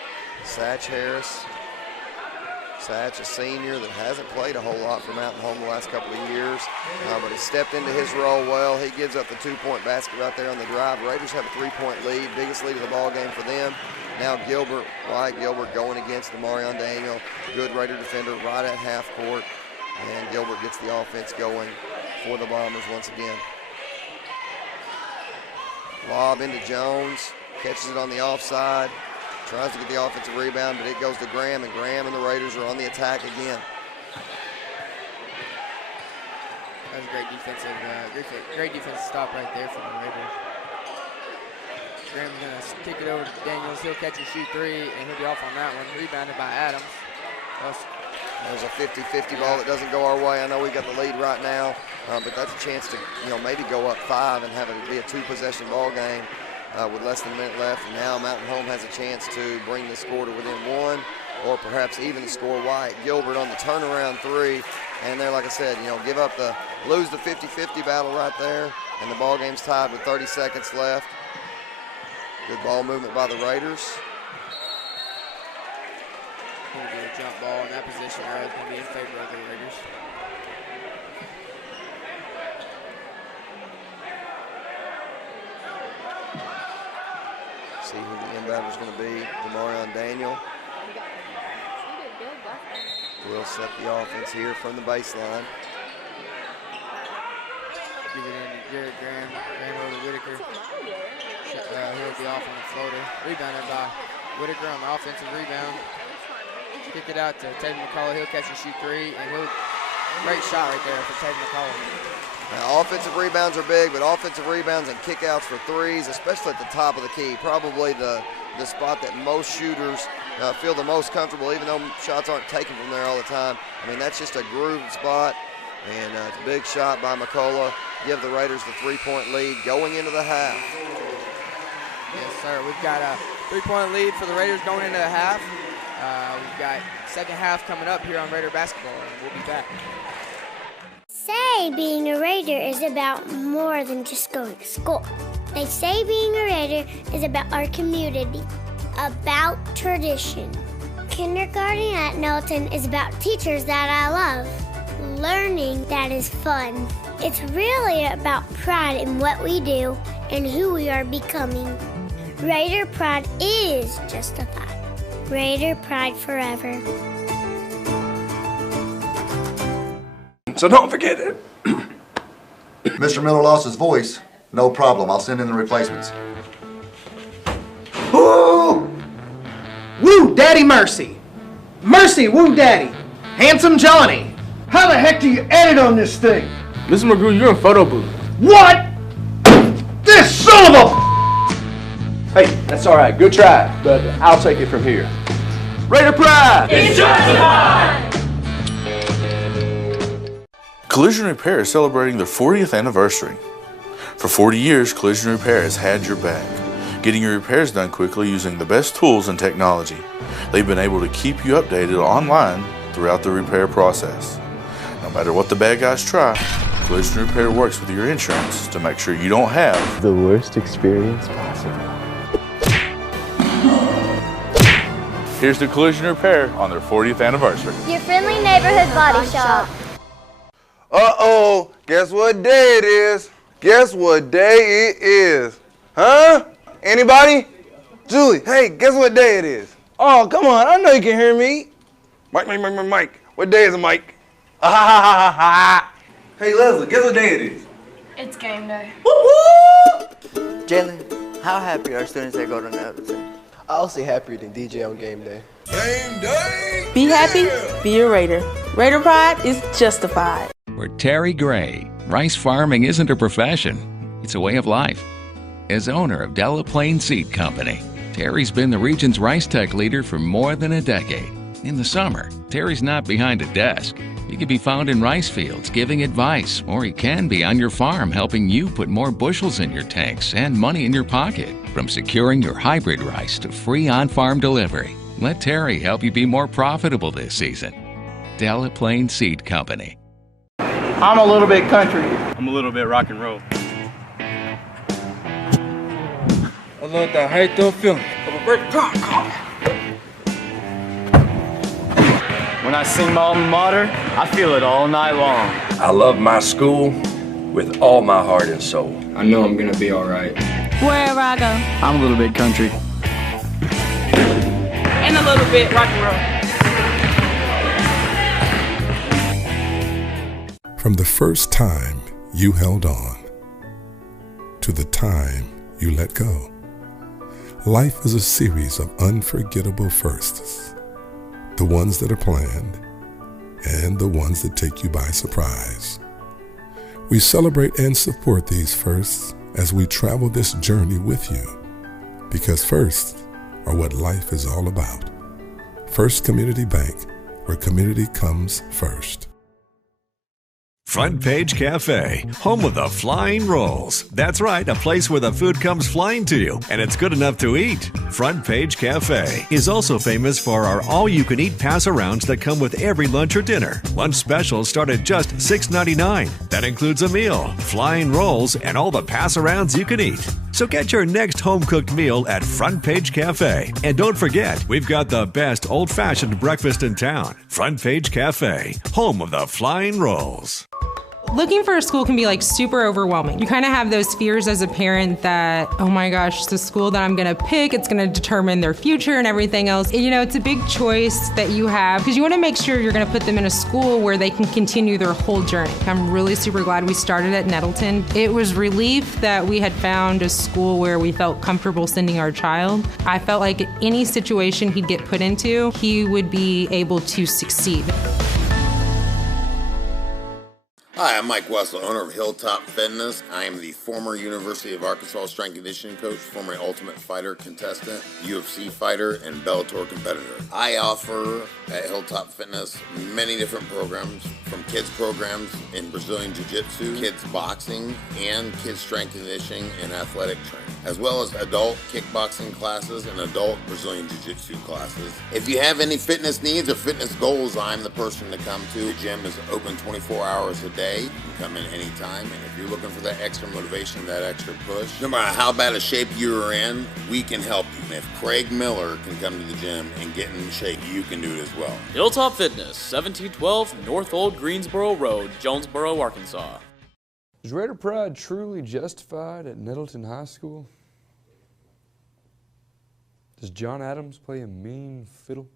Satch Harris. Satch, a senior that hasn't played a whole lot for Mountain Home the last couple of years, but he stepped into his role well. He gives up the two-point basket right there on the drive. Raiders have a three-point lead, biggest lead of the ball game for them. Now Wyatt Gilbert going against Demarion Daniel, good Raider defender right at half court, and Gilbert gets the offense going for the Bombers once again. Lob into Jones, catches it on the offside, tries to get the offensive rebound, but it goes to Graham, and Graham and the Raiders are on the attack again. That was a great defensive stop right there from the Raiders. Graham's going to kick it over to Daniels. He'll catch and shoot three, and he'll be off on that one. Rebounded by Adams. There's a 50-50 ball that doesn't go our way. I know we got the lead right now, but that's a chance to maybe go up 5 and have it be a 2-possession ball game with less than a minute left. And now Mountain Home has a chance to bring the score to within 1, or perhaps even the score. Wyatt Gilbert on the turnaround 3, and there, like I said, lose the 50-50 battle right there, and the ball game's tied with 30 seconds left. Good ball movement by the Raiders. Going to be a jump ball in that position. Right, it's going to be in favor of the Raiders. See who the inbounder is going to be. Demarion Daniel will set the offense here from the baseline. Give it in to Jared Graham. Graham over to Whitaker. He'll be off on the floater. Rebounded by Whitaker on the offensive rebound. Kick it out to Tatum McCullough. He'll catch and shoot 3, and great shot right there for Tatum McCullough. Now, offensive rebounds are big, but offensive rebounds and kickouts for 3s, especially at the top of the key, probably the spot that most shooters feel the most comfortable, even though shots aren't taken from there all the time. I mean, that's just a grooved spot, and it's a big shot by McCullough. Give the Raiders the 3-point lead going into the half. Yes, sir. We've got a 3-point lead for the Raiders going into the half. We've got second half coming up here on Raider basketball, and we'll be back. Say being a Raider is about more than just going to school. They say being a Raider is about our community, about tradition. Kindergarten at Nettleton is about teachers that I love, learning that is fun. It's really about pride in what we do and who we are becoming. Raider pride is justified. Raider pride forever. So don't forget it. Mr. Miller lost his voice. No problem. I'll send in the replacements. Woo! Woo, Daddy Mercy. Mercy, woo, Daddy. Handsome Johnny. How the heck do you edit on this thing? Mr. McGrew, you're in photo booth. What? This son of a... Hey, that's all right. Good try, but I'll take it from here. Raider pride! It's justified! Collision Repair is celebrating their 40th anniversary. For 40 years, Collision Repair has had your back, getting your repairs done quickly using the best tools and technology. They've been able to keep you updated online throughout the repair process. No matter what the bad guys try, Collision Repair works with your insurance to make sure you don't have the worst experience possible. Here's the Collision Repair on their 40th anniversary. Your friendly neighborhood body shop. Uh-oh, guess what day it is? Guess what day it is? Huh? Anybody? Julie, hey, guess what day it is? Oh, come on, I know you can hear me. Mike. What day is it, Mike? Hey, Leslie, guess what day it is? It's game day. Jalen, how happy are students that go to Nettleton? I'll say happier than DJ on game day. Game day! Be happy, be a Raider. Raider pride is justified. For Terry Gray, rice farming isn't a profession, it's a way of life. As owner of Delaplaine Seed Company, Terry's been the region's rice tech leader for more than a decade. In the summer, Terry's not behind a desk. He could be found in rice fields giving advice, or he can be on your farm helping you put more bushels in your tanks and money in your pocket. From securing your hybrid rice to free on-farm delivery, let Terry help you be more profitable this season. Delaplaine Seed Company. I'm a little bit country. I'm a little bit rock and roll. I love the hate the feeling of a great drop. When I sing my alma mater, I feel it all night long. I love my school with all my heart and soul. I know I'm gonna be alright. Wherever I go. I'm a little bit country. And a little bit rock and roll. From the first time you held on to the time you let go, life is a series of unforgettable firsts. The ones that are planned and the ones that take you by surprise. We celebrate and support these firsts as we travel this journey with you, because firsts are what life is all about. First Community Bank, where community comes first. Front Page Cafe, home of the flying rolls. That's right, a place where the food comes flying to you, and it's good enough to eat. Front Page Cafe is also famous for our all-you-can-eat pass-arounds that come with every lunch or dinner. Lunch specials start at just $6.99. That includes a meal, flying rolls, and all the pass-arounds you can eat. So get your next home-cooked meal at Front Page Cafe. And don't forget, we've got the best old-fashioned breakfast in town. Front Page Cafe, home of the flying rolls. Looking for a school can be like super overwhelming. You kind of have those fears as a parent that, oh my gosh, the school that I'm gonna pick, it's gonna determine their future and everything else. You know, it's a big choice that you have because you wanna make sure you're gonna put them in a school where they can continue their whole journey. I'm really super glad we started at Nettleton. It was relief that we had found a school where we felt comfortable sending our child. I felt like any situation he'd get put into, he would be able to succeed. Hi, I'm Mike Wessel, owner of Hilltop Fitness. I am the former University of Arkansas strength conditioning coach, former Ultimate Fighter contestant, UFC fighter, and Bellator competitor. I offer at Hilltop Fitness many different programs, from kids programs in Brazilian Jiu-Jitsu, kids boxing, and kids strength conditioning and athletic training, as well as adult kickboxing classes and adult Brazilian Jiu-Jitsu classes. If you have any fitness needs or fitness goals, I'm the person to come to. The gym is open 24 hours a day. You can come in anytime, and if you're looking for that extra motivation, that extra push, no matter how bad a shape you're in, we can help you. And if Craig Miller can come to the gym and get in shape, you can do it as well. Hilltop Fitness, 1712 North Old Greensboro Road, Jonesboro, Arkansas. Is Raider pride truly justified at Nettleton High School? Does John Adams play a mean fiddle?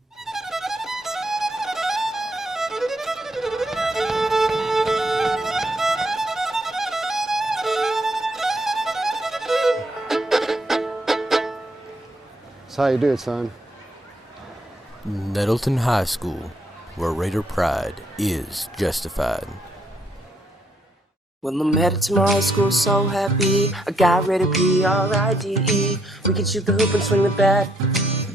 That's how you do it, son. Nettleton High School, where Raider pride is justified. Well, I'm headed to my high school, so happy. I got Raider P-R-I-D-E. We can shoot the hoop and swing the bat.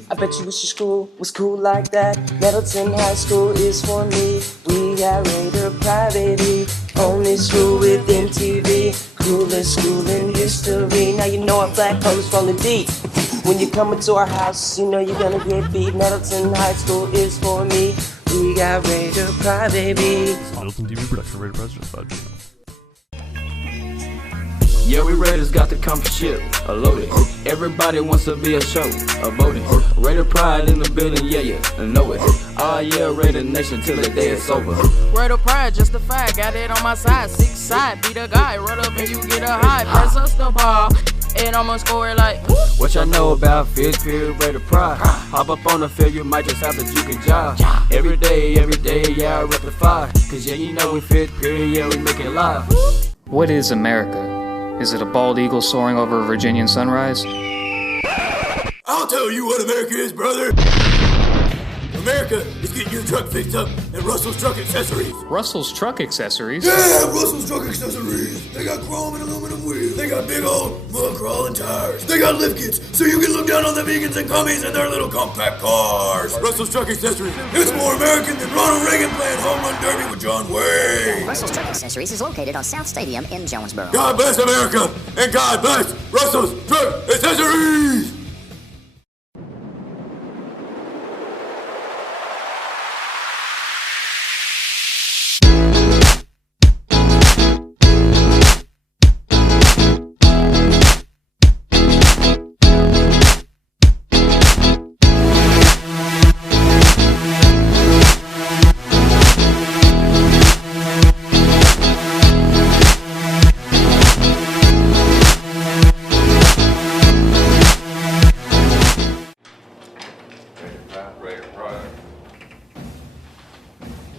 I bet you wish your school was cool like that. Nettleton High School is for me. We got Raider pride, baby. Only school with MTV. Coolest school in history. Now you know our black colors rolling deep. When you come into our house, you know you're gonna get beat. Nettleton High School is for me. We got Raider pride, baby. Nettleton TV production, Raider Pride justified. Yeah, we Raiders got the comfort ship, a loaded. Everybody wants to be a show, a voting. Raider pride in the building, yeah, I know it. Oh yeah, Raider Nation till the day it's over. Raider pride justified, got it on my side. 6 side, beat a guy, run up and you get a high. Pass us the ball, and I'ma score it like. What y'all know about 5th period Raider pride? Hop up on the field, you might just have that you can jog. Every day, yeah, I rep the 5. Cause yeah, you know we 5th period, yeah, we make it live. What is America? Is it a bald eagle soaring over a Virginian sunrise? I'll tell you what America is, brother. America is getting your truck fixed up at Russell's Truck Accessories. Russell's Truck Accessories? Yeah, Russell's Truck Accessories. They got chrome and aluminum wheels. They got big old mud crawling tires. They got lift kits so you can look down on the vegans and commies in their little compact cars. Russell's Truck Accessories. It's more American than Ronald Reagan playing home run derby with John Wayne. Russell's Truck Accessories is located on South Stadium in Jonesboro. God bless America and God bless Russell's Truck Accessories.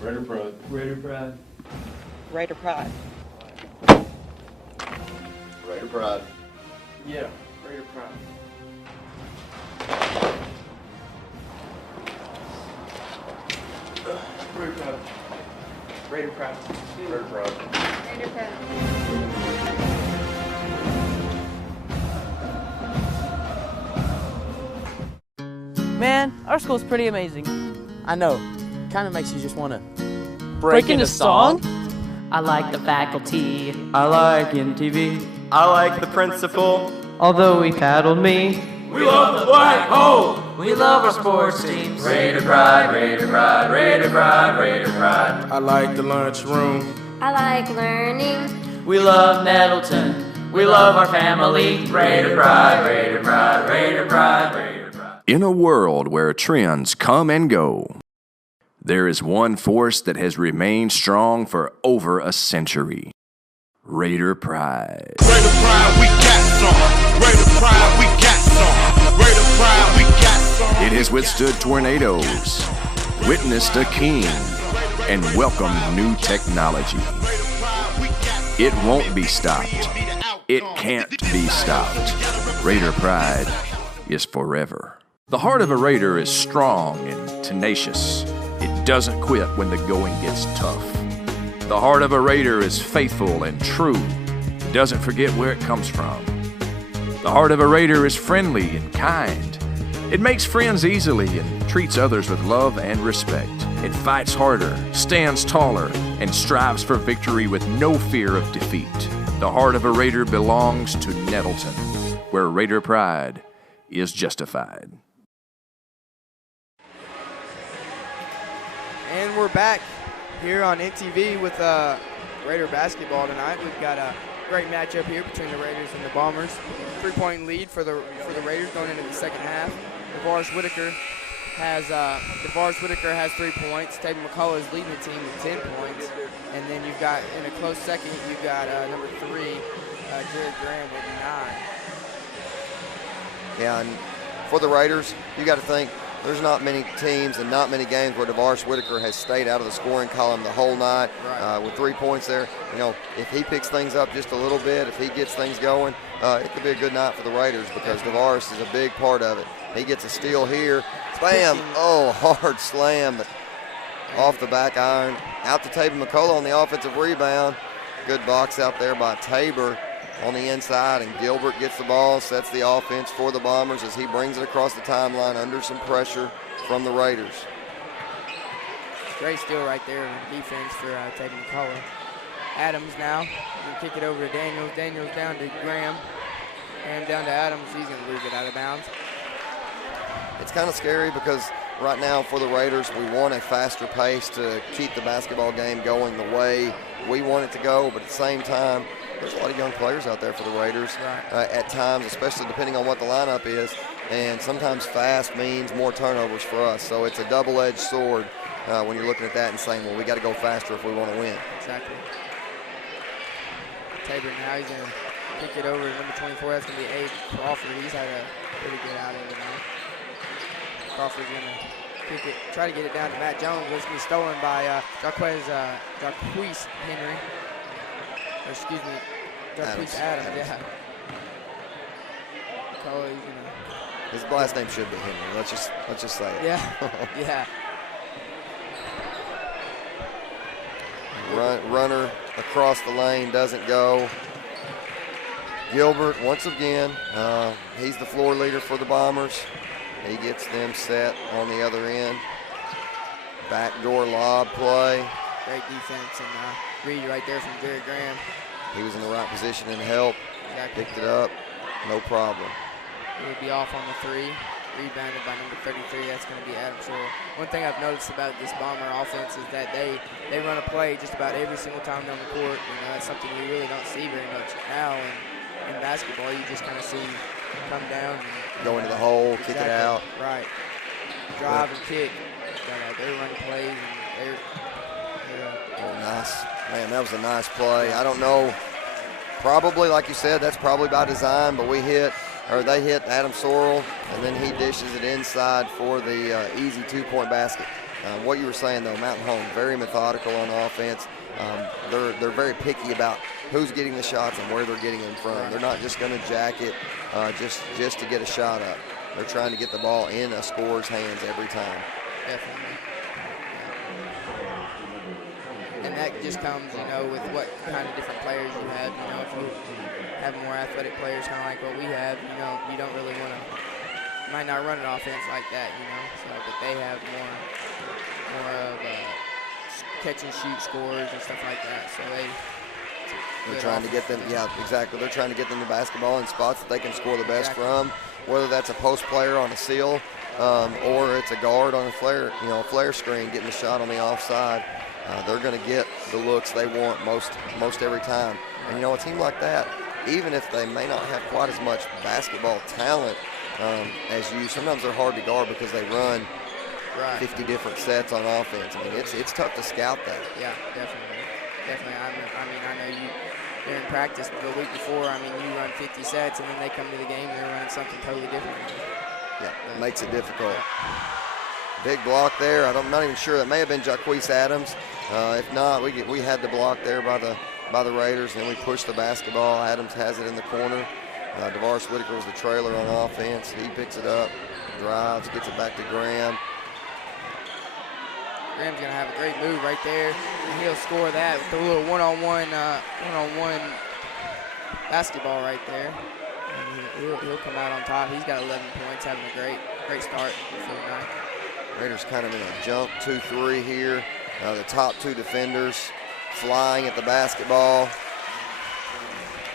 Raider Pride. Raider Pride. Raider Pride. Raider Pride. Yeah, Raider Pride. Raider Pride. Raider Pride. Raider Pride. Raider Pride. Man, our school's pretty amazing. I know. Kind of makes you just want to break into song? I like the faculty. I like MTV. I like the principal. Although he paddled me. We love the black hole. We love our sports teams. Raider Pride, Raider Pride, Raider Pride, Raider Pride. I like the lunchroom. I like learning. We love Nettleton. We love our family. Raider Pride, Raider Pride, Raider Pride, Raider Pride. In a world where trends come and go, there is one force that has remained strong for over a century. Raider Pride. Raider Pride, we got some. Raider Pride, we got some. Raider Pride, we got some. It has withstood tornadoes, witnessed a king, and welcomed new technology. It won't be stopped. It can't be stopped. Raider Pride is forever. The heart of a Raider is strong and tenacious. It doesn't quit when the going gets tough. The heart of a Raider is faithful and true. It doesn't forget where it comes from. The heart of a Raider is friendly and kind. It makes friends easily and treats others with love and respect. It fights harder, stands taller, and strives for victory with no fear of defeat. The heart of a Raider belongs to Nettleton, where Raider Pride is justified. And we're back here on NTV with Raider basketball tonight. We've got a great matchup here between the Raiders and the Bombers. 3-point lead for the Raiders going into the second half. DeVaris Whitaker has 3 points. Tatum McCullough is leading the team with 10 points. And then you've got, in a close second, you've got number 3, Jared Graham with 9. Yeah, and for the Raiders, you got to think there's not many teams and not many games where DeVaris Whitaker has stayed out of the scoring column the whole night. Right. With 3 points there. You know, if he picks things up just a little bit, if he gets things going, it could be a good night for the Raiders because DeVaris is a big part of it. He gets a steal here. Bam! Oh, hard slam, but off the back iron. Out to Tatum McCullough on the offensive rebound. Good box out there by Tabor on the inside, and Gilbert gets the ball, sets the offense for the Bombers as he brings it across the timeline under some pressure from the Raiders. Great steal right there in defense for Tatum McCullough. Adams now going to kick it over to Daniels. Daniels down to Graham. Graham down to Adams. He's going to lose it out of bounds. It's kind of scary because right now for the Raiders, we want a faster pace to keep the basketball game going the way we want it to go, but at the same time, there's a lot of young players out there for the Raiders at times, especially depending on what the lineup is, and sometimes fast means more turnovers for us. So it's a double-edged sword when you're looking at that and saying, well, we got to go faster if we want to win. Exactly. Tabor now, he's going to kick it over to number 24. That's going to be Abe Crawford. He's had a pretty good outing tonight. Crawford's going to kick it, try to get it down to Matt Jones, but it's going to be stolen by Jacquez Henry. Or excuse me, Jacquez Adams. Yeah. His last name should be Henry. Let's just say it. Yeah. Yeah. Runner across the lane doesn't go. Gilbert, once again, he's the floor leader for the Bombers. He gets them set on the other end. Backdoor lob play. Great defense and read right there from Jared Graham. He was in the right position and help. Exactly. Picked it up, no problem. He would be off on the 3. Rebounded by number 33. That's going to be Adam Sorrell. One thing I've noticed about this Bomber offense is that they run a play just about every single time down the court. You know, that's something you really don't see very much now. And in basketball, you just kind of see come down and go into the hole, kick it out. Right. Drive and kick. They're running plays and they're nice. Man, that was a nice play. I don't know. Probably, like you said, that's probably by design, but they hit Adam Sorrell, and then he dishes it inside for the easy 2-point basket. What you were saying, though, Mountain Home, very methodical on offense. They're very picky about who's getting the shots and where they're getting them from. They're not just going to jack it just to get a shot up. They're trying to get the ball in a scorer's hands every time. Definitely. And that just comes, you know, with what kind of different players you have. You know, if you have more athletic players, kind of like what we have, you know, you don't really want to, might not run an offense like that, you know. So, but they have more of catch and shoot scores and stuff like that. So they're trying to get them, yeah, exactly. They're trying to get them the basketball in spots that they can score the best from, whether that's a post player on a seal or it's a guard on a flare screen getting the shot on the offside. They're going to get the looks they want most every time. And, you know, a team like that, even if they may not have quite as much basketball talent as you, sometimes they're hard to guard because they run 50 different sets on offense. I mean, it's tough to scout that. Yeah, definitely. I know you're in practice the week before. I mean, you run 50 sets, and then they come to the game and they're running something totally different. Yeah, it makes it difficult. Big block there. I'm not even sure. That may have been Jaquise Adams. If not, we had the block there by the Raiders, and then we pushed the basketball. Adams has it in the corner. DeVaris Whitaker was the trailer on offense. He picks it up, drives, gets it back to Graham. Graham's going to have a great move right there, and he'll score that with a little one-on-one basketball right there. And he'll come out on top. He's got 11 points, having a great start for the night. Raiders kind of in a jump 2-3 here. The top two defenders flying at the basketball.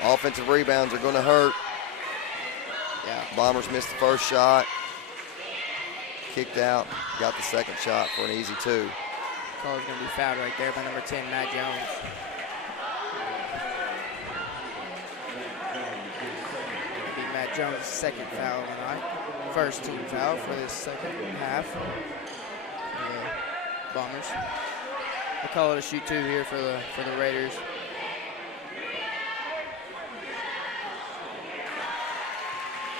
Offensive rebounds are going to hurt. Yeah. Bombers missed the first shot. Kicked out. Got the second shot for an easy 2. Caller's going to be fouled right there by number 10, Matt Jones. It'll be Matt Jones' second foul of the night. First team foul for this second half for the Bombers. They call it a shoot 2 here for the Raiders.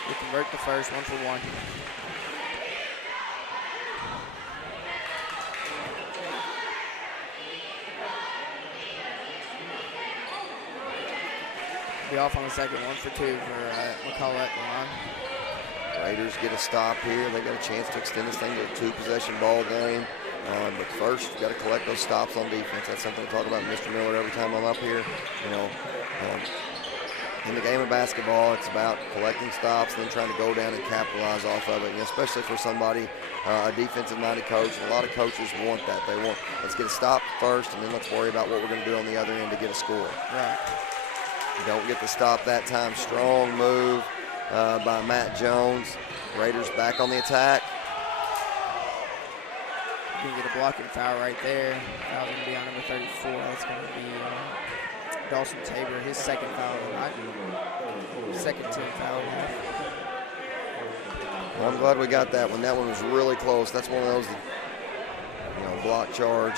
We convert the first, 1 for 1. Be off on the second, 1 for 2 for McCullough at the line. Raiders get a stop here. They got a chance to extend this thing to a 2-possession ball game. But first, you've got to collect those stops on defense. That's something to talk about with Mr. Miller every time I'm up here. You know, in the game of basketball, it's about collecting stops and then trying to go down and capitalize off of it. And especially for somebody, a defensive-minded coach, a lot of coaches want that. They want, let's get a stop first, and then let's worry about what we're going to do on the other end to get a score. Right. Don't get the stop that time. Strong move by Matt Jones. Raiders back on the attack. Going to get a blocking foul right there. Foul going to be on number 34. That's going to be Dawson Tabor, his second foul of the night. Second team foul. Well, I'm glad we got that one. That one was really close. That's one of those, block charge.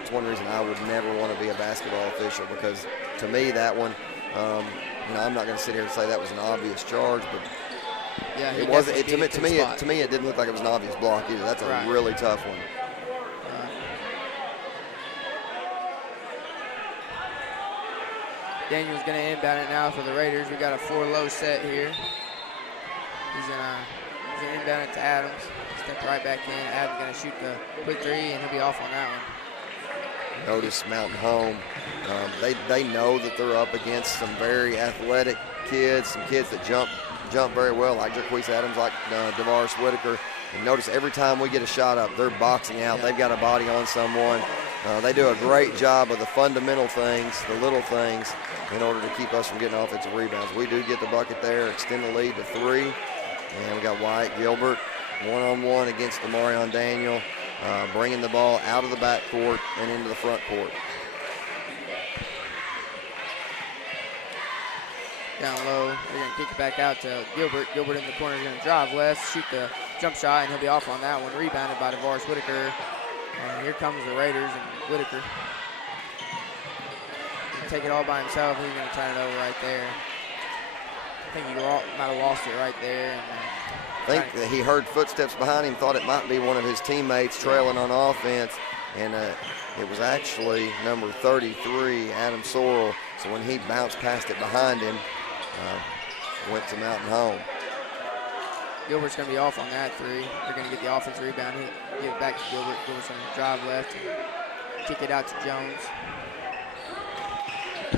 It's one reason I would never want to be a basketball official, because to me that one, I'm not going to sit here and say that was an obvious charge, but yeah, it wasn't. To me, it didn't look like it was an obvious block either. That's a really tough one. Daniel's going to inbound it now for the Raiders. We got a 4-low set here. He's going to inbound it to Adams. Step right back in. Adams going to shoot the quick 3, and he'll be off on that one. Notice Mountain Home. They know that they're up against some very athletic kids, some kids that jump very well, like Jaquise Adams, like DeMaris Whitaker. And notice every time we get a shot up, they're boxing out. They've got a body on someone. They do a great job of the fundamental things, the little things, in order to keep us from getting offensive rebounds. We do get the bucket there, extend the lead to 3. And we got Wyatt Gilbert one-on-one against Demarion Daniel, bringing the ball out of the backcourt and into the front court. Down low, they're going to kick it back out to Gilbert. Gilbert in the corner is going to drive left, shoot the jump shot, and he'll be off on that one. Rebounded by DeVaris Whitaker. And here comes the Raiders and Whitaker. Take it all by himself. He's going to turn it over right there. I think he might have lost it right there. And, I think that he heard footsteps behind him, thought it might be one of his teammates trailing on offense, and it was actually number 33, Adam Sorrell. So when he bounced past it behind him, went to Mountain Home. Gilbert's going to be off on that 3. They're going to get the offensive rebound, give it back to Gilbert. Gilbert's going to drive left and kick it out to Jones.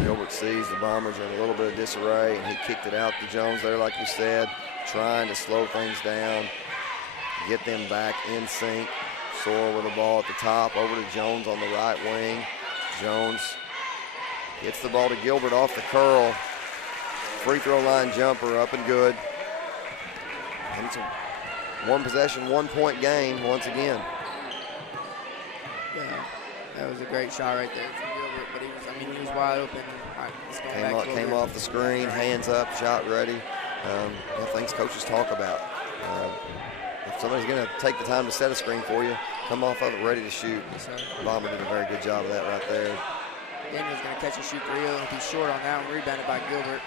Gilbert sees the Bombers are in a little bit of disarray, and he kicked it out to Jones there, like you said, trying to slow things down, get them back in sync. Sorrell with the ball at the top, over to Jones on the right wing. Jones gets the ball to Gilbert off the curl. Free throw line jumper up and good. And it's a 1-possession, 1-point game once again. Yeah, that was a great shot right there from Gilbert, but he was wide open. Came off the screen, hands up, shot ready. Things coaches talk about. If somebody's going to take the time to set a screen for you, come off of it ready to shoot. Bomber did a very good job of that right there. Daniel's going to catch and shoot 3. He'll be short on that one, rebounded by Gilbert.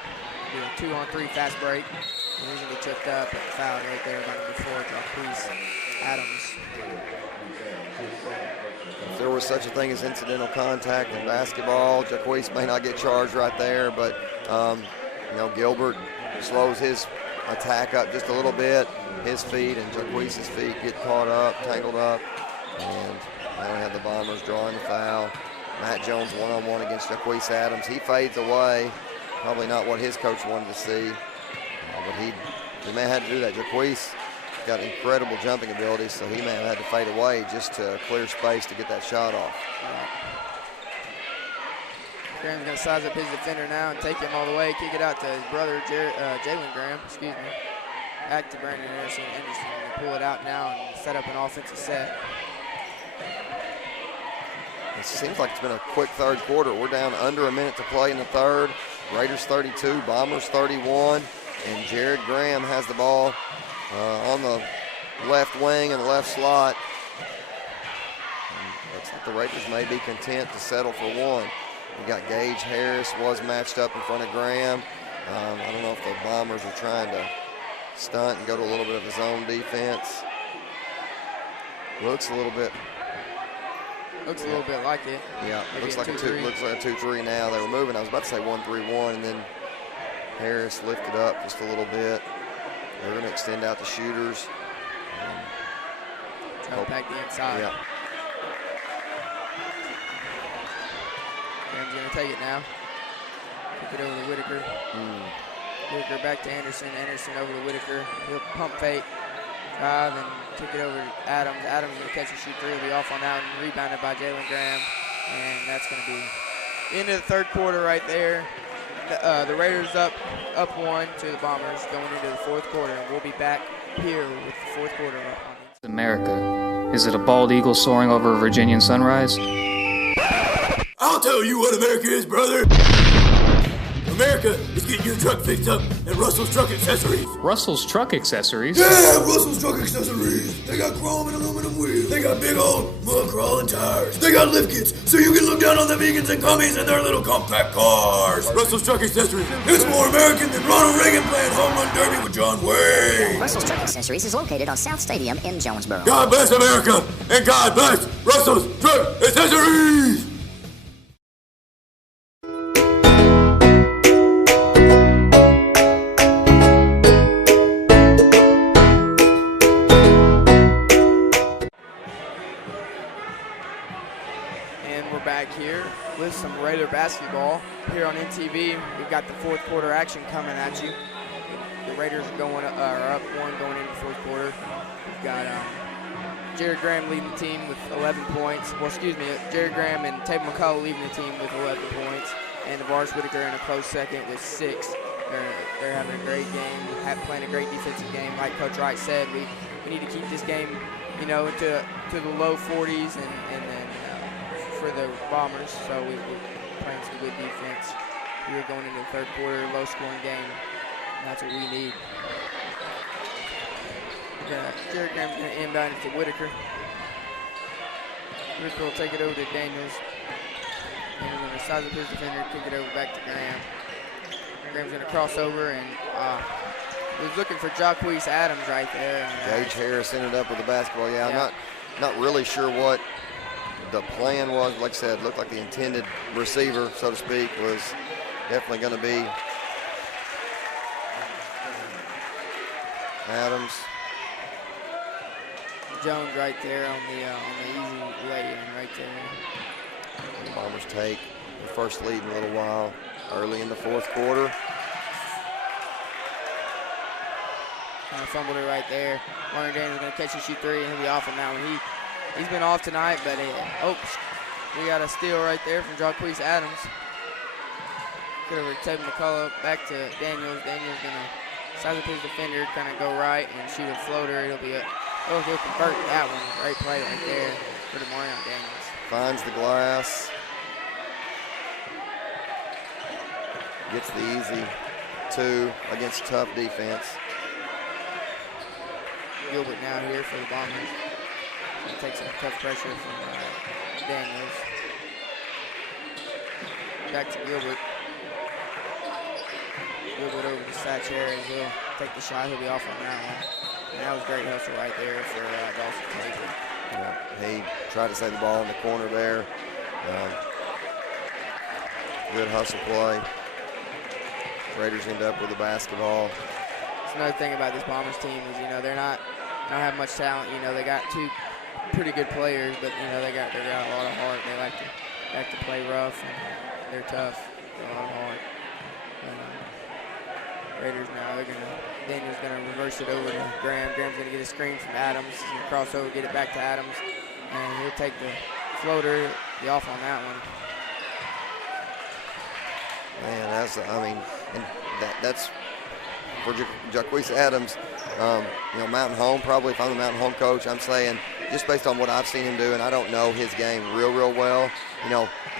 Do a 2-on-3 fast break. And he's going to be tripped up and fouled right there by number 4, Jaquise Adams. If there was such a thing as incidental contact in basketball, Jaquise may not get charged right there, but Gilbert slows his attack up just a little bit. His feet and Jaquise's feet get caught up, tangled up, and now we have the Bombers drawing the foul. Matt Jones one-on-one against Jaquise Adams. He fades away. Probably not what his coach wanted to see, but he may have had to do that. Jaquise got incredible jumping ability, so he may have had to fade away just to clear space to get that shot off. Graham's going to size up his defender now and take him all the way, kick it out to his brother, Jalen Graham, back to Brandon Anderson. Anderson going to pull it out now and set up an offensive set. It seems like it's been a quick third quarter. We're down under a minute to play in the third. Raiders 32, Bombers 31, and Jared Graham has the ball on the left wing and the left slot. Looks like the Raiders may be content to settle for 1. We got Gage Harris was matched up in front of Graham. I don't know if the Bombers are trying to stunt and go to a little bit of a zone defense. Looks a little bit like it. Yeah, maybe looks like a 2-3 now. They were moving. I was about to say 1-3-1, and then Harris lifted up just a little bit. They're going to extend out the shooters. Try to pack the inside. Yeah. Graham's going to take it now. Kick it over to Whitaker. Whitaker back to Anderson. Anderson over to Whitaker. He'll pump fake. Drive and kick it over to Adams. Adams going to catch and shoot 3. He'll be off on that one. Rebounded by Jalen Graham. And that's going to be into the third quarter right there. The Raiders up 1 to the Bombers going into the fourth quarter. And we'll be back here with the fourth quarter. America. Is it a bald eagle soaring over a Virginian sunrise? I'll tell you what America is, brother. America is getting your truck fixed up at Russell's Truck Accessories. Russell's Truck Accessories? Yeah, Russell's Truck Accessories. They got chrome and aluminum wheels. They got big old mud crawling tires. They got lift kits so you can look down on the vegans and commies in their little compact cars. Russell's Truck Accessories. It's more American than Ronald Reagan playing home run derby with John Wayne. Russell's Truck Accessories is located on South Stadium in Jonesboro. God bless America and God bless Russell's Truck Accessories. Bombers some Raider basketball here on NTV. We've got the fourth quarter action coming at you. The Raiders are up one going into the fourth quarter. We've got Jared Graham leading the team with 11 points. Well, excuse me, Jared Graham and Tate McCullough leading the team with 11 points. And DeVaris Whitaker in a close second with 6. They're having a great game, playing a great defensive game. Like Coach Wright said, we need to keep this game, to the low 40s and then for the Bombers. So we're playing some good defense. We're going into the third quarter, low-scoring game. And that's what we need. Jared Graham's going to inbound it to Whitaker. Whitaker will take it over to Daniels. And we're going to size up his defender, kick it over back to Graham. Graham's going to cross over, and he was looking for Jacquees Adams right there. Gage Harris ended up with the basketball. Yeah, I'm not really sure what the plan was. Like I said, it looked like the intended receiver, so to speak, was definitely going to be Adams. Jones right there on the easy lay-in right there. The Bombers take the first lead in a little while early in the fourth quarter. Fumbled it right there. Martin Daniels going to catch and shoot three, and he'll be off on that one. He's been off tonight, but we got a steal right there from Jacquees Adams. Get over to Tate McCullough, back to Daniels. Daniels going to size up his defender, kind of go right and shoot a floater. He'll convert that one. Great play right there for DeMarion Daniels. Finds the glass. Gets the easy 2 against tough defense. Gilbert now here for the Bombers. Gonna take some tough pressure from Daniels. Back to Gilbert. Gilbert over to Satcher, and he'll take the shot. He'll be off on that one. And that was great hustle right there for Dawson Taylor. Yeah, he tried to save the ball in the corner there. Good hustle play. Raiders end up with the basketball. That's another thing about this Bombers team is, they don't have much talent. They got 2 pretty good players, but they got a lot of heart. They like to play rough, and they're tough. A lot of heart. Raiders now, Daniel's going to reverse it over to Graham. Graham's going to get a screen from Adams. He's going to cross over, get it back to Adams, and he'll take the floater, be off on that one. Man, that's for Jacquees Adams. Mountain Home, probably if I'm the Mountain Home coach, I'm saying just based on what I've seen him do, and I don't know his game real well,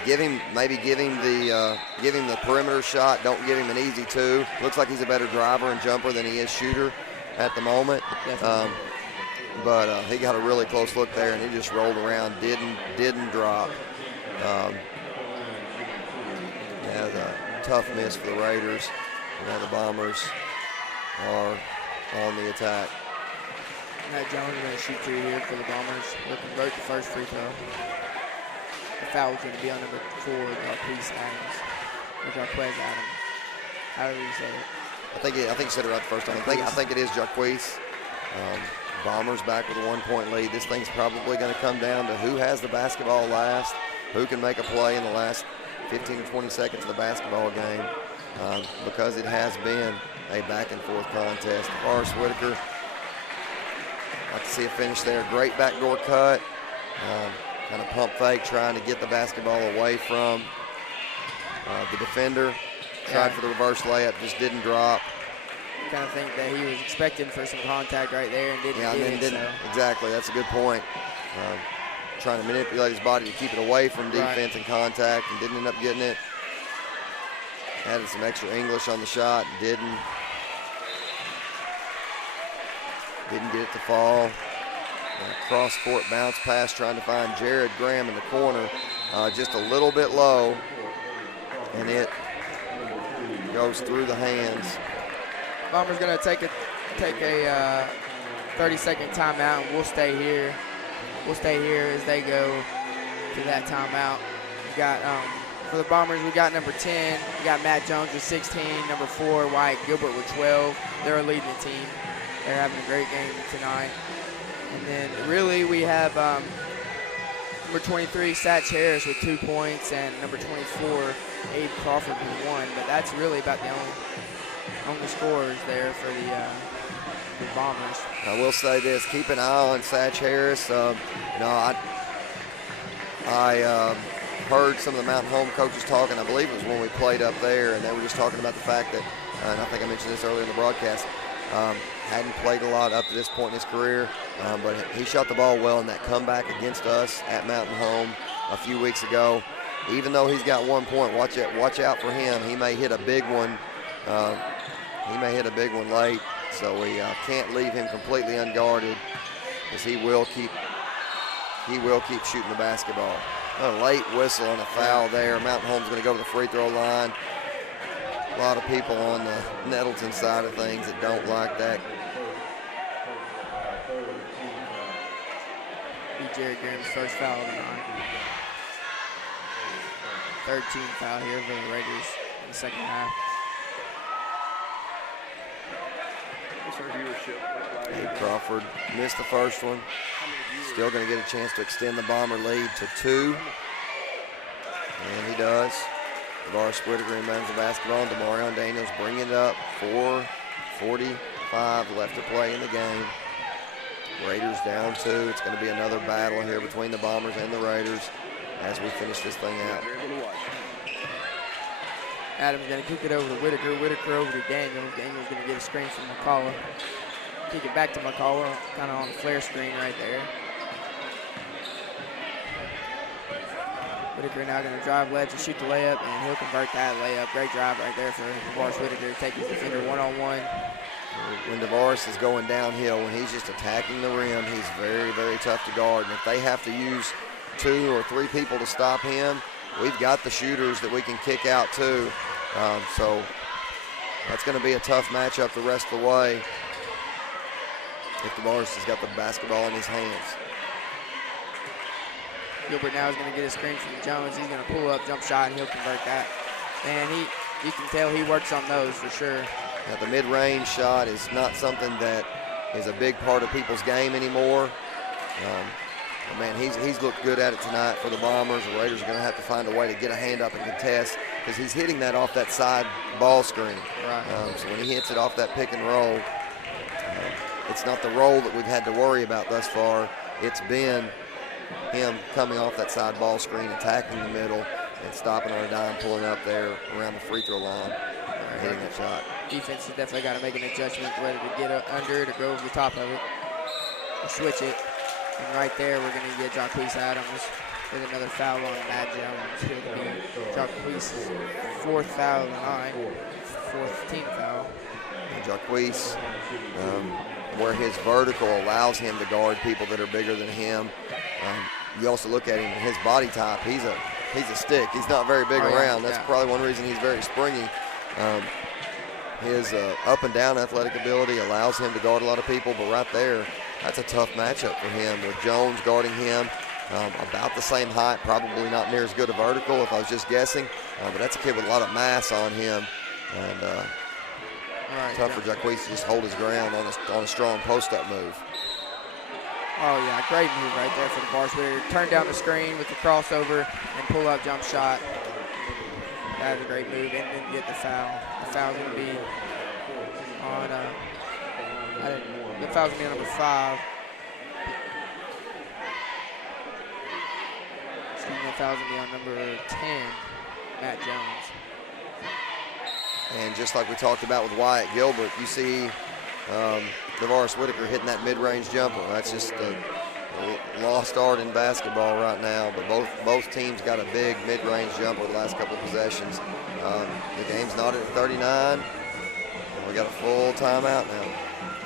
give him the perimeter shot. Don't give him an easy 2. Looks like he's a better driver and jumper than he is shooter at the moment. But he got a really close look there, and he just rolled around, didn't drop. A tough miss for the Raiders. Now the Bombers are on the attack. Matt Jones is going to shoot 2 here for the Bombers. They'll convert the first free throw. The foul is going to be on number 4, Jacquees Adams. Or Jacquees Adams. However you say it. I think you said it right the first time. I think it is Jacquees. Bombers back with a 1-point lead. This thing's probably going to come down to who has the basketball last, who can make a play in the last 15 or 20 seconds of the basketball game, because it has been a back-and-forth contest. DeVaris Whitaker, like to see a finish there. Great backdoor cut. Kind of pump fake, trying to get the basketball away from the defender. Tried for the reverse layup, just didn't drop. Kind of think that he was expecting for some contact right there and didn't get it. So. Exactly, that's a good point. Trying to manipulate his body to keep it away from defense and contact, and didn't end up getting it. Added some extra English on the shot, didn't get it to fall. Cross-court bounce pass, trying to find Jared Graham in the corner, just a little bit low, and it goes through the hands. Bombers going to take a 30-second timeout, and we'll stay here. We'll stay here as they go to that timeout. We got for the Bombers, we got number 10. We got Matt Jones with 16. Number 4, Wyatt Gilbert with 12. They're leading the team. They're having a great game tonight. And then really we have Number 23, Satch Harris with 2 points, and number 24, Abe Crawford with 1. But that's really about the only scorers there for the Bombers. I will say this: keep an eye on Satch Harris. I heard some of the Mountain Home coaches talking. I believe it was when we played up there, and they were just talking about the fact that, and I think I mentioned this earlier in the broadcast, hadn't played a lot up to this point in his career, but he shot the ball well in that comeback against us at Mountain Home a few weeks ago. Even though he's got 1 point, watch out for him. He may hit a big one. He may hit a big one late, so we can't leave him completely unguarded, because he will keep shooting the basketball. A late whistle and a foul there. Mountain Home's going to go to the free throw line. A lot of people on the Nettleton side of things that don't like that. Be Jared Graham's first foul of the night. 13th foul here for the Raiders in the second half. Abe Crawford missed the first one. Still going to get a chance to extend the Bomber lead to 2. And he does. Tavares Whitaker inbounds the basketball, and Demarion Daniels bringing it up. 4:45 left to play in the game. Raiders down 2. It's going to be another battle here between the Bombers and the Raiders as we finish this thing out. Adams going to kick it over to Whitaker. Whitaker over to Daniels. Daniels going to get a screen from McCullough. Kick it back to McCullough, kind of on the flare screen right there. Whitaker now going to drive left and shoot the layup, and he'll convert that layup. Great drive right there for Tavares Whitaker to take his defender one-on-one. When Tavares is going downhill, when he's just attacking the rim, he's very, very tough to guard. And if they have to use 2 or 3 people to stop him, we've got the shooters that we can kick out too. So that's going to be a tough matchup the rest of the way if Tavares has got the basketball in his hands. Gilbert now is going to get a screen from Jones. He's going to pull up, jump shot, and he'll convert that. And you can tell he works on those for sure. Now, the mid-range shot is not something that is a big part of people's game anymore. But man, he's looked good at it tonight for the Bombers. The Raiders are going to have to find a way to get a hand up and contest, because he's hitting that off that side ball screen. Right. So when he hits it off that pick and roll, it's not the roll that we've had to worry about thus far. It's been him coming off that side ball screen, attacking the middle, and stopping on a dime, pulling up there around the free throw line, and hitting that shot. Defense has definitely got to make an adjustment, whether to get under it or go over the top of it, or switch it. And right there, we're going to get Jacquees Adams with another foul on Matt Jones. It'll be Jacquees' 4th foul of the night, 4th team foul. And Jacquees, where his vertical allows him to guard people that are bigger than him. You also look at him and his body type. He's a stick. He's not very big around. That's probably one reason he's very springy. His up and down athletic ability allows him to guard a lot of people, but right there, that's a tough matchup for him with Jones guarding him. About the same height, probably not near as good a vertical if I was just guessing, but that's a kid with a lot of mass on him. And tough for Jacquees to just hold his ground on a strong post-up move. Oh, yeah, great move right there for the Varsity. Turn down the screen with the crossover and pull-up jump shot. That was a great move, and then get the foul. The foul's going to be on, the foul's going to be on number 5. Excuse me, the foul's going to be on number 10, Matt Jones. And just like we talked about with Wyatt Gilbert, you see Tavares Whitaker hitting that mid-range jumper. That's just a lost art in basketball right now, but both teams got a big mid-range jumper the last couple of possessions. The game's not at 39, and we got a full timeout now.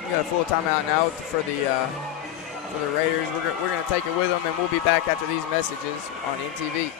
We got a full timeout now for the Raiders. We're going to take it with them, and we'll be back after these messages on NTV.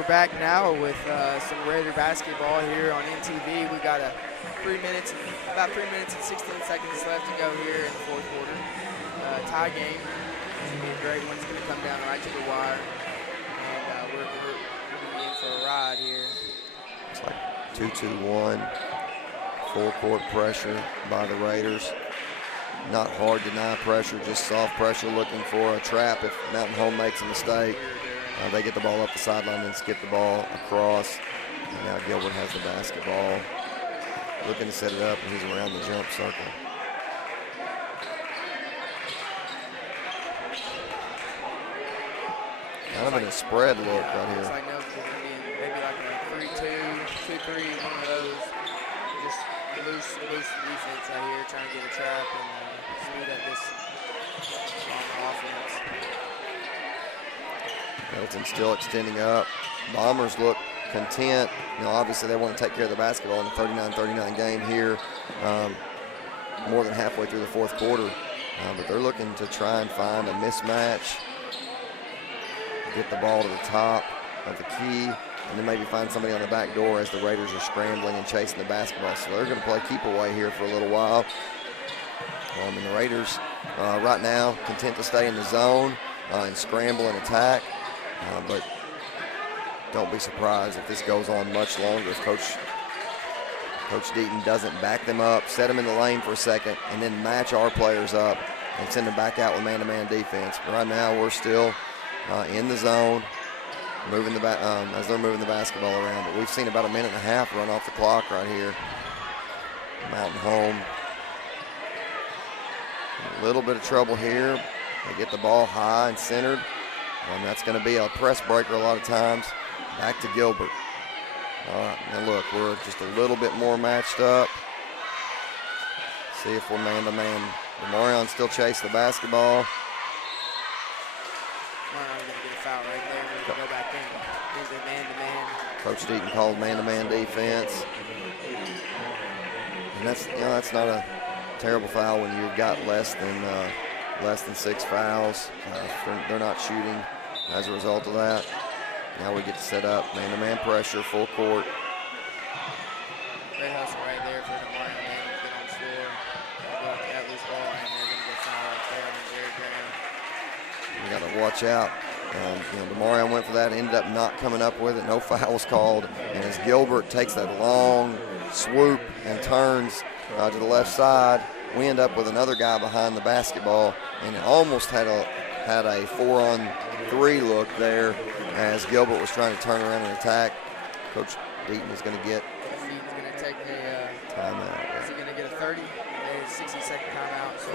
we're back now with some Raider basketball here on NTV. We got about 3 minutes and 16 seconds left to go here in the fourth quarter. Tie game. It's going to be a great one. It's going to come down right to the wire. And we're going to be in for a ride here. It's like 2-2-1. Full court pressure by the Raiders. Not hard deny pressure, just soft pressure, looking for a trap if Mountain Home makes a mistake. They get the ball up the sideline and skip the ball across. And now Gilbert has the basketball. Looking to set it up, and he's around the jump circle. Kind of in a spread look right here. Looks like Nelson's going to be maybe like a 3-2, 2-3, one of those. Just loose defense out here, trying to get a trap and speed up this offense. Nettleton still extending up. Bombers look content. You know, obviously they want to take care of the basketball in a 39-39 game here, more than halfway through the fourth quarter. But they're looking to try and find a mismatch, get the ball to the top of the key, and then maybe find somebody on the back door as the Raiders are scrambling and chasing the basketball. So they're going to play keep away here for a little while. And the Raiders right now content to stay in the zone and scramble and attack. But don't be surprised if this goes on much longer, if Coach Deaton doesn't back them up, set them in the lane for a second, and then match our players up and send them back out with man-to-man defense. But right now we're still in the zone, moving as they're moving the basketball around. But we've seen about a minute and a half run off the clock right here. Mountain Home. A little bit of trouble here. They get the ball high and centered. And that's going to be a press breaker a lot of times. Back to Gilbert. All right, now look, we're just a little bit more matched up. See if we're man-to-man. Demarion still chasing the basketball. Demarion's going to get a foul right there. We're going to go back in. He's a man-to-man. Coach Deaton called man-to-man defense. And that's not a terrible foul when you've got less than 6 fouls. They're not shooting as a result of that. Now we get to set up man-to-man pressure, full court. Great hustle right there for Demarion Daniels to get on the floor. That loose ball, and they're going to get foul right there on Jared Graham. You got to watch out. Demarion went for that, ended up not coming up with it. No fouls called. And as Gilbert takes that long swoop and turns to the left side, we end up with another guy behind the basketball, and it almost had a 4-on-3 look there as Gilbert was trying to turn around and attack. Coach Deaton is going to get He's going to take a timeout. Is he going to get a 30? A 60-second timeout. So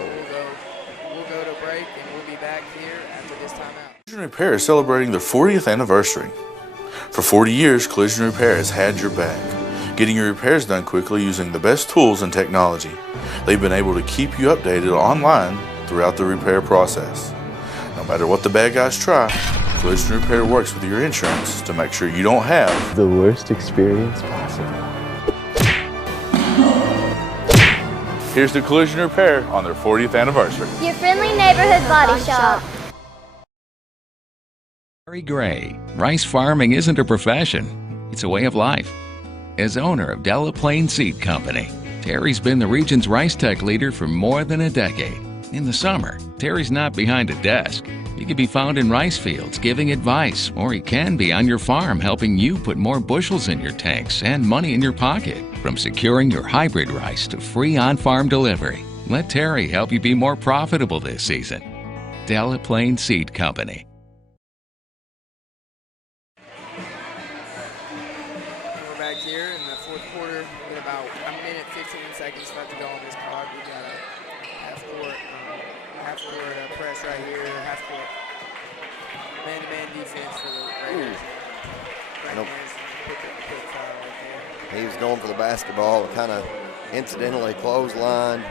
we'll go to break, and we'll be back here after this timeout. Collision Repair is celebrating their 40th anniversary. For 40 years, Collision Repair has had your back, getting your repairs done quickly using the best tools and technology. They've been able to keep you updated online throughout the repair process. No matter what the bad guys try, Collision Repair works with your insurance to make sure you don't have the worst experience possible. Here's the Collision Repair on their 40th anniversary. Your friendly neighborhood body shop. Terry Gray, rice farming isn't a profession, it's a way of life. As owner of Delaplaine Seed Company, Terry's been the region's rice tech leader for more than a decade. In the summer, Terry's not behind a desk. He can be found in rice fields giving advice, or he can be on your farm helping you put more bushels in your tanks and money in your pocket. From securing your hybrid rice to free on-farm delivery, let Terry help you be more profitable this season. Delaplaine Seed Company. We're back here in the fourth quarter with about a minute, 15 seconds left to go on this clock. We got a half-court press right here, half-court man-to-man defense for the Raiders. He was going for the basketball, kind of accidentally clothesline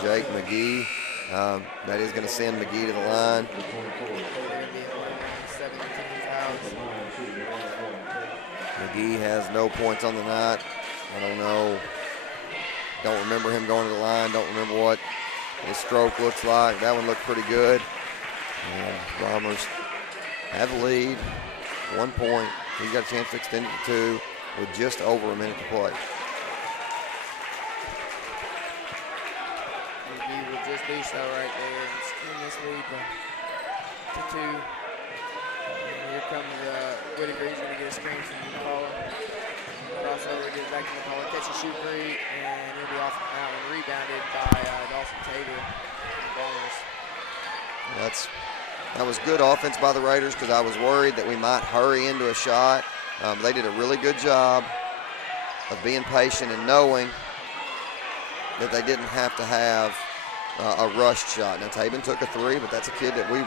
Jake McGee. That is going to send McGee to the line. McGee has no points on the night. I don't know. Don't remember him going to the line. Don't remember what his stroke looks like. That one looked pretty good. And Bombers have the lead, 1 point. He's got a chance to extend it to 2 with just over a minute to play. He will just do so right there and extend this lead to 2. And here comes Whitaker. He's going to get a screen from McCullough. Crossover, gets back to McCullough, catch a shoot 3, and he'll be off on that one. Rebounded by Dawson Tabor. That was good offense by the Raiders because I was worried that we might hurry into a shot. They did a really good job of being patient and knowing that they didn't have to have a rushed shot. Now Tabin took a 3, but that's a kid that we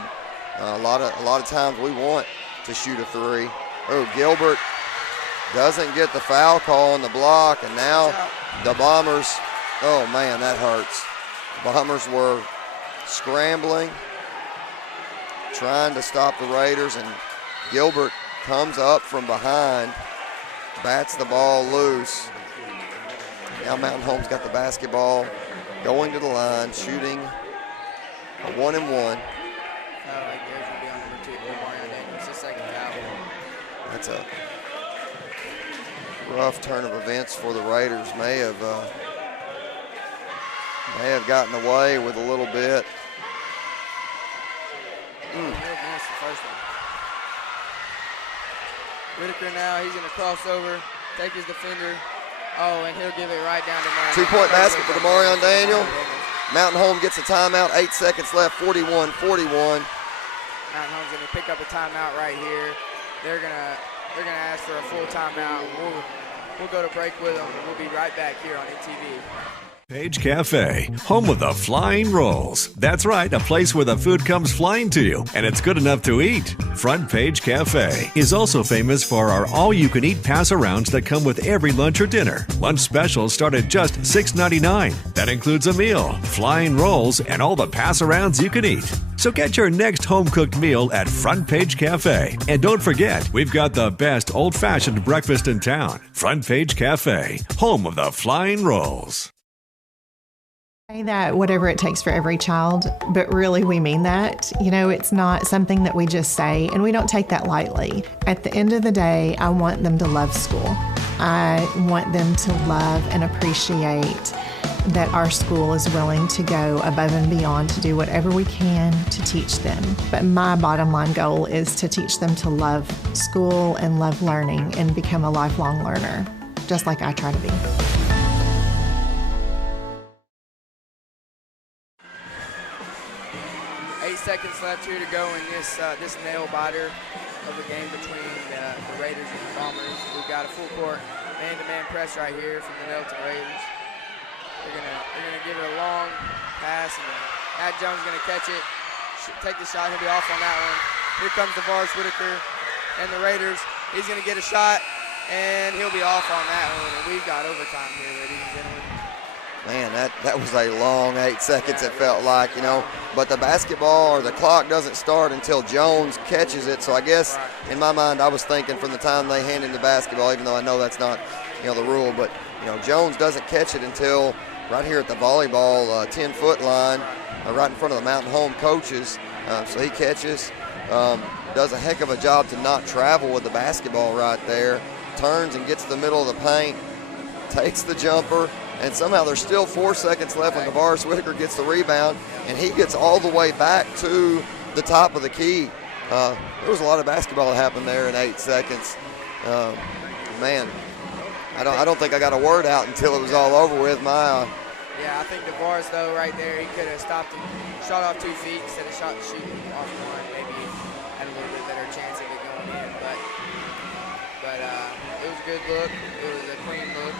a lot of times we want to shoot a 3. Oh, Gilbert doesn't get the foul call on the block, and now the Bombers, oh man, that hurts. The Bombers were scrambling, trying to stop the Raiders, and Gilbert comes up from behind, bats the ball loose. Now Mountain Home's got the basketball, going to the line, shooting a 1-and-1. That's a rough turn of events for the Raiders. May have gotten away with a little bit. Whitaker now, he's going to cross over, take his defender. Oh, and he'll give it right down to Marion. 2-point basket for Demarion Daniel. Mountain Home gets a timeout, 8 seconds left, 41-41. Mountain Home's going to pick up a timeout right here. They're gonna ask for a full timeout. We'll go to break with them, and we'll be right back here on NTV. Page Cafe, home of the flying rolls. That's right, a place where the food comes flying to you, and it's good enough to eat. Front Page Cafe is also famous for our all-you-can-eat pass-arounds that come with every lunch or dinner. Lunch specials start at just $6.99. That includes a meal, flying rolls, and all the pass-arounds you can eat. So get your next home-cooked meal at Front Page Cafe. And don't forget, we've got the best old-fashioned breakfast in town. Front Page Cafe, home of the flying rolls. That whatever it takes for every child, but really we mean that. You know, it's not something that we just say, and we don't take that lightly. At the end of the day, I want them to love school. I want them to love and appreciate that our school is willing to go above and beyond to do whatever we can to teach them. But my bottom line goal is to teach them to love school and love learning and become a lifelong learner, just like I try to be. 8 seconds left here to go in this nail biter of the game between the Raiders and the Bombers. We've got a full court man-to-man press right here from the Nettleton Raiders. They're gonna give it a long pass, and Matt Jones is gonna catch it, take the shot. He'll be off on that one. Here comes DeVaris Whitaker and the Raiders. He's gonna get a shot, and he'll be off on that one. And we've got overtime here, ladies and gentlemen. Man, that was a long 8 seconds, it felt like, you know. But the basketball or the clock doesn't start until Jones catches it. So I guess in my mind I was thinking from the time they hand him the basketball, even though I know that's not, you know, the rule. But, you know, Jones doesn't catch it until right here at the volleyball 10-foot line, right in front of the Mountain Home coaches. So he catches, does a heck of a job to not travel with the basketball right there, turns and gets to the middle of the paint, takes the jumper, and somehow there's still 4 seconds left when DeVaris Whitaker gets the rebound, and he gets all the way back to the top of the key. There was a lot of basketball that happened there in 8 seconds. Man, I don't think I got a word out until it was all over with. Yeah, I think DeVaris, though, right there, he could have stopped and shot off 2 feet instead of shooting off one. Maybe had a little bit better chance of it going in, but it was a good look. It was a clean look.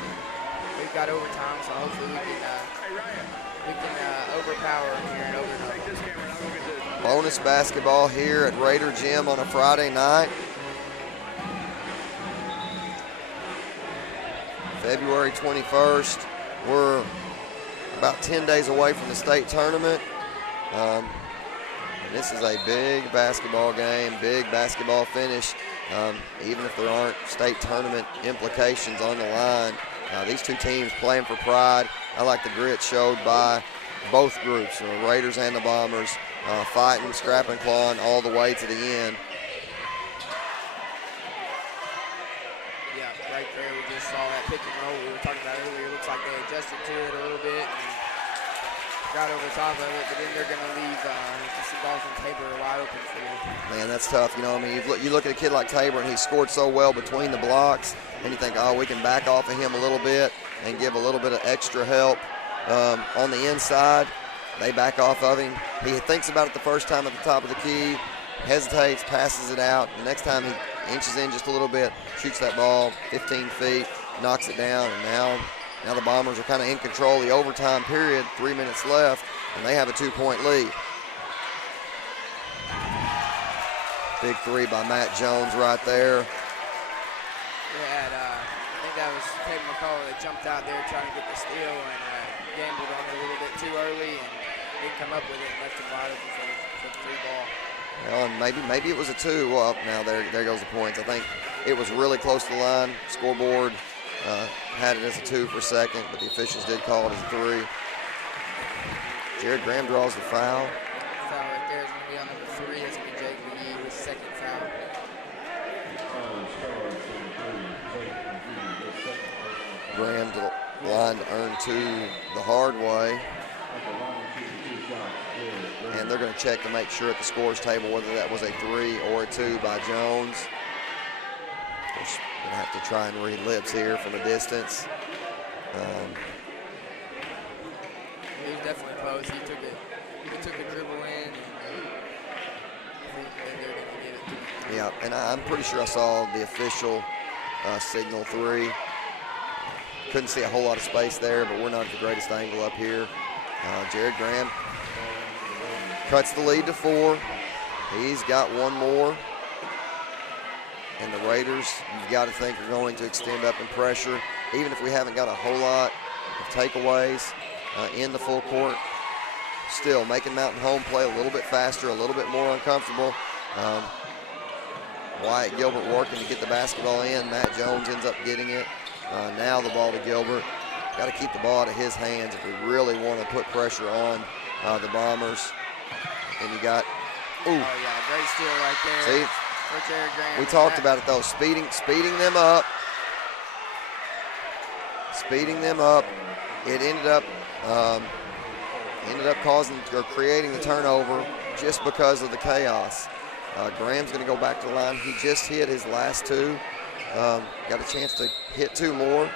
We've got overtime, so hopefully we can overpower here in overtime. Bonus basketball here at Raider Gym on a Friday night. February 21st. We're about 10 days away from the state tournament. And this is a big basketball game, big basketball finish. Even if there aren't state tournament implications on the line, these two teams playing for pride. I like the grit showed by both groups, the Raiders and the Bombers, fighting, scrapping, clawing all the way to the end. there we just saw that pick and roll we were talking about earlier. Looks like they adjusted to it a little bit and got over top of it, but then they're going to leave just Dalton Tabor wide open for you. Man, that's tough. You know, I mean, you look at a kid like Tabor, and he scored so well between the blocks, and you think, oh, we can back off of him a little bit and give a little bit of extra help on the inside. They back off of him. He thinks about it the first time at the top of the key, hesitates, passes it out. The next time he inches in just a little bit, shoots that ball 15 feet, knocks it down, and now the Bombers are kind of in control of the overtime period, 3 minutes left, and they have a 2-point lead. Big three by Matt Jones right there. I think that was Tatum McCall that jumped out there trying to get the steal and gambled on it a little bit too early and didn't come up with it and left him wide open for the three ball. Well, and maybe it was a 2. Well, now there goes the points. I think it was really close to the line. Scoreboard had it as a 2 for a second, but the officials did call it as a 3. Jared Graham draws the foul. Foul right there is going to be on number 3. That's going to be Jake McGee, his second foul. Graham to the line to earn 2 the hard way. And they're going to check to make sure at the scores table whether that was a 3 or a 2 by Jones. Of course, going to have to try and read lips here from a distance. He was definitely close. He took a dribble in. And they're going to give it to him. Yeah, and I'm pretty sure I saw the official signal 3. Couldn't see a whole lot of space there, but we're not at the greatest angle up here. Jared Graham cuts the lead to 4. He's got one more. And the Raiders, you've got to think, are going to extend up in pressure, even if we haven't got a whole lot of takeaways in the full court. Still making Mountain Home play a little bit faster, a little bit more uncomfortable. Wyatt Gilbert working to get the basketball in. Matt Jones ends up getting it. Now the ball to Gilbert. Got to keep the ball out of his hands if we really want to put pressure on the Bombers. And you got, Oh, yeah, great steal right there. See, for Jared Graham. we talked about it, though, speeding them up. Speeding them up. It ended up causing or creating the turnover just because of the chaos. Graham's going to go back to the line. He just hit his last 2. Got a chance to hit 2 more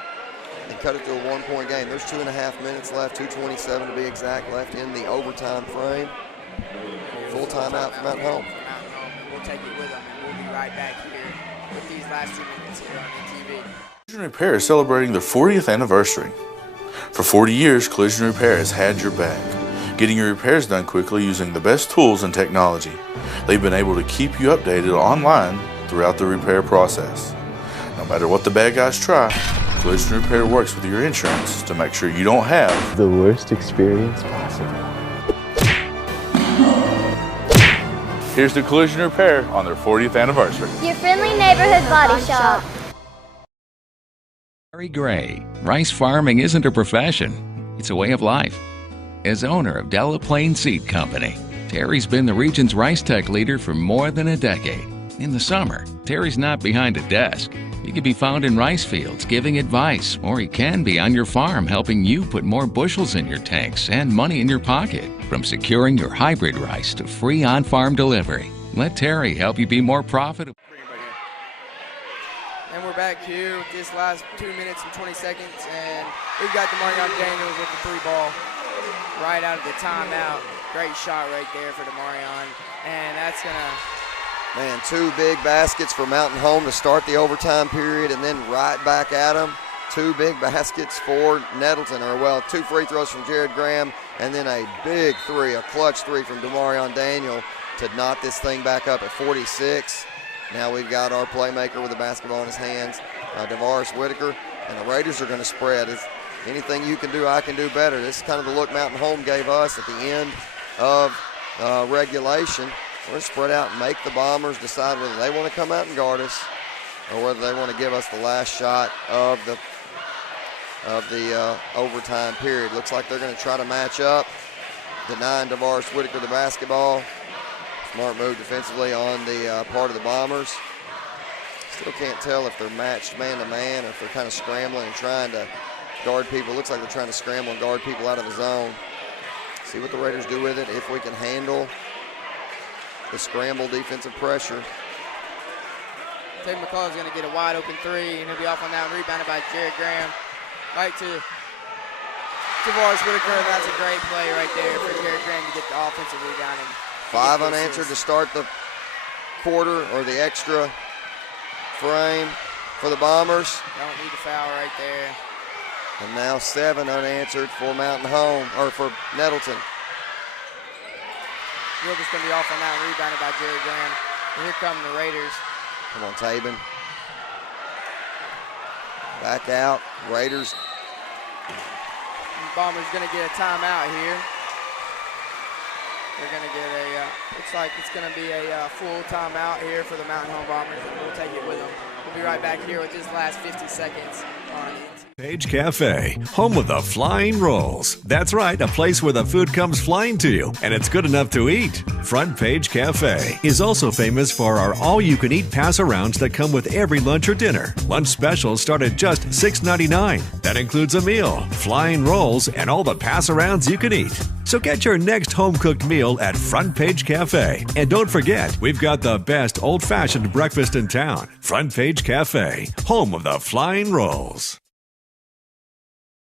and cut it to a 1-point game. There's 2.5 minutes left, 2:27 to be exact, left in the overtime frame. Full timeout for Mountain Home. We'll take it with them, and we'll be right back here with these last 2 minutes here on the TV. Collision Repair is celebrating their 40th anniversary. For 40 years, Collision Repair has had your back, getting your repairs done quickly using the best tools and technology. They've been able to keep you updated online throughout the repair process. No matter what the bad guys try, Collision Repair works with your insurance to make sure you don't have the worst experience possible. Here's the Collision Repair on their 40th anniversary. Your friendly neighborhood body shop. Terry Gray, rice farming isn't a profession, it's a way of life. As owner of Delaplaine Seed Company, Terry's been the region's rice tech leader for more than a decade. In the summer, Terry's not behind a desk. He can be found in rice fields giving advice, or he can be on your farm helping you put more bushels in your tanks and money in your pocket. From securing your hybrid rice to free on-farm delivery, let Terry help you be more profitable. And we're back here with this last 2 minutes and 20 seconds, and we've got Demarion Daniels with the 3 ball right out of the timeout. Great shot right there for Demarion, and that's going to... Man, 2 big baskets for Mountain Home to start the overtime period, and then right back at them. 2 big baskets for Nettleton, 2 free throws from Jared Graham, and then a big 3, a clutch 3 from Demarion Daniel to knock this thing back up at 46. Now we've got our playmaker with the basketball in his hands, DeVaris Whitaker, and the Raiders are going to spread. It's anything you can do, I can do better. This is kind of the look Mountain Home gave us at the end of regulation. We're going to spread out and make the Bombers decide whether they want to come out and guard us or whether they want to give us the last shot of the overtime period. Looks like they're going to try to match up, denying DeVaris Whitaker the basketball. Smart move defensively on the part of the Bombers. Still can't tell if they're matched man-to-man or if they're kind of scrambling and trying to guard people. Looks like they're trying to scramble and guard people out of the zone. See what the Raiders do with it, if we can handle the scramble defensive pressure. Tate McCullough's going to get a wide open three, and he'll be off on that, rebounded by Jared Graham. Right to Tavares Whitaker, and that's a great play right there for Jared Graham to get the offensive rebound. 5 unanswered to start the quarter, or the extra frame for the Bombers. Don't need a foul right there. And now 7 unanswered for Mountain Home, or for Nettleton. Gilbert's going to be off on that, rebounded by Jared Graham. And here come the Raiders. Come on, Tabin. Back out. Raiders. Bombers going to get a timeout here. They're going to get a, looks like it's going to be a full timeout here for the Mountain Home Bombers, and we'll take it with them. We'll be right back here with this last 50 seconds on it. Page Cafe, home of the flying rolls. That's right, a place where the food comes flying to you, and it's good enough to eat. Front Page Cafe is also famous for our all-you-can-eat pass-arounds that come with every lunch or dinner. Lunch specials start at just $6.99. That includes a meal, flying rolls, and all the pass-arounds you can eat. So get your next home-cooked meal at Front Page Cafe. And don't forget, we've got the best old-fashioned breakfast in town. Front Page Cafe, home of the flying rolls.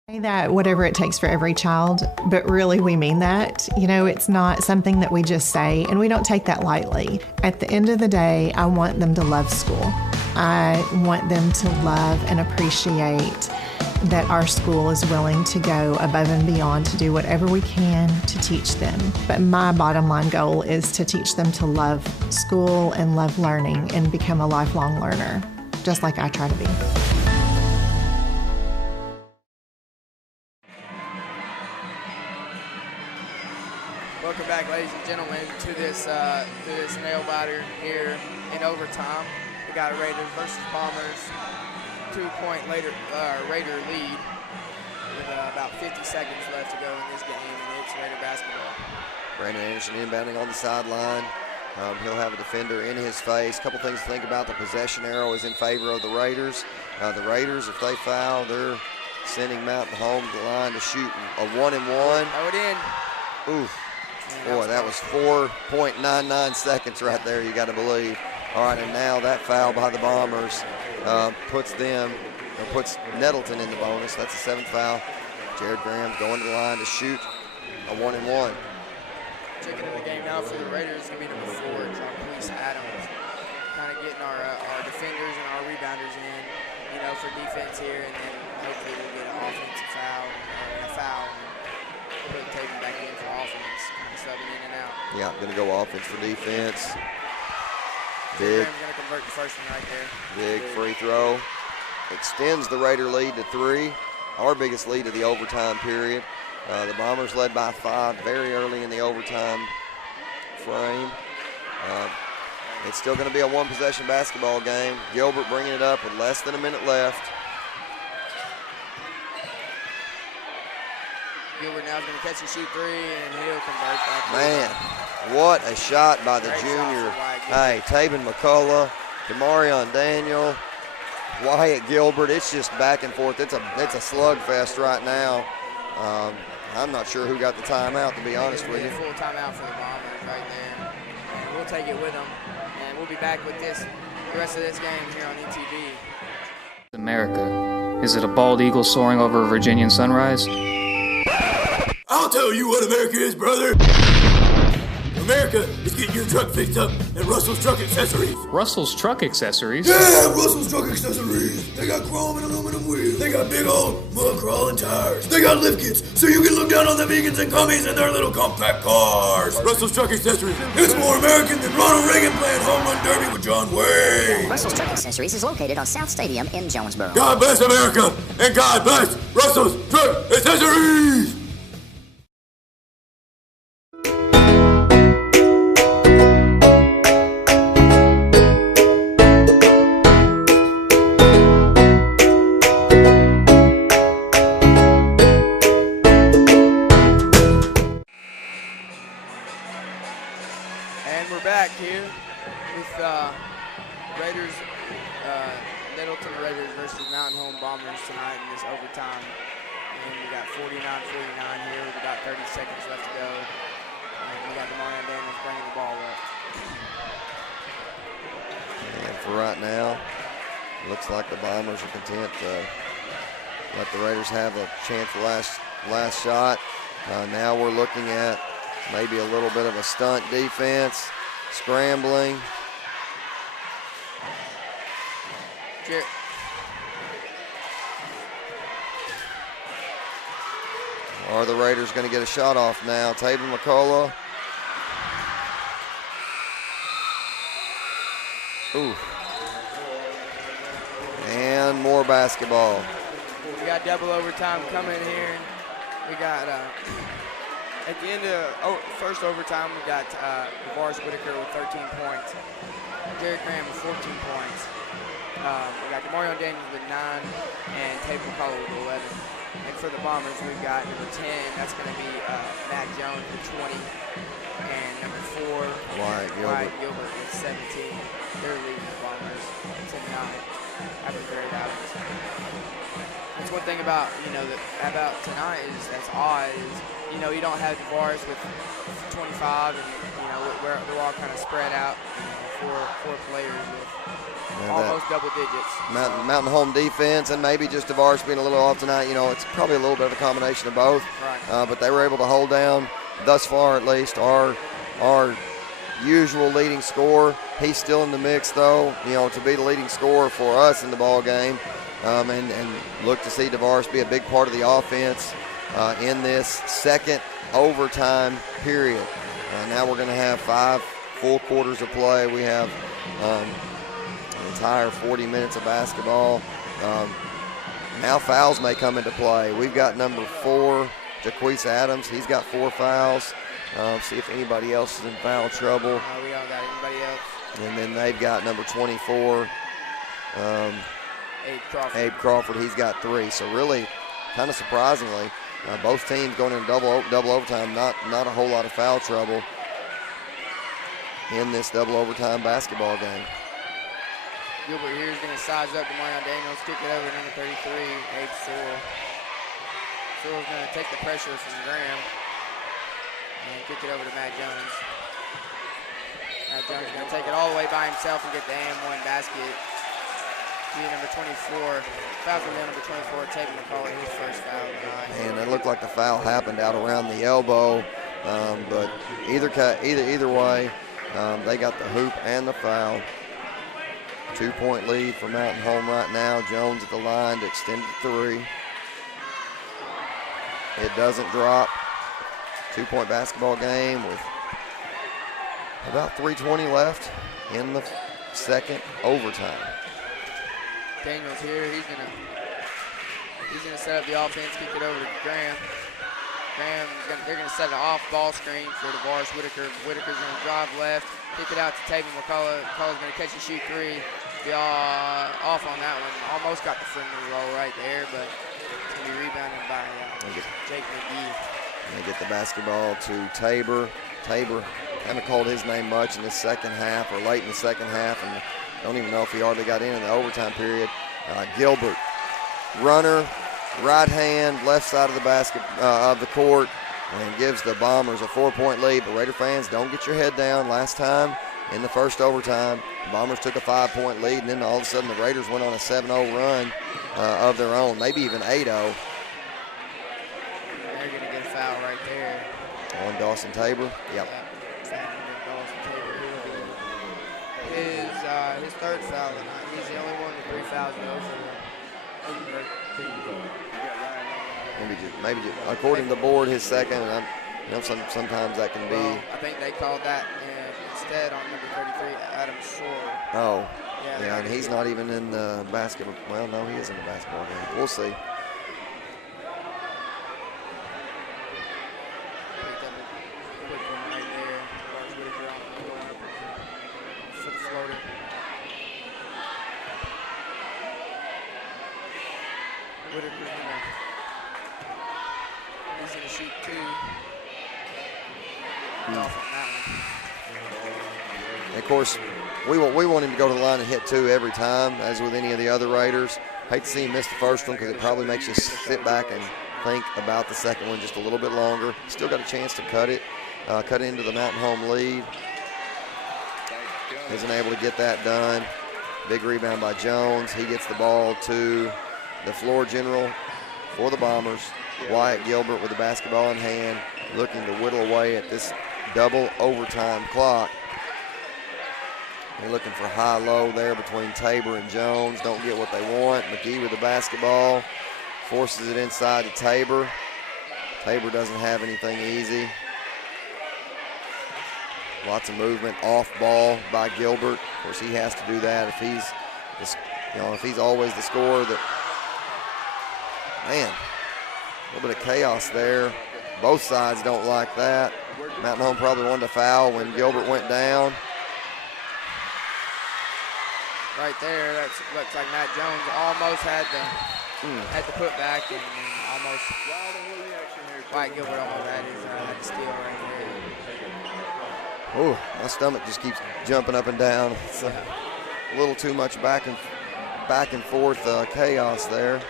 Say that whatever it takes for every child, but really we mean that. You know, it's not something that we just say, and we don't take that lightly. At the end of the day, I want them to love school. I want them to love and appreciate that our school is willing to go above and beyond to do whatever we can to teach them. But my bottom line goal is to teach them to love school and love learning and become a lifelong learner, just like I try to be. Welcome back, ladies and gentlemen, to this nail biter here in overtime. We got a Raiders versus Bombers 2-point Raider lead with about 50 seconds left to go in this game, and it's Raider basketball. Brandon Anderson inbounding on the sideline. He'll have a defender in his face. A couple things to think about. The possession arrow is in favor of the Raiders. The Raiders, if they foul, they're sending Mountain Home to the line to shoot a 1-and-1. Throw it in. Oof. Boy, that was 4.99 seconds right there, you got to believe. All right, and now that foul by the Bombers puts Nettleton in the bonus. That's the 7th foul. Jared Graham's going to the line to shoot a 1-and-1. Checking in the game now for the Raiders is going to be number 4, John Adams. Kind of getting our defenders and our rebounders in, you know, for defense here, and then hopefully we'll get an offensive foul, a foul, and put Tatum back in for offense, kind of subbing in and out. Yeah, going to go offense for defense. Big. Going to convert the first one right there. Big free throw. Extends the Raider lead to 3. Our biggest lead of the overtime period. The Bombers led by 5 very early in the overtime frame. It's still going to be a 1-possession basketball game. Gilbert bringing it up with less than a minute left. Gilbert now is going to catch and shoot 3, and he'll convert back. Man, what a shot by the junior. Hey, Tabin McCullough, Demarion Daniel, Wyatt Gilbert. It's just back and forth. It's a slugfest right now. I'm not sure who got the timeout, to be honest with you. Full timeout for the Bombers right there. And we'll take it with them. And we'll be back with the rest of this game here on ETV. America. Is it a bald eagle soaring over a Virginian sunrise? I'll tell you what America is, brother. America is getting your truck fixed up at Russell's Truck Accessories. Russell's Truck Accessories? Yeah, Russell's Truck Accessories. They got chrome and aluminum wheels. They got big old mud crawling tires. They got lift kits so you can look down on the vegans and commies in their little compact cars. Russell's Truck Accessories. It's more American than Ronald Reagan playing home run derby with John Wayne. Russell's Truck Accessories is located on South Stadium in Jonesboro. God bless America, and God bless Russell's Truck Accessories. Nettleton Raiders versus Mountain Home Bombers tonight in this overtime. And we got 49-49 here with about 30 seconds left to go. And we got Demarion Daniels bringing the ball up. And for right now, looks like the Bombers are content to let the Raiders have a chance for last shot. Now we're looking at maybe a little bit of a stunt defense, scrambling. Are the Raiders going to get a shot off now? Tabor McCullough. Ooh. And more basketball. We got double overtime coming here. We got, at the end of first overtime, we got DeVaris Whitaker with 13 points. Jared Graham with 14 points. We got Demarion Daniels with 9 and Tabor McCullough with 11. And for the Bombers, we've got number 10. That's going to be Matt Jones with 20. And number 4, Wyatt Gilbert with 17. They're leading the Bombers tonight. Having great outings. That's one thing about, about tonight that's odd is, you don't have DeVaris with 25 and, where they're all kind of spread out, four players with almost double digits. Mountain Home defense and maybe just DeVaris being a little off tonight. It's probably a little bit of a combination of both. Right. But they were able to hold down, thus far at least, our usual leading scorer. He's still in the mix, though, to be the leading scorer for us in the ball game. And look to see DeVaris be a big part of the offense in this second overtime period. Now we're going to have 5 full quarters of play. We have an entire 40 minutes of basketball. Now fouls may come into play. We've got number 4, Jaquise Adams. He's got 4 fouls. See if anybody else is in foul trouble. We don't got anybody else. And then they've got number 24, Abe Crawford. He's got 3. So really, kind of surprisingly, both teams going into double overtime. Not a whole lot of foul trouble in this double overtime basketball game. Gilbert here is going to size up Demarion Daniels, kick it over to number 33, Abe Sewell. Sewell's going to take the pressure from Graham and kick it over to Matt Jones. Matt Jones is going to take it all the way by himself and get the AM1 basket. Number 24, foul on number 24, Tabor McCullough, his first foul tonight. And it looked like the foul happened out around the elbow, but either way, they got the hoop and the foul. 2-point lead for Mountain Home right now. Jones at the line to extend to 3. It doesn't drop. 2-point basketball game with about 3:20 left in the second overtime. Daniels here, he's gonna set up the offense, kick it over to Graham. They're gonna set an off-ball screen for DeVaris Whitaker. Whitaker's gonna drive left, kick it out to Tabor McCullough. McCullough's gonna catch and shoot 3. Be off on that one. Almost got the friendly roll right there, but it's gonna be rebounded by Jake McGee. They get the basketball to Tabor. Tabor haven't called his name much in the second half or late in the second half, and don't even know if he hardly got in the overtime period. Gilbert, runner, right hand, left side of the basket of the court, and gives the Bombers a 4-point lead. But Raider fans, don't get your head down. Last time in the first overtime, the Bombers took a 5-point lead, and then all of a sudden the Raiders went on a 7-0 run of their own, maybe even 8-0. They're going to get a foul right there. On Dawson Tabor? Yep. His third foul tonight. He's the only one with 3 fouls Maybe just, according to the board, his second. And sometimes that can be. I think they called that instead on number 33, Adam Shore. Oh, yeah, and he's not even in the basketball. Well, no, he is in the basketball game. We'll see. He's going to shoot 2. Off on that And of course, we want him to go to the line and hit 2 every time, as with any of the other Raiders. Hate to see him miss the first one because it probably makes you sit back and think about the second one just a little bit longer. Still got a chance to cut into the Mountain Home lead. Isn't able to get that done. Big rebound by Jones. He gets the ball to the floor general for the Bombers. Wyatt Gilbert with the basketball in hand, looking to whittle away at this double overtime clock. They're looking for high-low there between Tabor and Jones. Don't get what they want. McGee with the basketball. Forces it inside to Tabor. Tabor doesn't have anything easy. Lots of movement off ball by Gilbert. Of course, he has to do that if he's always the scorer. Man, a little bit of chaos there. Both sides don't like that. Mountain Home probably wanted to foul when Gilbert went down. Right there, that looks like Matt Jones almost had the put back and almost Wyatt Gilbert almost had the steal right there. Oh, my stomach just keeps jumping up and down. It's a little too much back and forth chaos there.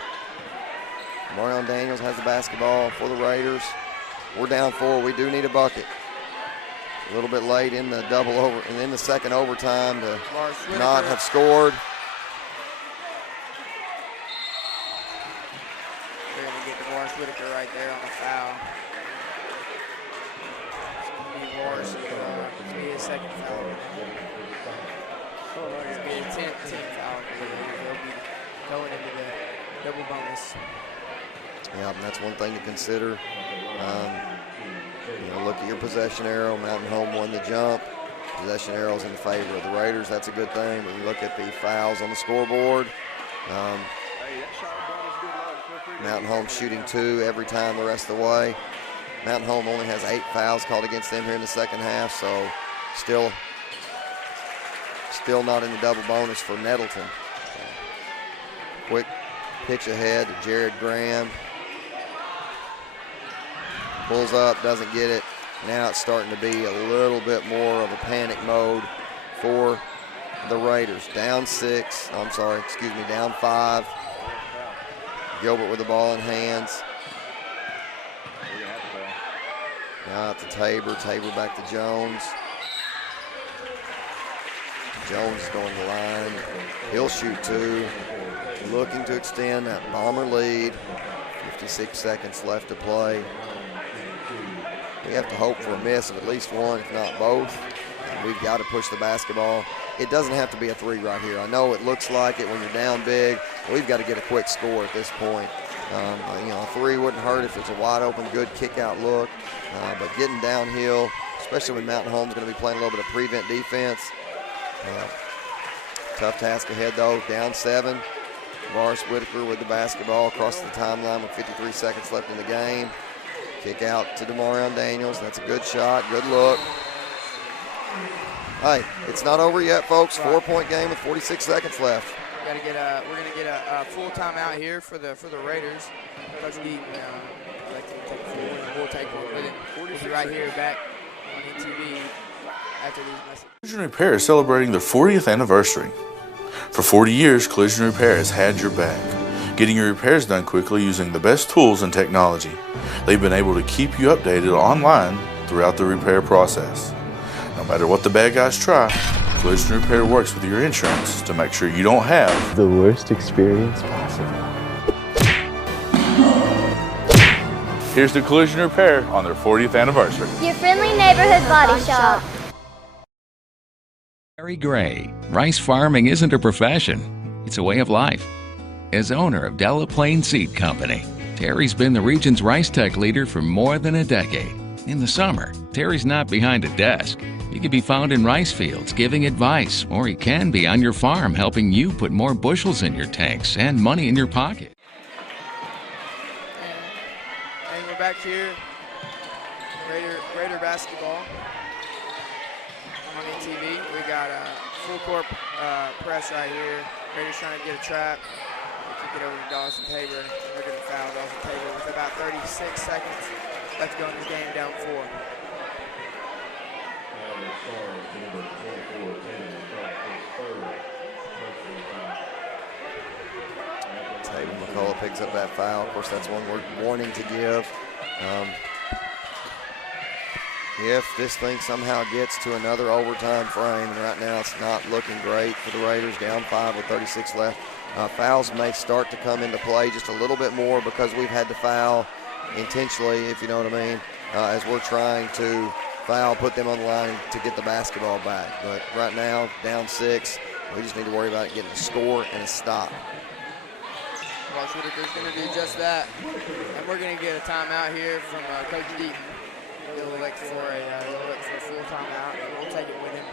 Marion Daniels has the basketball for the Raiders. We're down 4. We do need a bucket. A little bit late in the in the second overtime to not have scored. They're going to get Morris Whitaker right there on the foul. It's going to be his second foul. It's going to be a 10th foul. They'll be going into the double bonus. Yeah, and that's one thing to consider. Look at your possession arrow. Mountain Home won the jump. Possession arrow's in favor of the Raiders. That's a good thing. When you look at the fouls on the scoreboard, Mountain Home shooting 2 every time the rest of the way. Mountain Home only has 8 fouls called against them here in the second half, so still not in the double bonus for Nettleton. Quick pitch ahead to Jared Graham. Pulls up, doesn't get it. Now it's starting to be a little bit more of a panic mode for the Raiders. Down 5. Gilbert with the ball in hands. Now out to Tabor. Tabor back to Jones. Jones is going to the line. He'll shoot 2. Looking to extend that Bomber lead. 56 seconds left to play. We have to hope for a miss of at least one, if not both. And we've got to push the basketball. It doesn't have to be a 3 right here. I know it looks like it when you're down big. We've got to get a quick score at this point. A 3 wouldn't hurt if it's a wide open, good kick out look. But getting downhill, especially when Mountain Home's going to be playing a little bit of prevent defense. Tough task ahead though. Down 7. Morris Whitaker with the basketball across the timeline with 53 seconds left in the game. Kick out to Demarion Daniels. That's a good shot, good look. Hey, it's not over yet, folks. 4-point game with 46 seconds left. We're gonna get a full timeout here for the Raiders. Coach Deep, like to take a full one, and we'll take one with him. We'll be right here back on NTV after these messages. Collision Repair is celebrating their 40th anniversary. For 40 years, Collision Repair has had your back, getting your repairs done quickly using the best tools and technology. They've been able to keep you updated online throughout the repair process. No matter what the bad guys try, Collision Repair works with your insurance to make sure you don't have the worst experience possible. Here's the Collision Repair on their 40th anniversary. Your friendly neighborhood body shop. Terry Gray, rice farming isn't a profession, it's a way of life. As owner of Delaplaine Seed Company, Terry's been the region's rice tech leader for more than a decade. In the summer, Terry's not behind a desk. He can be found in rice fields giving advice, or he can be on your farm helping you put more bushels in your tanks and money in your pocket. And we're back here, Raider basketball on NTV. We got a full court press right here. Raiders trying to get a trap. Kick it over to Dawson Tabor. We're going to foul Dawson Tabor with about 36 seconds left to go in this game, down 4. Taven McCullough picks up that foul. Of course, that's one we're wanting to give. If this thing somehow gets to another overtime frame, and right now it's not looking great for the Raiders, down 5 with 36 left. Fouls may start to come into play just a little bit more because we've had to foul intentionally, if you know what I mean, as we're trying to foul, put them on the line to get the basketball back. But right now, down 6, we just need to worry about getting a score and a stop. Marsh Whitaker's going to do just that. And we're going to get a timeout here from Coach Deep. He'll look for a full timeout, and we'll take it with him.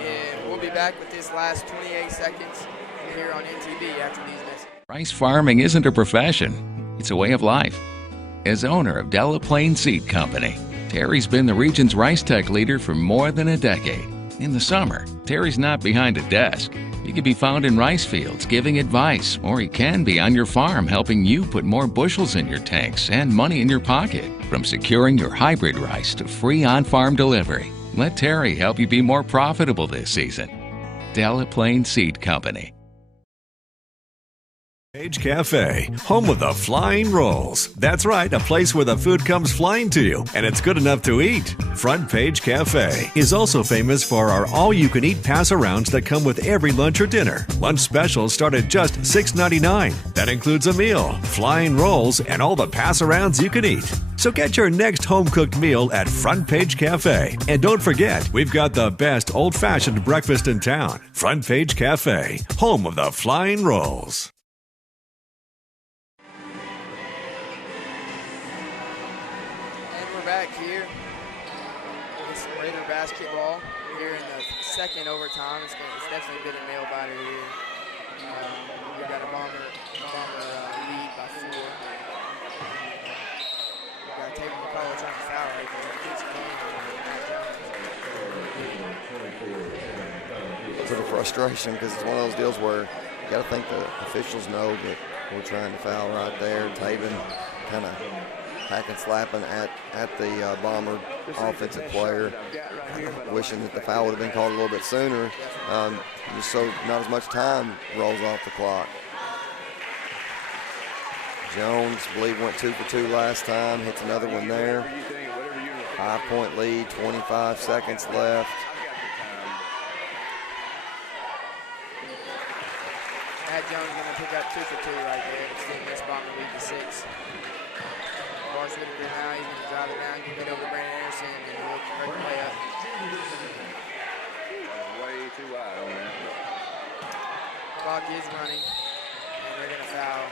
And we'll be back with this last 28 seconds here on NTV after these messages. Rice farming isn't a profession, it's a way of life. As owner of Delaplaine Seed Company, Terry's been the region's rice tech leader for more than a decade. In the summer, Terry's not behind a desk. He can be found in rice fields giving advice, or he can be on your farm helping you put more bushels in your tanks and money in your pocket. From securing your hybrid rice to free on-farm delivery, let Terry help you be more profitable this season. Delaplaine Seed Company. Page Cafe, home of the flying rolls. That's right, a place where the food comes flying to you, and it's good enough to eat. Front Page Cafe is also famous for our all-you-can-eat pass-arounds that come with every lunch or dinner. Lunch specials start at just $6.99. That includes a meal, flying rolls, and all the pass-arounds you can eat. So get your next home-cooked meal at Front Page Cafe. And don't forget, we've got the best old-fashioned breakfast in town. Front Page Cafe, home of the flying rolls. Back here with some Raider basketball here in the second overtime. It's definitely been a nail biter here. We got a bomber lead by 4. We got Taven McCullough trying to foul right there. It's a little frustration because it's one of those deals where you got to think the officials know that we're trying to foul right there. Taven kind of hacking, slapping at the Bomber offensive player, wishing that the foul would have been called a little bit sooner, just so not as much time rolls off the clock. Jones, I believe, went 2 for 2 last time, hits another one there. 5-point lead, 25 seconds left. Matt Jones going to pick up 2 for 2 right there, extending this Bomber lead to 6. Marsh Whitaker now, he's going to drive it down, give it over to Brandon Anderson, and he'll break the layup. Way too wide on that. Clock is running, and they're going to foul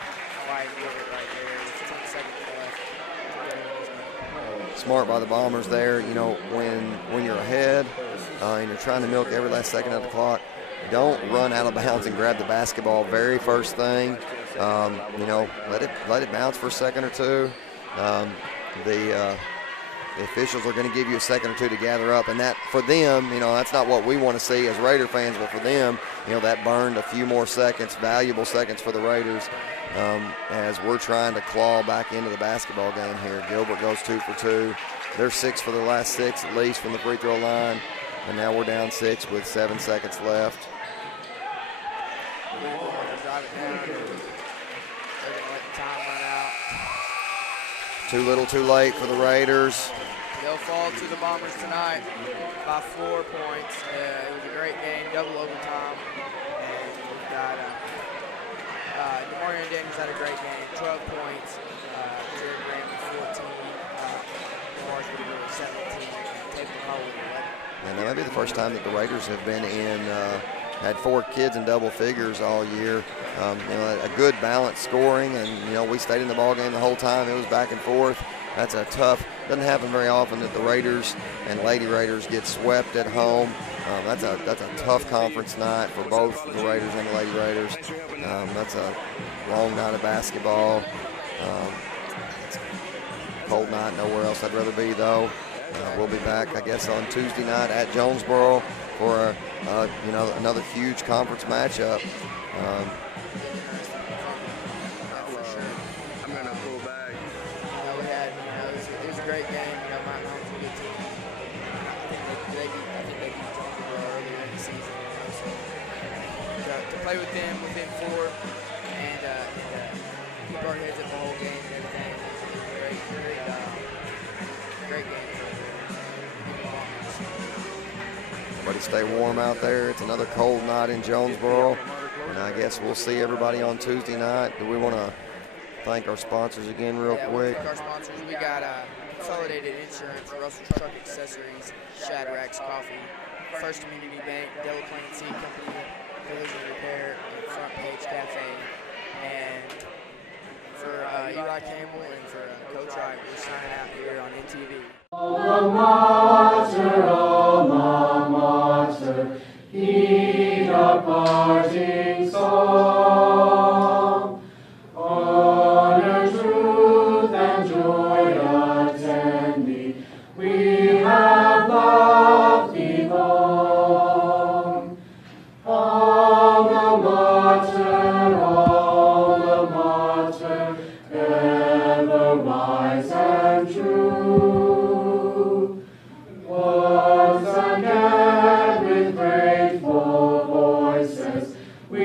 White Gilbert right there with 10 seconds left. Smart by the Bombers there. You know, when you're ahead and you're trying to milk every last second of the clock, don't run out of bounds and grab the basketball very first thing. You know, let it bounce for a second or two. The officials are going to give you a second or two to gather up, and that for them, you know, that's not what we want to see as Raider fans, but for them, you know, that burned a few more seconds, valuable seconds for the Raiders, as we're trying to claw back into the basketball game here. Gilbert goes 2 for 2. They're 6 for the last 6 at least from the free throw line, and now we're down 6 with 7 seconds left. Drive it down. They're going to let the time run out. Too little, too late for the Raiders. They'll fall to the Bombers tonight by 4 points. It was a great game, double overtime. And we've got DeMario Daniels had a great game, 12 points. Jared Graham with 14. Marsh Whitaker with 17. Taven McCullough with 11. And that might be the first time that the Raiders have been in, had 4 kids in double figures all year. You know, a good balanced scoring, and you know, we stayed in the ball game the whole time. It was back and forth. That's a tough. Doesn't happen very often that the Raiders and Lady Raiders get swept at home. That's a tough conference night for both the Raiders and the Lady Raiders. That's a long night of basketball. It's a cold night, nowhere else I'd rather be though. We'll be back, I guess, on Tuesday night at Jonesboro for you know, another huge conference matchup. I'm going to pull back. You know, it was a great game. You know, Mount Holmes, a good team. I think play with them within 4 and keep our heads up the whole game and everything. Great game. Everybody stay warm out there. It's another cold night in Jonesboro, and I guess we'll see everybody on Tuesday night. Do we want to thank our sponsors again real quick? Our sponsors, we got Consolidated Insurance, Russell Truck Accessories, Shadrachs Coffee, First Community Bank, Delaplaine Seed Company, Collision Repair, and Front Page Cafe. And for Eli Campbell and for Coach Wright, we're signing out here on NTV. Alma mater, heed our parting song. Honor, truth, and joy attend thee. We have loved thee long. Alma mater, ever wise and true. Once again with grateful voices we